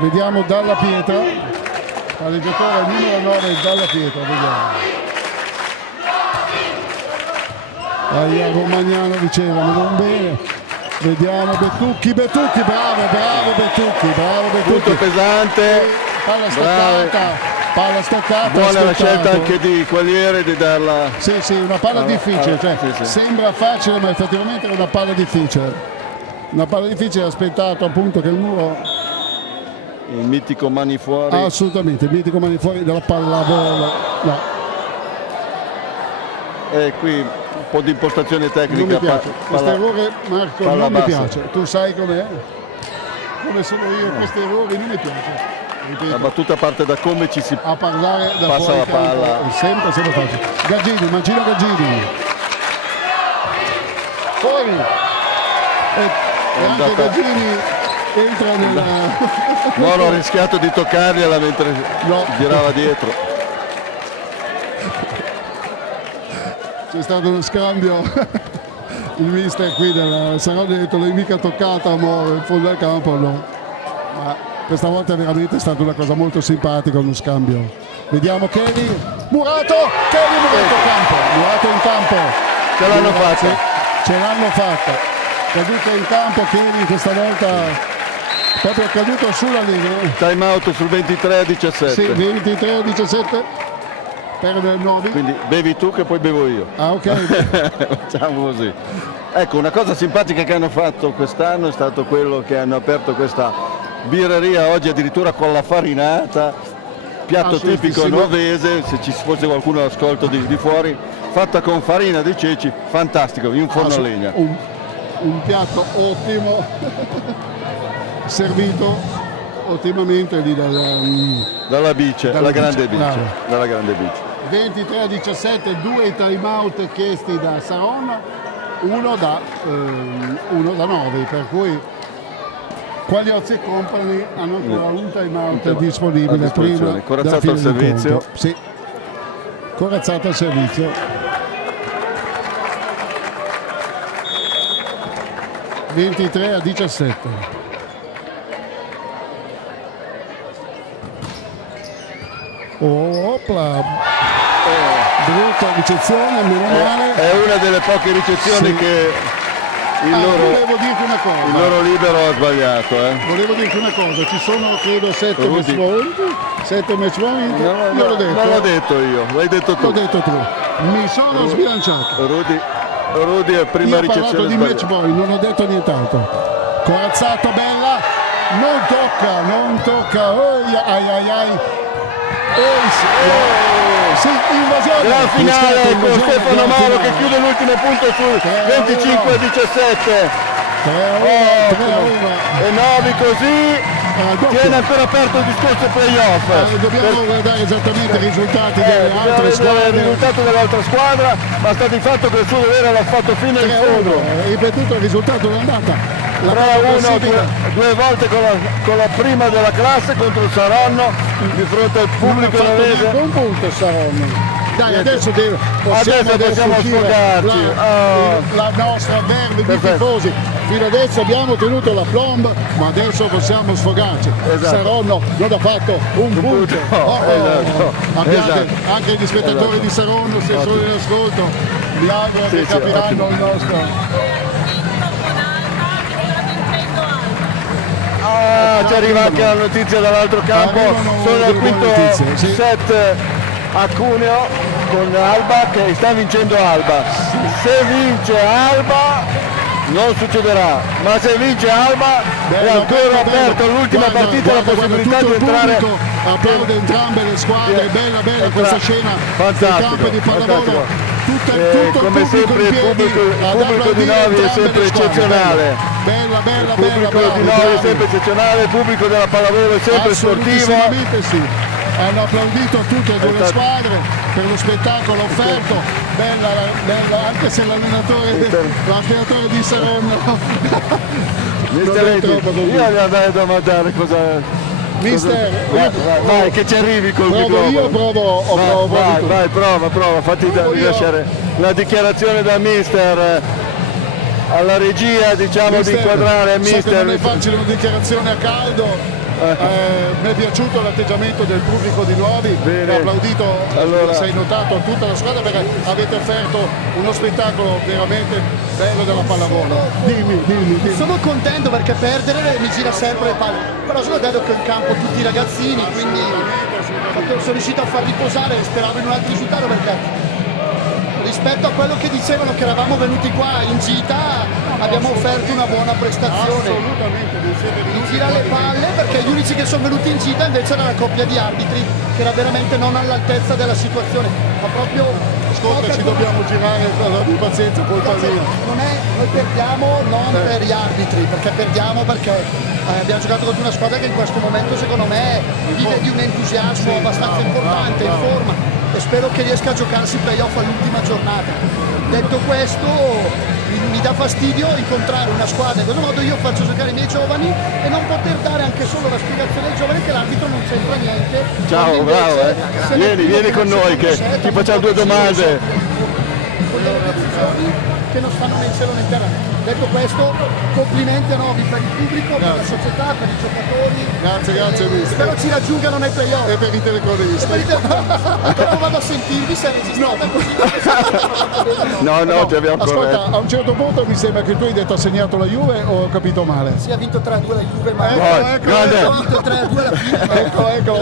Vediamo Dalla Pietra, palleggiatore numero 9 Dalla Pietra, vediamo. Romagnano diceva, ma non bene. Vediamo Bettucchi, bravo Bettucchi. Tutto pesante, palla staccata. Buona la scelta anche di Quaglieri di darla. Sì, una palla difficile, sì. Sembra facile ma effettivamente è una palla difficile. Ha aspettato appunto che il muro. Il mitico mani fuori. Assolutamente, il mitico mani fuori della pallavolo. No. E qui un po' di impostazione tecnica. Non mi piace. Questo errore, Marco, non mi piace. Tu sai com'è? Come sono io, questi errori non mi piace. Ripeto, la battuta parte da come ci si a parlare da passa la palla. È sempre facile. Gaggini, Mancino Gaggini. Fuori. E anche Gaggini entra nella... Moro ha rischiato di toccargliela mentre girava dietro. C'è stato uno scambio il mister qui del Saronno ha detto l'hai mica toccata amore in fondo al campo, no, ma questa volta è veramente stata una cosa molto simpatica, uno scambio. Vediamo Kenny Murato Murato in campo, ce l'hanno fatta, caduta in campo Kenny questa volta, proprio caduto sulla linea. Time out sul 23-17. Sì, 23-17 per il Novi. Quindi bevi tu che poi bevo io. Ah, ok. Facciamo così. Ecco, una cosa simpatica che hanno fatto quest'anno è stato quello che hanno aperto questa birreria oggi addirittura con la farinata, piatto tipico novese, se ci fosse qualcuno all'ascolto di fuori, fatta con farina di ceci, fantastico, in forno a legna. Un piatto ottimo, servito ottimamente lì dalla bice, la grande bice, dalla grande bice. 23-17, 2 time out chiesti da Saronno, uno da Novi, per cui Quagliozzi e Company hanno ancora un time out disponibile prima. Corazzato al servizio. Sì, Corazzato al servizio. 23-17. Opla. Brutta ricezione, meno male. È una delle poche ricezioni che volevo dirti una cosa. Il loro libero ha sbagliato. Volevo dirti una cosa, ci sono credo 7 match point. Non l'ho detto io, l'hai detto tu. L'ho detto tu. Mi sono sbilanciato. Rudy è prima ricezione. Ho parlato di match point, non ho detto nient'altro. Corazzato, bella. Non tocca. Ai. Sì, invasione. Gran finale con Stefano Mauro che chiude l'ultimo punto sul 25-17. 3-1. E Novi così tiene ancora aperto il discorso playoff. Dobbiamo guardare esattamente i risultati delle altre squadre. Il risultato dell'altra squadra, ma sta di fatto che il suo dovere l'ha fatto fino in fondo. Ripetuto il risultato dell'andata. 3-1 due volte con la prima della classe contro il Saronno di fronte al pubblico novese. Un punto Saronno. Dai, adesso possiamo sfogarci. La nostra verve di tifosi. Fino adesso abbiamo tenuto la plomb, ma adesso possiamo sfogarci. Esatto. Saronno non ha fatto un punto. Anche gli spettatori di Saronno, se sono in ascolto, mi auguro che capiranno il nostro. Ci arriva anche la notizia dall'altro campo. Sono al quinto set a Cuneo con Alba che sta vincendo Alba. Se vince Alba non succederà, ma se vince Alba è ancora aperto l'ultima partita, la possibilità di entrare. Applaude entrambe le squadre, bella questa scena del campo di pallavolo. Come sempre il pubblico di Novi è sempre eccezionale. Bella, il pubblico di Novi è sempre eccezionale, il pubblico della pallavolo è sempre sportivo. Sì. Hanno applaudito tutte e due le squadre per lo spettacolo offerto, bella anche se l'allenatore di Saronno io gli andrei a domandare cosa. Mister, vai che ci arrivi col microfono. Io provo. Vai, prova, fatti rilasciare la dichiarazione da mister alla regia, diciamo mister, di inquadrare mister. So che non è facile una dichiarazione a caldo. Mi è piaciuto l'atteggiamento del pubblico di Novi, ha applaudito, sei notato tutta la squadra perché avete offerto uno spettacolo veramente bello della pallavolo. Dimmi. Sono contento perché perdere mi gira sempre le palle, però sono contento che in campo tutti i ragazzini, quindi sono riuscito a far riposare e speravo in un altro risultato perché rispetto a quello che dicevano che eravamo venuti qua in gita abbiamo offerto una buona prestazione. Assolutamente, mi gira le palle perché gli unici che sono venuti in gita invece era la coppia di arbitri che era veramente non all'altezza della situazione, ma proprio ci dobbiamo girare di pazienza, colpa mia. Noi perdiamo non per gli arbitri, perché abbiamo giocato contro una squadra che in questo momento secondo me vive di un entusiasmo abbastanza importante, in forma, e spero che riesca a giocarsi playoff all'ultima giornata. Detto questo, mi dà fastidio incontrare una squadra, in questo modo io faccio giocare i miei giovani e non poter dare anche solo la spiegazione ai giovani che l'arbitro non c'entra niente. Ciao, bravo, vieni con noi che ti facciamo due domande. Con le decisioni che non stanno né in cielo né in terra. Detto questo, complimenti a Novi per il pubblico, per la società, per i giocatori. Grazie mister. Spero ci raggiungano nei playoff. E per i telecronisti. Però vado a sentirvi se è registrata così. No, ti abbiamo Ascolta, corretto. a un certo punto mi sembra che tu hai detto ha segnato la Juve o ho capito male? Sì, ha vinto 3-2 la Juve, ma grande. ha vinto 3-2 alla fine. Ecco,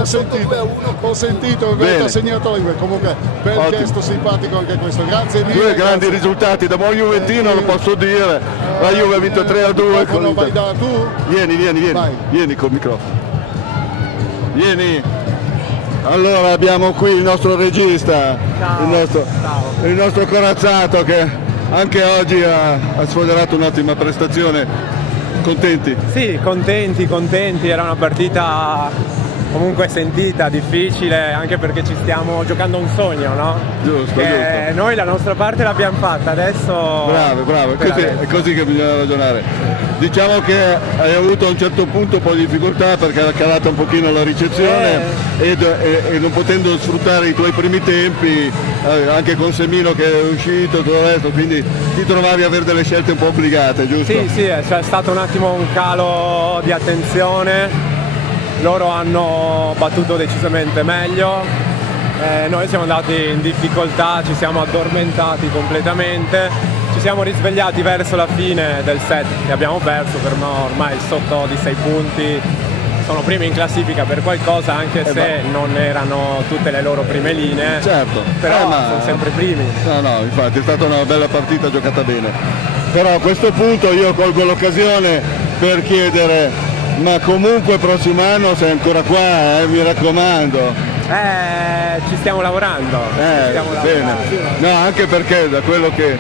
ho sentito che ha segnato la Juve. Comunque, bel gesto simpatico anche questo. Grazie mille. Due grandi risultati, da buon juventino lo posso dire. La Juve ha vinto 3-2. Vai da tu? Vieni col microfono. Vieni. Allora abbiamo qui il nostro regista, il nostro corazzato che anche oggi ha sfoderato un'ottima prestazione. Contenti? Sì, contenti, era una partita comunque sentita, difficile, anche perché ci stiamo giocando un sogno, no? Giusto. Noi la nostra parte l'abbiamo fatta, adesso... Bravo, è così che bisogna ragionare. Diciamo che hai avuto a un certo punto un po' di difficoltà perché era calata un pochino la ricezione e non potendo sfruttare i tuoi primi tempi, anche con Semino che è uscito e tutto il resto, quindi ti trovavi a avere delle scelte un po' obbligate, giusto? Sì, c'è stato un attimo un calo di attenzione, loro hanno battuto decisamente meglio, noi siamo andati in difficoltà, ci siamo addormentati completamente, ci siamo risvegliati verso la fine del set che abbiamo perso, per ormai sotto di 6 punti, sono primi in classifica per qualcosa, anche se non erano tutte le loro prime linee, certo, però sono sempre primi. No, infatti è stata una bella partita giocata bene, però a questo punto io colgo l'occasione per chiedere: ma comunque il prossimo anno sei ancora qua, mi raccomando. Ci stiamo lavorando. Bene. No, anche perché da quello che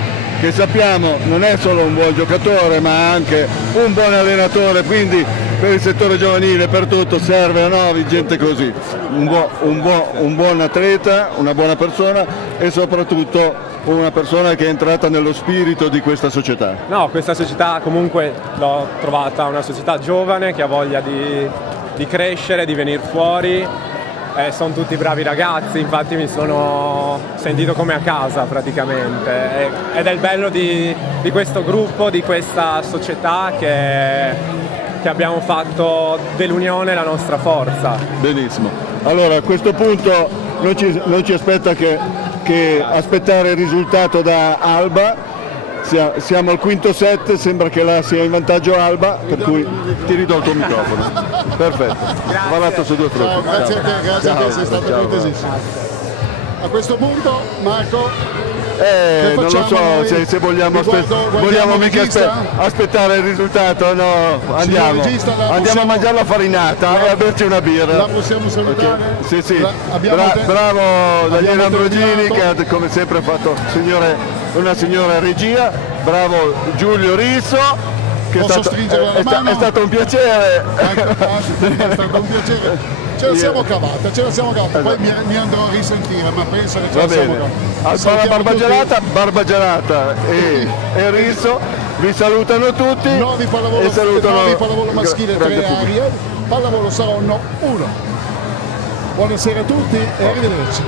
sappiamo non è solo un buon giocatore ma anche un buon allenatore, quindi per il settore giovanile, per tutto serve a Novi gente così, un buon atleta, una buona persona e soprattutto una persona che è entrata nello spirito di questa società. No, questa società comunque l'ho trovata una società giovane che ha voglia di crescere, di venire fuori, sono tutti bravi ragazzi, infatti mi sono sentito come a casa praticamente, ed è il bello di questo gruppo, di questa società che abbiamo fatto dell'unione la nostra forza. Benissimo, allora a questo punto non ci aspetta che aspettare il risultato da Alba. Siamo al quinto set, sembra che là sia in vantaggio Alba, per cui ti ridò il tuo microfono. Perfetto, parlato su due fronti. Grazie a te, sei stato cortesissimo. A questo punto Marco, non lo so se vogliamo mica aspettare il risultato, no, andiamo a mangiare la farinata e a berci una birra. La possiamo salutare? Okay. Sì. Bravo Daniele Ambrogini che ha come sempre fatto una signora regia, bravo Giulio Risso che è stato un piacere. È stato un piacere. Ce la siamo cavata, poi mi andrò a risentire, ma penso che ce la siamo cavata. Barbagelata e Risso vi salutano tutti. Novi pallavolo maschile 3 aree, pallavolo Saronno 1. Buonasera a tutti e arrivederci.